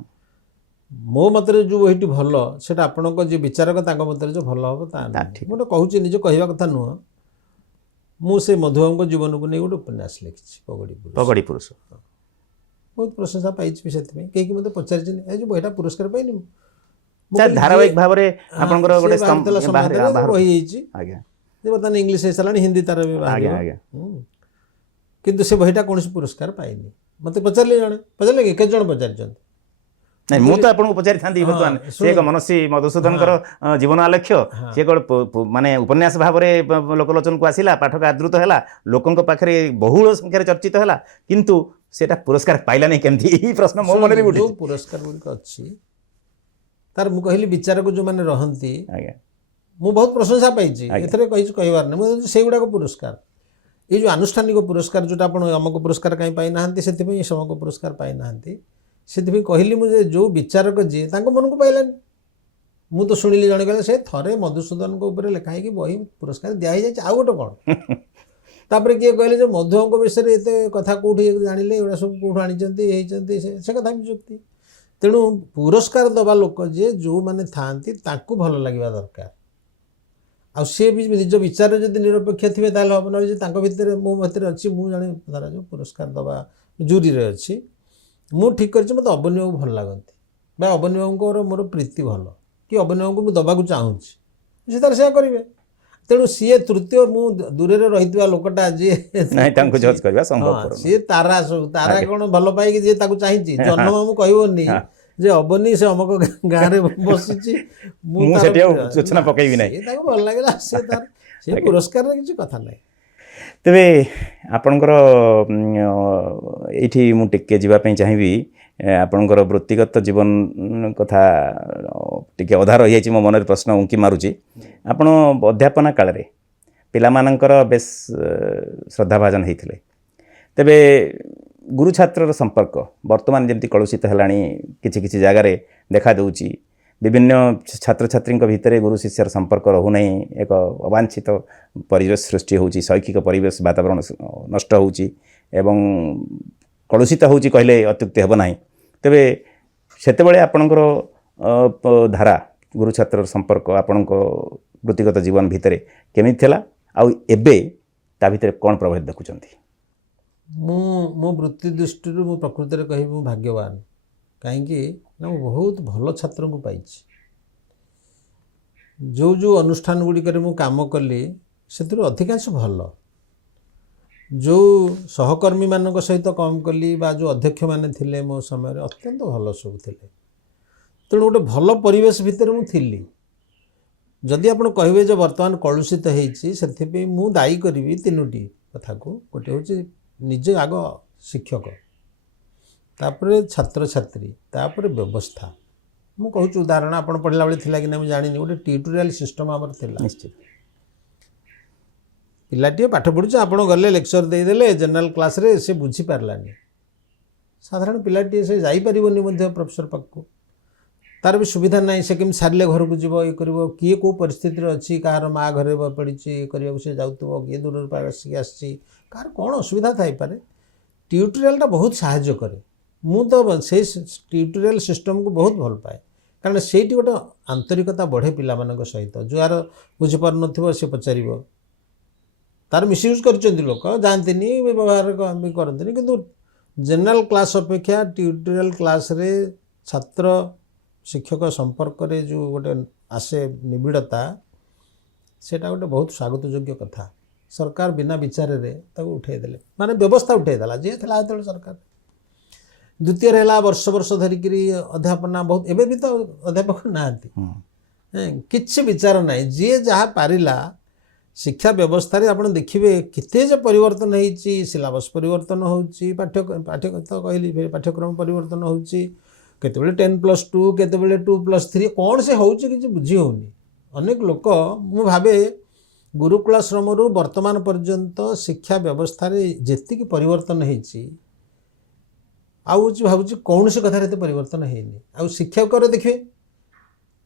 मो मतरे जो बहीटी भल से आपण जी विचारक मतरे जो भल हम गोटे कहूँ निज कहवा कथा नुह मुझे मधुबाबू जीवन को नहीं गोटे उपन्यास लिखी पगड़ी पुरुष बहुत प्रशंसा पाई कहीं मत पचार जो बहीटा पुरस्कार पाइनि धारावाहिक भाव में आपंकर गोटे बही बर्तमान इंग्लीश हो सारा हिंदी तार भी किंतु से बहीटा कौन पुरस्कार पाइनि मत पचारे जड़े पचारे कि जन पचार नहीं मुझे आपको पचारि था बर्तमान सी एक मनसी मधुसूदन जीवन आलेख्य सी गोटे माने उपन्यास भाव में लोकलोचन को आसला पाठक आदृत है लोकों पाखे बहुल संख्यार चर्चित है किंतु सेटा पुरस्कार पाइला नहीं केमती प्रश्न मो मन में जो पुरस्कार गुड़िक अच्छी तार मु कहली विचारक जो मैंने रहती मु बहुत प्रशंसा पाई कहबार नहीं मुझे से गुड़ाक पुरस्कार ये जो आनुष्ठानिक पुरस्कार जोटा आप अमक पुरस्कार कहीं पाई ना से समक पुरस्कार पाई ना से कहली मुझे जो विचारक जी मन को पाइलानी मु तो शुणिली जड़े कहले से थरे मधुसूदन को लिखाई बही पुरस्कार दिखाई जाए आउ गोटे कौन तापर किए कहले जो मधुबाबू विषय में एत कथा कौटी जानिले एगुड़ा सब कौटू आनी से कथा भी जुक्ति तेणु पुरस्कार दबा लोक जे जो मैंने था भल लगे दरकार आ सी भी निज विचार जब निरपेक्ष थे ताल हम ना भितर मो भितर अच्छी मुझे धारा जो पुरस्कार दबा जूरी अच्छी मु ठीक कर मत अबनी बाबू भल लगती अबनी बाबू मोर प्रीति भल कि अबनी बाबू को दबा चाहूँ सी तार से करेंगे तेणु सी तृतीय मु दूर रही लोकटा जी सी तारा सब तारा कौन भल पाई जी चाहिए जन्म मु कहबनी जे अबनी से अमक गाँव में बसी भल लगे से पुरस्कार किसी कथा ना तेबे आपणकर ये मुझे जावाई चाहिए आपणकर वृत्तिगत जीवन कथा टिके अधा रही जाइए मो मन प्रश्न उंकी मारुची आपण अध्यापना काल रे पिलामानंकर बेस श्रद्धाभाजन होते तेबे गुरु छात्र संपर्क वर्तमान जमी कलुषित है किसी जगार देखा दूची विभिन्न छात्र छात्री भितर गुरु शिष्यर संपर्क रहूना एक अवांछित परिवेश सृष्टि होची शैक्षिक परिवेश वातावरण नष्ट होची एवं कलुषित होची कहले अत्युक्ति हेब नाही तेबे सेतेबेले आपणकर धारा गुरु छात्र संपर्क आपणक वृत्तिगत जीवन भितर केमी थिला आ एबे ता भितर कोन प्रभावित देखुचंती मो वृत्ति दृष्टि मो प्रकृति में कह भाग्यवान कहीं बहुत भल छात्र को पाई जो जो अनुष्ठान गुड़िक काम कली से अधिकांश भल जो सहकर्मी मान सहित काम कली बा जो अध्यक्ष मैंने थिले मो समय अत्यंत भल सब थे तेणु गोटे भल परिवेश भितर मुझी जदि आप कहे जो बर्तमान कलुषित होती मु दायी करी तीनोटी कथा को गोटे हूँ निजे आग शिक्षक तापर छात्र छात्री तापर व्यवस्था मु कहूँ उदाहरण आप पढ़ला बेले थिला कि ना जानी गोटे ट्यूटोरियल सिस्टम आमर थिला निश्चित पिलाटी पाठ पढ़ुचे आप गले लेक्चर देदेले जनरल क्लास रे से बुझी पार्लानी साधारण पिलाटी से जापरनी प्रोफेसर पाक तार भी सुविधा ना से केमी सारे घर को जीव ये कर किए कौ परिस्थिति अच्छी कहार माँ घरे पड़ी ये करने से जाऊँ किए दूर आसिक आसी कहार कौन असुविधा थाईपे ट्यूटोरियल बहुत साहाय्य करे मु तो से ट्यूटोरियल सिस्टम को बहुत भल पाए कारण से गोटे आंतरिकता बढ़े पिला सहित जो यार बुझीपार न सी पचार तार मिसयूज कर लोक जाती व्यवहार भी करते कि जनरल क्लास अपेक्षा ट्यूटोरियल क्लास रे छात्र शिक्षक संपर्क रे जो गोटे आसे निबिड़ता सेटा गोटे बहुत स्वागत योग्य कथा सरकार बिना विचार रे ताको उठेदेले माने व्यवस्था उठेदेला जे थला हेतल सरकार द्वितीय रहा वर्ष वर्ष धरिक अध्यापना बहुत एवं भी तो अध्यापक ना कि विचार ना जी जहाँ पारिला शिक्षा व्यवस्था रे आपण देखिए केते जे परिवर्तन होती सिलेबस परिवर्तन होची पाठ्यक्रम कहली पाठ्यक्रम परिवर्तन होची केतेबेले 10+2 केतेबेले 2+3 कौन से होची कि बुझी होनी अनेक लोक मु भावे गुरुकुलाश्रम वर्तमान पर्यंत शिक्षा व्यवस्था रे जेतिकी परिवर्तन होती भावुँ कौन से कथार परिवर्तन है शिक्षक देखिए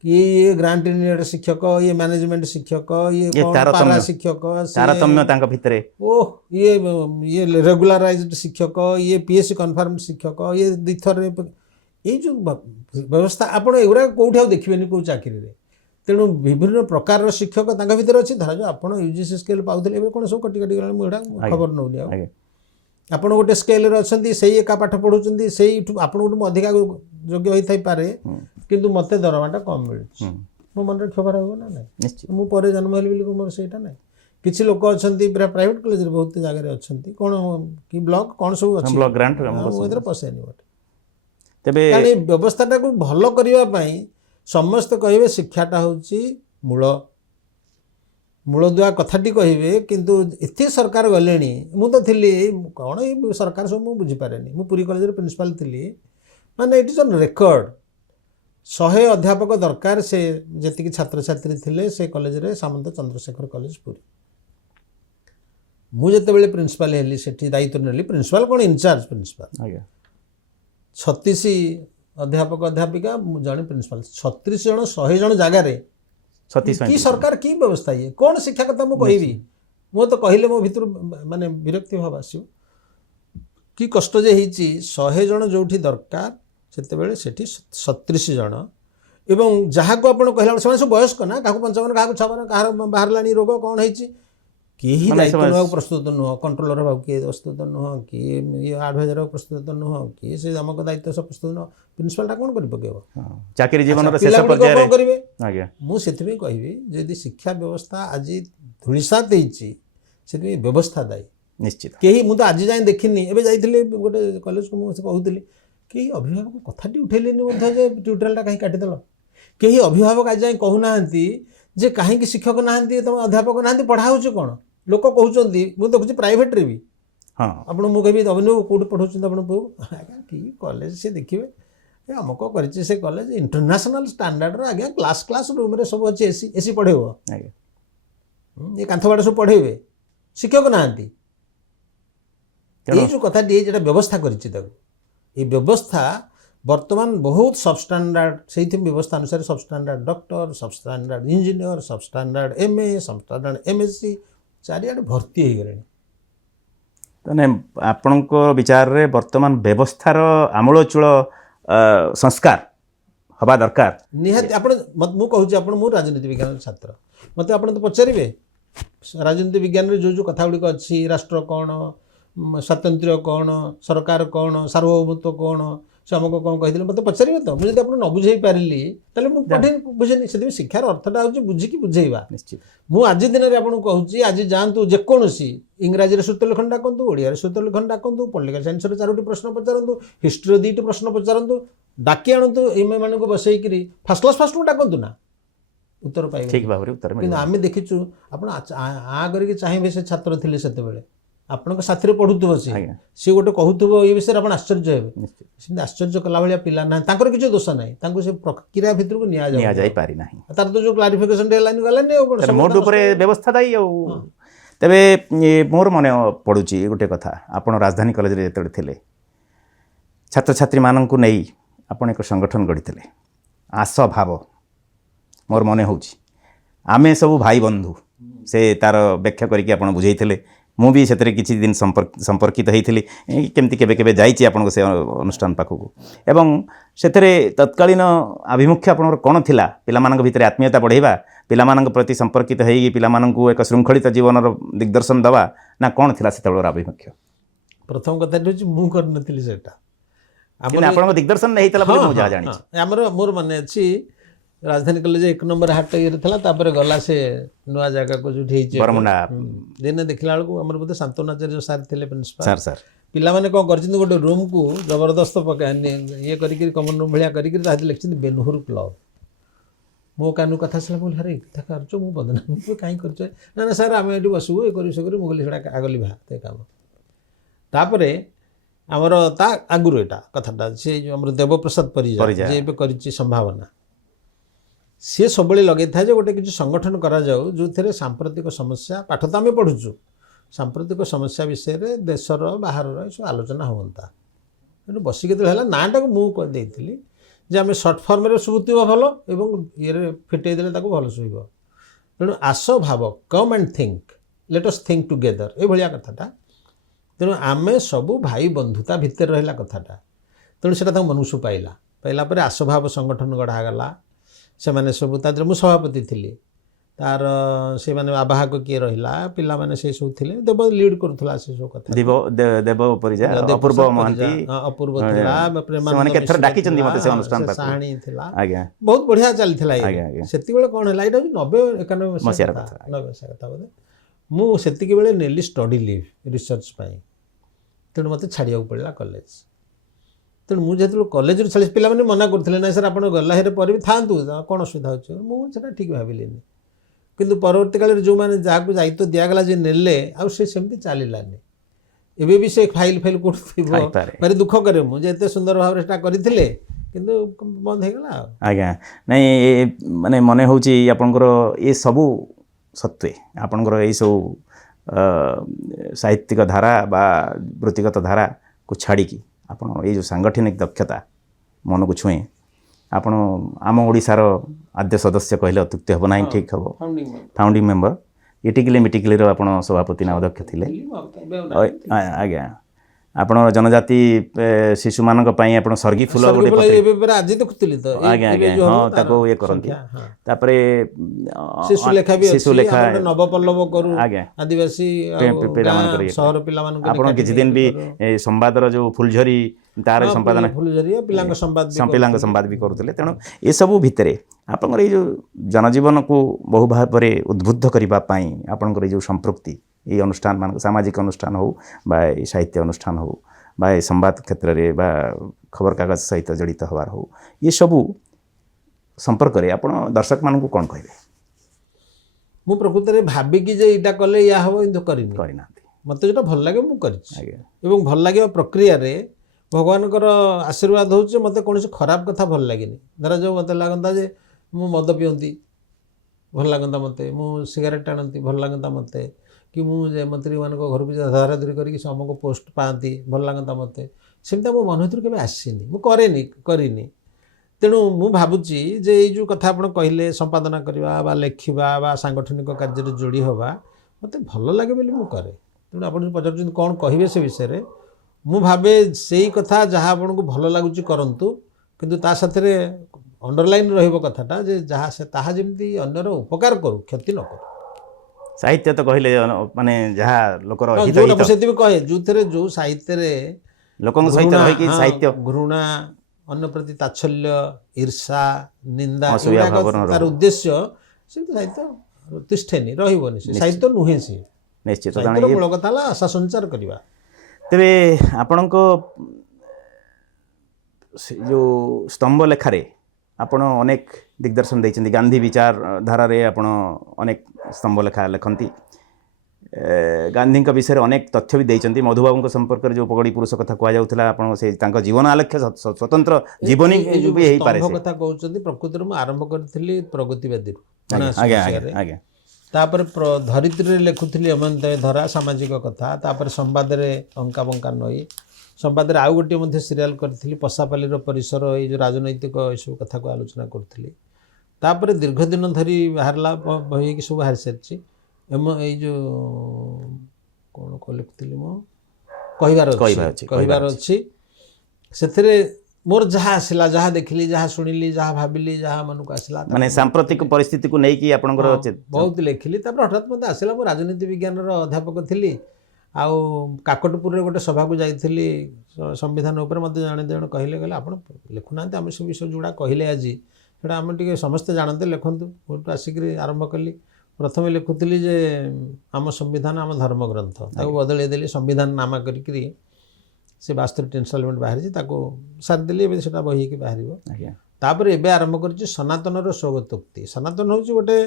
ये ग्रांट इनियड शिक्षक ये मैनेजमेंट शिक्षक ये ये कौन तारतम्य। पारा शिक्षक से तारतम्य तांका भितरे ओह ये रेगुलराइज्ड शिक्षक ये पीएससी कन्फर्म शिक्षक ये दिथर ये जो व्यवस्था आपण एगुरा कोठी आ देखिबेनी को चाकरी रे तेणु विभिन्न प्रकार शिक्षक तांका भितर अछि धरा जो आपण यूजीसी स्केल पाउथले एबे कोन सब कटि कटि गला मुडा खबर नउनी आ आगे आपण गोटे स्केल रे अछंती सेही एका पाठ पढुचंती सेही आपण गोटे अधिका योग्य होई थाई पारे किंतु मते दरमाटा कम मिलुछि मो मन रे खबर हो ना नहीं निश्चित मु परे जन्म हेली बिली मोर सेटा नहीं किछि लोक अछंती प्राइवेट कॉलेज रे बहुत जगह रे अछंती कोन की ब्लॉक कोन सब अछि ब्लॉक ग्रांट मु एतरे पसेनी बट तेबे कारण ए व्यवस्थाटा को भलो करिवा पई समस्त कहिबे शिक्षाटा होछि मूलदुआ कथाटी कहिबे किंतु एते सरकार गलेनी मु तो थिली कोन ए सरकार सब मु बुझी पारेनी मु पुरी कॉलेज रे प्रिंसिपल थिली माने इट इज ऑन रेकॉर्ड 100 अध्यापक दरकार से जेतिकी छात्र छात्री थिले से कॉलेज रे सामंत चंद्रशेखर कॉलेज पुरी मु जते बेले प्रिंसिपल हेली सेठी दायित्व नेली प्रिंसिपल कोन इंचार्ज प्रिंसिपल आगे 36 अध्यापक अध्यापिका जड़े प्रिंसिपल 36 जन 100 जन जगार 36 की सरकार की व्यवस्था ये कौन शिक्षा कथा मु कहबी मो तो कहले मो भितर माने विरक्ति भाव आसियो की कष्ट जे हिची 100 जन जोठी दरकार सेते बेले सेठी 36 जन एवं जहाँ को आपण कहला से सब वयस्क ना काहू 55 काहू 56 काहर बाहरलानी रोग कौन हिची केही दायित्व नेବାକୁ प्रस्तुत नुह कंट्रोलर भाव किए प्रस्तुत नुह किए ये एडवाइजर प्रस्तुत नुह किए से आमक दायित्व सब प्रस्तुत नुह प्रिंसिपल टा कोन करि पकेबो चाकरी जीवन रो शेष पिला पर्याय कोन करिवे आगे मु सेथिबे कहबी यदि शिक्षा व्यवस्था आज धुलिसात हेछि सेथिबे व्यवस्था दायी निश्चित केही मु तो आज जाय देखिनी एबे जाइथिले गोटे कॉलेज को मु से कहउथिली केही अभिभावक कथाटी उठेलेनी मध्ये जे ट्यूटोरियल टा कहीं काटि देलो केही अभिभावक आज जाय कहू नाहंती जे काहे कि शिक्षक नाहंती तम अध्यापक नाहंती पढ़ा होछ कोन लोक कहउचंदी मु देखुची प्राइवेट रे भी हां आपण मु कहबी अभिनव कोड पढौचंदी आपण पु की कॉलेज से देखिबे ए हमक करछि से कॉलेज इंटरनेशनल स्टैंडर्ड रो आगे क्लास रूम रे सब अछि एसी पढेबो आगे ये कांथबाड़ सब पढ़ेबे शिक्षक नाहंती ये जो कथा दिए जेटा व्यवस्था करछि ताको ये व्यवस्था वर्तमान बहुत सब स्टैंडर्ड से व्यवस्था अनुसार सब स्टैंडर्ड डॉक्टर सब स्टैंडर्ड इंजीनियर सब स्टैंडर्ड एमए सब स्टैंडर्ड एमएससी चारिआडे भर्ती हो गले तने आपणको विचार रे वर्तमान व्यवस्थार आमूलचूल संस्कार हवा दरकार निहाती आपण मु कहूची आपण मु राजनीति विज्ञान छात्र मते आपण तो पचारिबे राजनीति विज्ञान रे जो कथा गुडी अछि राष्ट्र कोन स्वातंत्र्य कोन सरकार कोन सार्वभौमत्व कोन से हमको कौन कही मत पचारे तो मुझे आप न बुझे पारि तेल मुझे पढ़े बुझेनि से शिक्षार अर्थटा हूँ बुझिकी बुझेवा निश्चित मुझे आज दिन में आपको कहूँ आज जातु जेकोसी इंग्राजी सूत्र लेखन डाकतु ओडिया सूत्र लेखन डाकतु पॉलिटिकल साइंस 4टी प्रश्न पचारतु हिस्ट्री 2टी प्रश्न पचारतु डाकी आणतु एम मान बसईकरी फास्ट क्लास फास्ट डाकतु ना उत्तर पाइबे ठीक भाव उत्तर कि आम देखीचु आप करके चाहिए से छात्र थे से आपण साथी पढ़ुव सी गोटे कहूब ये विषय आप आश्चर्य हे आश्चर्य कला भाया पिला ना किसी दोष ना से प्रक्रिया भितर को तार तो जो क्लारिफिकेशन गलानी मोट व्यवस्था दायी तेबे मोर मन पड़ुची गोटे कथा आपण राजधानी कॉलेज रे जतले थिले छात्र छात्री माननकु नेई आपण एक संगठन गढ़ी आस भाव मोर मन होउची आमे सब भाई बंधु से तार व्याख्या करके आपण बुझेइथिले मु भी से किसी दिन संपर्कित होती केमती केबे केबे जाइए आपन से अनुष्ठान पाखक एवं से तत्कालीन आभिमुख्य आपनर कौन थिला पिलामानक भितर आत्मीयता बढ़ाइबा पिलामानक प्रति संपर्कित होई पिलामानकु एक शृंखलित जीवन दिग्दर्शन दवा ना कौन थिला सेतबेलर आभिमुख्य प्रथम कथा होची मु कर नथिली सेटा आपन दिग्दर्शन नहीं थिला बोली मु जा जानि हमर मोर माने अछि राजधानी कॉलेज 1 नंबर हाट ये तापर गला से नुआ जगह को जो बरमुंडा दिन देखला बेलू आम बोधे शांतनाचार्य सार थे प्रिंसिपल सर सर पिला माने कौन कर गोटे रूम को जबरदस्त पका ये करी कमन रूम भाया लिखी बेनुहुर क्लब मो कानू कथा सला बोल हरे कथा कर मु बदनाम कहीं कर ना सर आम ये बसबू ये कर मुझे आगली भाते काम तापर आमर ता आगुरी एटा कथाटा सी आम देवप्रसाद परिजा जे कर संभावना सी सब लगे था गोटे किसी संगठन करा जाऊ जो थे सांप्रतिक समस्या पाठ तो आम पढ़ुचु सांप्रतिक समस्या विषय में देशर बाहर सब आलोचना होता बसिक है नाटा को मुझे ଯେ ଆମେ ସର୍ଟ ଫର୍ମରେ ଶୁଭୁଥିବ ଭଲ ଏବଂ ଇଏରେ ଫିଟେଇ ଦେଲେ ତାକୁ ଭଲ ଶୁଭିବ। ତେଣୁ ଆସ ଭାବ come and think let us think together ଏଇଭଳିଆ କଥାଟା। ତେଣୁ ଆମେ ସବୁ ଭାଇ ବନ୍ଧୁତା ଭିତରେ ରହିଲା କଥାଟା। ତେଣୁ ସେଇଟା ତାଙ୍କ ମନକୁ ପାଇଲା ପରେ ଆସଭାବ ସଂଗଠନ ଗଢ଼ାଗଲା। ସେମାନେ ସବୁ ତା ଦେହରେ ମୁଁ ସଭାପତି ଥିଲି। ତାର ସେମାନେ ଆବାହକ କିଏ ରହିଲା, ପିଲାମାନେ ସେଇ ସବୁ ଥିଲେ। ଦେବ ଲିଡ୍ କରୁଥିଲା ସେ ସବୁ କଥା। ଦେବ ପରିଜା, ଅପୂର୍ବ ମହାନ୍ତି, ଅପୂର୍ବ ଥିଲା, ସେମାନେ କେତେଥର ଡାକିଛନ୍ତି ମତେ ସେ ଅନୁଷ୍ଠାନ ପାଖକୁ। ସାହାଣୀ ଥିଲା, ଆଜ୍ଞା ବହୁତ ବଢିଆ ଚାଲିଥିଲା। ଆଜ୍ଞା ଆଜ୍ଞା ସେତିକିବେଳେ କ'ଣ ହେଲା, ଏଇଟା ହେଉଛି 90-91 ମସିହାର କଥା, କଥା। 90 ମସିହା କଥା ବୋଧେ। ମୁଁ ସେତିକିବେଳେ ନେଲି ଷ୍ଟଡି ଲିଭ୍ ରିସର୍ଚ୍ଚ ପାଇଁ। ତେଣୁ ମୋତେ ଛାଡ଼ିବାକୁ ପଡ଼ିଲା କଲେଜ। ତେଣୁ ମୁଁ ଯେତେବେଳେ କଲେଜରୁ ଛାଡ଼ି, ପିଲାମାନେ ମନା କରୁଥିଲେ ନାଇଁ ସାର୍ ଆପଣ ଗଲା ହେରେ ପରେ ବି ଥାଆନ୍ତୁ, କ'ଣ ଅସୁବିଧା ହେଉଛି। ମୁଁ ସେଟା ଠିକ୍ ଭାବିଲିନି। କିନ୍ତୁ ପରବର୍ତ୍ତୀ କାଳରେ ଯେଉଁମାନେ ଯାହାକୁ ଦାୟିତ୍ୱ ଦିଆଗଲା ଯେ ନେଲେ, ଆଉ ସେ ସେମିତି ଚାଲିଲାନି। ଏବେ ବି ସେ ଫାଇଲ୍ କୋଉଠି ଥିବ, ଭାରି ଦୁଃଖ କରେ ମୁଁ ଯେ ଏତେ ସୁନ୍ଦର ଭାବରେ ସେଟା କରିଥିଲେ କିନ୍ତୁ ବନ୍ଦ ହେଇଗଲା ଆଉ। ଆଜ୍ଞା ନାଇଁ ମାନେ ମନେ ହେଉଛି ଆପଣଙ୍କର ଏ ସବୁ ସତ୍ତ୍ୱେ ଆପଣଙ୍କର ଏଇସବୁ ସାହିତ୍ୟିକ ଧାରା ବା ବୃତ୍ତିଗତ ଧାରାକୁ ଛାଡ଼ିକି ଆପଣ ଏଇ ଯେଉଁ ସାଂଗଠନିକ ଦକ୍ଷତା ମନକୁ ଛୁଏଁ, ଆପଣ ଆମ ଓଡ଼ିଶାର ଆଦ୍ୟ ସଦସ୍ୟ କହିଲେ ଅତ୍ୟୁକ୍ତି ହେବ ନାହିଁ, ଠିକ୍ ହେବ, ଫାଉଣ୍ଡିଂ ମେମ୍ବର। ଇଟିକିଲି ମିଟିକିଲିର ଆପଣ ସଭାପତି ନା ଅଧ୍ୟକ୍ଷ ଥିଲେ। ଆଜ୍ଞା ଆପଣ ଜନଜାତି ଶିଶୁମାନଙ୍କ ପାଇଁ ଆପଣ ସର୍ଗୀ ଫୁଲ ଗୋଟେ ଆଜି ଦେଖୁଥିଲି ତ। ଆଜ୍ଞା ଆଜ୍ଞା ହଁ ତାକୁ ଇଏ କରନ୍ତି। ତାପରେ ଶିଶୁ ଲେଖା ବି ଶିଶୁ ଲେଖା ନବପଲ୍ଲବ କରୁ, ଆଜ୍ଞା ଆଦିବାସୀ ପିଲାମାନଙ୍କର ସହର ପିଲାମାନଙ୍କୁ ଆପଣ କିଛି ଦିନ ବି ସମ୍ବାଦର ଯେଉଁ ଫୁଲଝରି ତାର ସମ୍ପାଦନା, ପିଲାଙ୍କ ସମ୍ବାଦ ବି କରୁଥିଲେ। ତେଣୁ ଏସବୁ ଭିତରେ ଆପଣଙ୍କର ଏଇ ଯେଉଁ ଜନଜୀବନକୁ ବହୁ ଭାବରେ ଉଦ୍ବୁଦ୍ଧ କରିବା ପାଇଁ ଆପଣଙ୍କର ଏଇ ଯେଉଁ ସମ୍ପୃକ୍ତି এই অনুষ্ঠান ମାନଙ୍କ ସାମାଜିକ ଅନୁଷ୍ଠାନ ହେଉ ବା এই ସାହିତ୍ୟ ଅନୁଷ୍ଠାନ ହେଉ ବା এই ସମ୍ବାଦ କ୍ଷେତ୍ରରେ ବା ଖବରକାଗଜ ସହିତ ଜଡ଼ିତ ହେବାର ହେଉ, ଏସବୁ ସମ୍ପର୍କରେ ଆପଣ ଦର୍ଶକମାନଙ୍କୁ କ'ଣ କହିବେ? ମୁଁ ପ୍ରକୃତରେ ଭାବିକି ଯେ ଏଇଟା କଲେ ୟା ହେବ କିନ୍ତୁ କରିନାହାନ୍ତି। ମୋତେ ଯେଉଁଟା ଭଲ ଲାଗେ ମୁଁ କରିଛି। ଏବଂ ଭଲ ଲାଗିବା ପ୍ରକ୍ରିୟାରେ ଭଗବାନଙ୍କର ଆଶୀର୍ବାଦ ହେଉଛି ମୋତେ କୌଣସି ଖରାପ କଥା ଭଲ ଲାଗେନି। ଧରାଯାଉ ମୋତେ ଲାଗନ୍ତା ଯେ ମୁଁ ମଦ ପିଅନ୍ତି, ଭଲ ଲାଗନ୍ତା ମୋତେ। ମୁଁ ସିଗାରେଟ୍ ଆଣନ୍ତି, ଭଲ ଲାଗନ୍ତା ମୋତେ। କି ମୁଁ ଯେ ମନ୍ତ୍ରୀମାନଙ୍କ ଘରକୁ ଧରାଧରି କରିକି ସେ ଅମକ ପୋଷ୍ଟ ପାଆନ୍ତି, ଭଲ ଲାଗନ୍ତା ମୋତେ। ସେମିତି ମୋ ମନ ଭିତରୁ କେବେ ଆସିନି, ମୁଁ କରିନି। ତେଣୁ ମୁଁ ଭାବୁଛି ଯେ ଏଇ ଯେଉଁ କଥା ଆପଣ କହିଲେ ସମ୍ପାଦନା କରିବା ବା ଲେଖିବା ବା ସାଂଗଠନିକ କାର୍ଯ୍ୟରେ ଯୋଡ଼ି ହେବା ମୋତେ ଭଲ ଲାଗେ ବୋଲି ମୁଁ କରେ। ତେଣୁ ଆପଣ ଯେଉଁ ପଚାରୁଛନ୍ତି କ'ଣ କହିବେ ସେ ବିଷୟରେ, ମୁଁ ଭାବେ ସେଇ କଥା ଯାହା ଆପଣଙ୍କୁ ଭଲ ଲାଗୁଛି କରନ୍ତୁ, କିନ୍ତୁ ତା ସାଥିରେ ଅଣ୍ଡରଲାଇନ୍ ରହିବ କଥାଟା ଯେ ତାହା ଯେମିତି ଅନ୍ୟର ଉପକାର କରୁ, କ୍ଷତି ନ କରୁ। ସାହିତ୍ୟ ତ କହିଲେ ମାନେ ଯାହା ଲୋକର ହିତ ସେଥିପାଇଁ କହେ ଯେଉଁଥିରେ ଯେଉଁ ସାହିତ୍ୟରେ ଲୋକଙ୍କ ସହିତ ରହିକି ସାହିତ୍ୟ ଘୃଣା, ଅନ୍ୟ ପ୍ରତି ତାଚ୍ଛଲ୍ୟ, ଈର୍ଷା, ନିନ୍ଦା ତାର ଉଦ୍ଦେଶ୍ୟ, ସେମିତି ସାହିତ୍ୟ ତିଷ୍ଠେନି, ରହିବନି। ସେ ସାହିତ୍ୟ ନୁହେଁ, ସେ ନିଶ୍ଚିତ ମୂଳ କଥା ହେଲା ଆଶା ସଞ୍ଚାର କରିବା। ତେବେ ଆପଣଙ୍କ ଯେଉଁ ସ୍ତମ୍ଭ ଲେଖାରେ ଆପଣ ଅନେକ ଦିଗ୍ଦର୍ଶନ ଦେଇଛନ୍ତି। ଗାନ୍ଧୀ ବିଚାର ଧାରାରେ ଆପଣ ଅନେକ ସ୍ତମ୍ଭ ଲେଖା ଲେଖନ୍ତି। ଗାନ୍ଧୀଙ୍କ ବିଷୟରେ ଅନେକ ତଥ୍ୟ ବି ଦେଇଛନ୍ତି। ମଧୁବାବୁଙ୍କ ସମ୍ପର୍କରେ ଯେଉଁ ପଗଡ଼ି ପୁରୁଷ କଥା କୁହାଯାଉଥିଲା, ଆପଣ ସେ ତାଙ୍କ ଜୀବନ ଆଲେଖ୍ୟ ସ୍ୱତନ୍ତ୍ର ଜୀବନୀ ବି ହେଇପାରେ। କଥା କହୁଛନ୍ତି, ପ୍ରକୃତରେ ମୁଁ ଆରମ୍ଭ କରିଥିଲି ପ୍ରଗତିବାଦୀରୁ। ଆଜ୍ଞା ତାପରେ ଧରିତ୍ରୀରେ ଲେଖୁଥିଲି ଅମନ୍ତୟ ଧରା, ସାମାଜିକ କଥା। ତାପରେ ସମ୍ବାଦରେ ଅଙ୍କା ବଙ୍କା ନଈ, ସମ୍ବାଦରେ ଆଉ ଗୋଟିଏ ମଧ୍ୟ ସିରିଆଲ କରିଥିଲି ପଶାପାଲିର ପରିସର, ଏଇ ଯେଉଁ ରାଜନୈତିକ ଏସବୁ କଥାକୁ ଆଲୋଚନା କରୁଥିଲି। ତାପରେ ଦୀର୍ଘ ଦିନ ଧରି ବାହାରିଲା ବହି ହେଇକି ସବୁ ବାହାରି ସାରିଛି। ଏଇ ଯେଉଁ କ'ଣ ଲେଖୁଥିଲି ମୁଁ, କହିବାର ଅଛି। ସେଥିରେ ମୋର ଯାହା ଆସିଲା, ଯାହା ଦେଖିଲି, ଯାହା ଶୁଣିଲି, ଯାହା ଭାବିଲି, ଯାହା ମନକୁ ଆସିଲା, ମାନେ ସାମ୍ପ୍ରତିକ ପରିସ୍ଥିତିକୁ ନେଇକି ଆପଣଙ୍କର ବହୁତ ଲେଖିଲି। ତାପରେ ହଠାତ୍ ମୋତେ ଆସିଲା, ମୁଁ ରାଜନୀତି ବିଜ୍ଞାନର ଅଧ୍ୟାପକ ଥିଲି। ଆଉ କାକଟପୁରରେ ଗୋଟେ ସଭାକୁ ଯାଇଥିଲି ସମ୍ବିଧାନ ଉପରେ। ମୋତେ ଜଣେ କହିଲେ ଆପଣ ଲେଖୁନାହାନ୍ତି, ଆମେ ସେ ବିଷୟ ଯେଉଁଗୁଡ଼ା କହିଲେ ଆଜି ସେଇଟା ଆମେ ଟିକେ ସମସ୍ତେ ଜାଣନ୍ତେ, ଲେଖନ୍ତୁ। ମୁଁ ଆସିକରି ଆରମ୍ଭ କଲି। ପ୍ରଥମେ ଲେଖୁଥିଲି ଯେ ଆମ ସମ୍ବିଧାନ ଆମ ଧର୍ମଗ୍ରନ୍ଥ, ତାକୁ ବଦଳେଇ ଦେଲି ସମ୍ବିଧାନ ନାମା କରିକିରି। ସେ 62ଟି ଇନଷ୍ଟଲମେଣ୍ଟ ବାହାରିଛି, ତାକୁ ସାରିଦେଲି। ଏବେ ସେଟା ବହି ହେଇକି ବାହାରିବ। ତାପରେ ଏବେ ଆରମ୍ଭ କରିଛି ସନାତନର ସ୍ୱଗତୋକ୍ତି। ସନାତନ ହେଉଛି ଗୋଟେ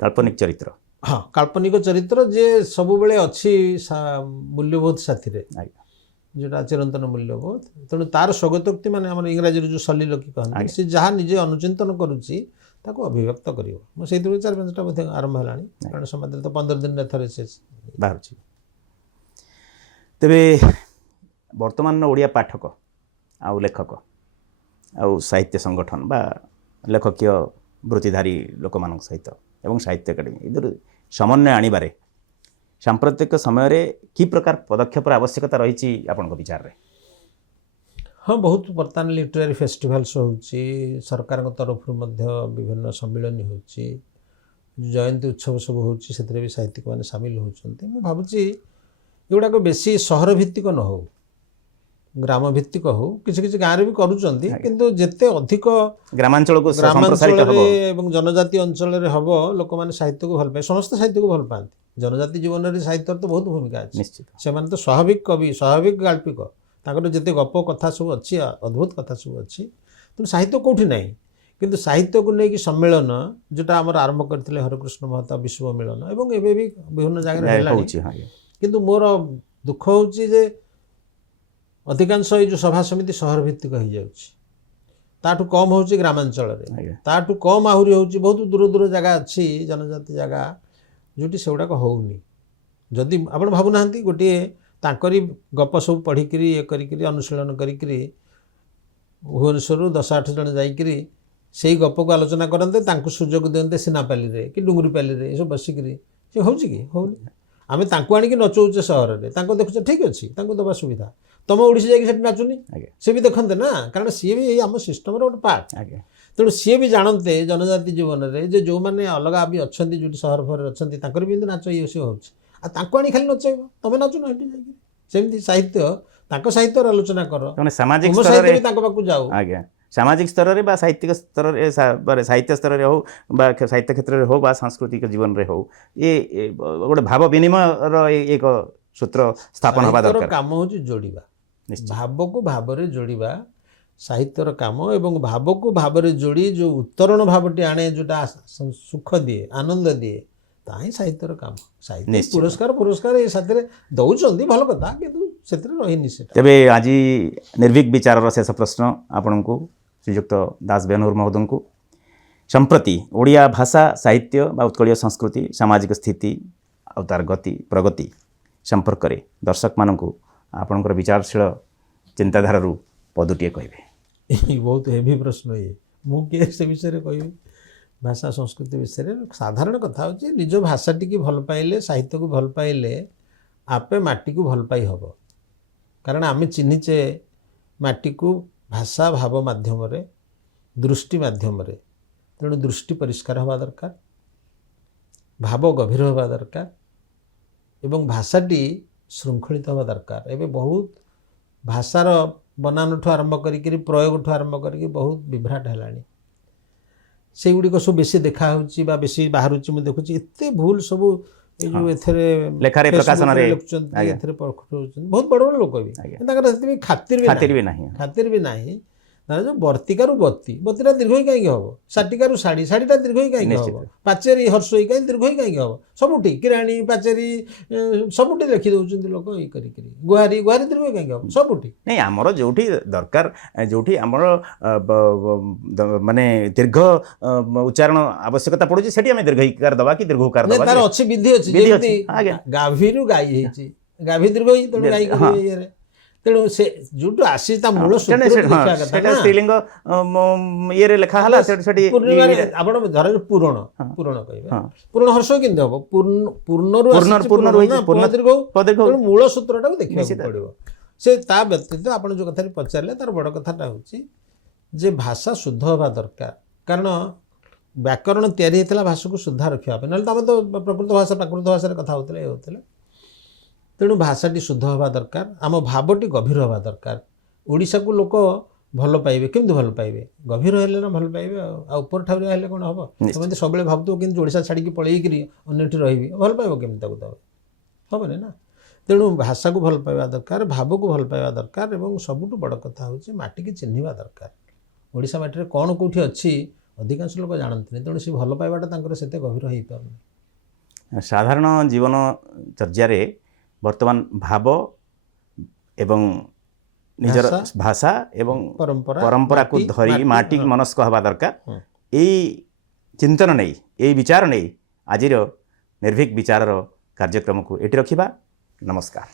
କାଳ୍ପନିକ ଚରିତ୍ର। ହଁ, କାଳ୍ପନିକ ଚରିତ୍ର ଯେ ସବୁବେଳେ ଅଛି ମୂଲ୍ୟବୋଧ ସାଥିରେ, ଯେଉଁଟା ଚିରନ୍ତନ ମୂଲ୍ୟବୋଧ। ତେଣୁ ତାର ସ୍ୱଗତୋକ୍ତି ମାନେ ଆମର ଇଂରାଜୀରେ ଯେଉଁ ସଲିଲୋକି କହନ୍ତି, ସେ ଯାହା ନିଜେ ଅନୁଚିନ୍ତନ କରୁଛି ତାକୁ ଅଭିବ୍ୟକ୍ତ କରିବ। ମୁଁ ସେଇଥିରୁ 4-5ଟା ମଧ୍ୟ ଆରମ୍ଭ ହେଲାଣି, କାରଣ ସମାଜରେ ତ 15 ଦିନରେ ଥରେ ସେ ବାହାରୁଛି। ତେବେ ବର୍ତ୍ତମାନର ଓଡ଼ିଆ ପାଠକ ଆଉ ଲେଖକ आउ साहित्य संगठन बा लेखकीय वृत्तिधारी लोक मान सहित एवं साहित्य एकाडेमी इधर समन्वय आनिबारे सांप्रतिक समय कि प्रकार पदक्षेप आवश्यकता रही आपण विचार रे? हाँ बहुत बर्तमान लिटरेरी फेस्टिवल्स होची सरकार तरफ विभिन्न सम्मिलन होची जयंती उत्सव सब होची से भी साहित्यिक मैंने सामिल होती मुझे भावुची एगुड़ाक बेसी सहर भित्तिक न हो ग्राम भित्तिक हो किसी किसी गाँव भी करूँगी किंतु जेते अधिक ग्रामांचल को ग्रामांचल जनजाति अंचल हम लोक मैंने साहित्य को भल पाए समस्त साहित्य को भल पाती जनजाति जीवन में साहित्य तो बहुत भूमिका अच्छी निश्चित से तो स्वाभाविक कवि स्वाभाविक गाल्पिक ताकर जिते गप कथा सब अच्छी अद्भुत कथा सब अच्छी तेणु साहित्य कौटी ना किंतु साहित्य को लेकिन सम्मेलन जोटा आम आरंभ करते हरकृष्ण महता विश्व मिलन और एवं भी विभिन्न जगह किंतु मोर दुख होची जे अधिकांश ये जो सभा समिति सहर भित्तिक हो जाठू कम होची ग्रामांचल ताठू कम आहरी होची बहुत दूर दूर जगह अच्छी जनजाति जगह जोटी से गुड़ाक होनी जदि आप भावुना गोटे तांकरी गप सब पढ़िकी ये करी अनुशीलन करी भुवनेश्वर 10-8 जन जाइकरी से गप को आलोचना करते सुजोग दिंते सीनापाली कि डुंगरीपाली ये सब बसिक सी होनी आम आणिकी नचौचे सहर में देखुचे ठीक अच्छे दबा सुविधा तुम ओडिशी जाकि नाचुनी सी भी देखते ना कारण सी भी आम सिस्टम गोटे पार्ट तेणु सी भी जानते जनजाति जीवन में जो मैंने अलग भी अच्छा जो सहर फहर अच्छा भी नाच ये सी हो खाली नचेब तुम नाचुन सेमती साहित्य साहित्य आलोचना कर सामाजिक पाक जाओ सामाजिक स्तर में साहित्यिक स्तर साहित्य स्तर में हो साहित्य क्षेत्र में हो सांस्कृतिक जीवन में हो ये गोटे भाव विनिमय एक सूत्र स्थापन हवा दरकार काम हूँ जोड़ा भाव को भाव में जोड़ा साहित्यर काम एवं भाव को भाव में जोड़ी जो उत्तरण भावटी आने जोटा सुख दिए आनंद दिए ताही साहित्यर काम साहित्य पुरस्कार पुरस्कार ये साथ दौरान भल कथा कि रही तेरे आज निर्भीक विचार शेष प्रश्न आपण को श्रीयुक्त दास बेनूर महोदय को संप्रति ओडिया भाषा साहित्य बा उत्कलीय संस्कृति सामाजिक स्थिति और तार गति प्रगति संपर्क में दर्शक मानू आपणकर विचारशील चिंताधार पदुटे कहे बहुत हेवी प्रश्न ये मुझे से विषय कह भाषा संस्कृति विषय साधारण कथा हो निज भाषाटी की भल पाइले साहित्य को भल पाइले आपे माटी को भल पाई हम कारण आम चिन्हीचे माटी को भाषा भाव माध्यम दृष्टि माध्यम तेणु दृष्टि परिष्कार हवा दरकार भाव गभीर हवा दरकार एवं भाषाटी श्रृंखलित हवा दरकार एवं बहुत भाषार बनान ठू आरंभ करी प्रयोग ठू आरंभ करी बहुत विभ्राट है से गुड़िक सब बेसी देखा बेसी बाहर देखुची एत भूल सब लेखारे प्रकाशन बहुत बड़ बड़ लोक भी खातिर भी ना जो बर्तिकारु बत्ती बत्तीटा दीर्घ कहीं हम षाटिकारु शाढ़ी शाढ़ीटा दीर्घ कहीं हम पाचेरी हर्षई कहीं दीर्घ कहीं हम सबुठी किराणी पाचेरी सबुठी लिखि दौरान लोक ये गुहारी गुहारी दीर्घ कहीं हम सबुठी नहीं आमर जो दरकार जो आमर माने दीर्घ उच्चारण आवश्यकता पड़ुची सेठी आमे दीर्घकार दबा कि दीर्घकार दबा तार अछि विधि अछि गाभीरु गाई हेची गाभी दीर्घ ही तेणु गाई तेणु से जो आसी मूल स्त्रीलिंग ये लिखा है आप धर पूरण पूरण कह पूर्ण हर्ष कि हम पूर्ण मूल सूत्रटा देखा पड़ो से व्यतीत आप जो कथा पचारे तार बड़ कथाटा हूँ भाषा शुद्ध हवा दरकार कारण व्याकरण तैयारी भाषा को शुद्धा रखापी ना तो प्रकृत भाषा प्राकृत भाषा कथा होते तेणु भाषाटी शुद्ध हवा दरकार आम भावटी गभीर हवा दरकार ओडिशा को लोक भल पाइबे केमती भल पाइबे गभीर हेले ना भल पाइबे ऊपर ठाउरे हेले कौन हम तुम सब भावुव कि ओडिशा छाड़ी पलैकि अन्यठी रही भल पाइब केमती हेनी ना तेणु भाषा को भल पाइबा दरकार भाव को भल पाइबा दरकार और सबुठ बड़ कथा हूँ माटी की चिन्हवा दरकार ओडिशा माटी कौन कौटी अच्छी अधिकांश लोक जानते तेणु से भल पाइबाटा से गभीर हो पार साधारण जीवन चर्या वर्तमान भाव एवं निजर भाषा एवं परंपरा को धरी माटी मनस्क हवा दरकार यही चिंतन नहीं यही विचार नहीं आज निर्भीक विचार कार्यक्रम को एटी रखिबा। नमस्कार।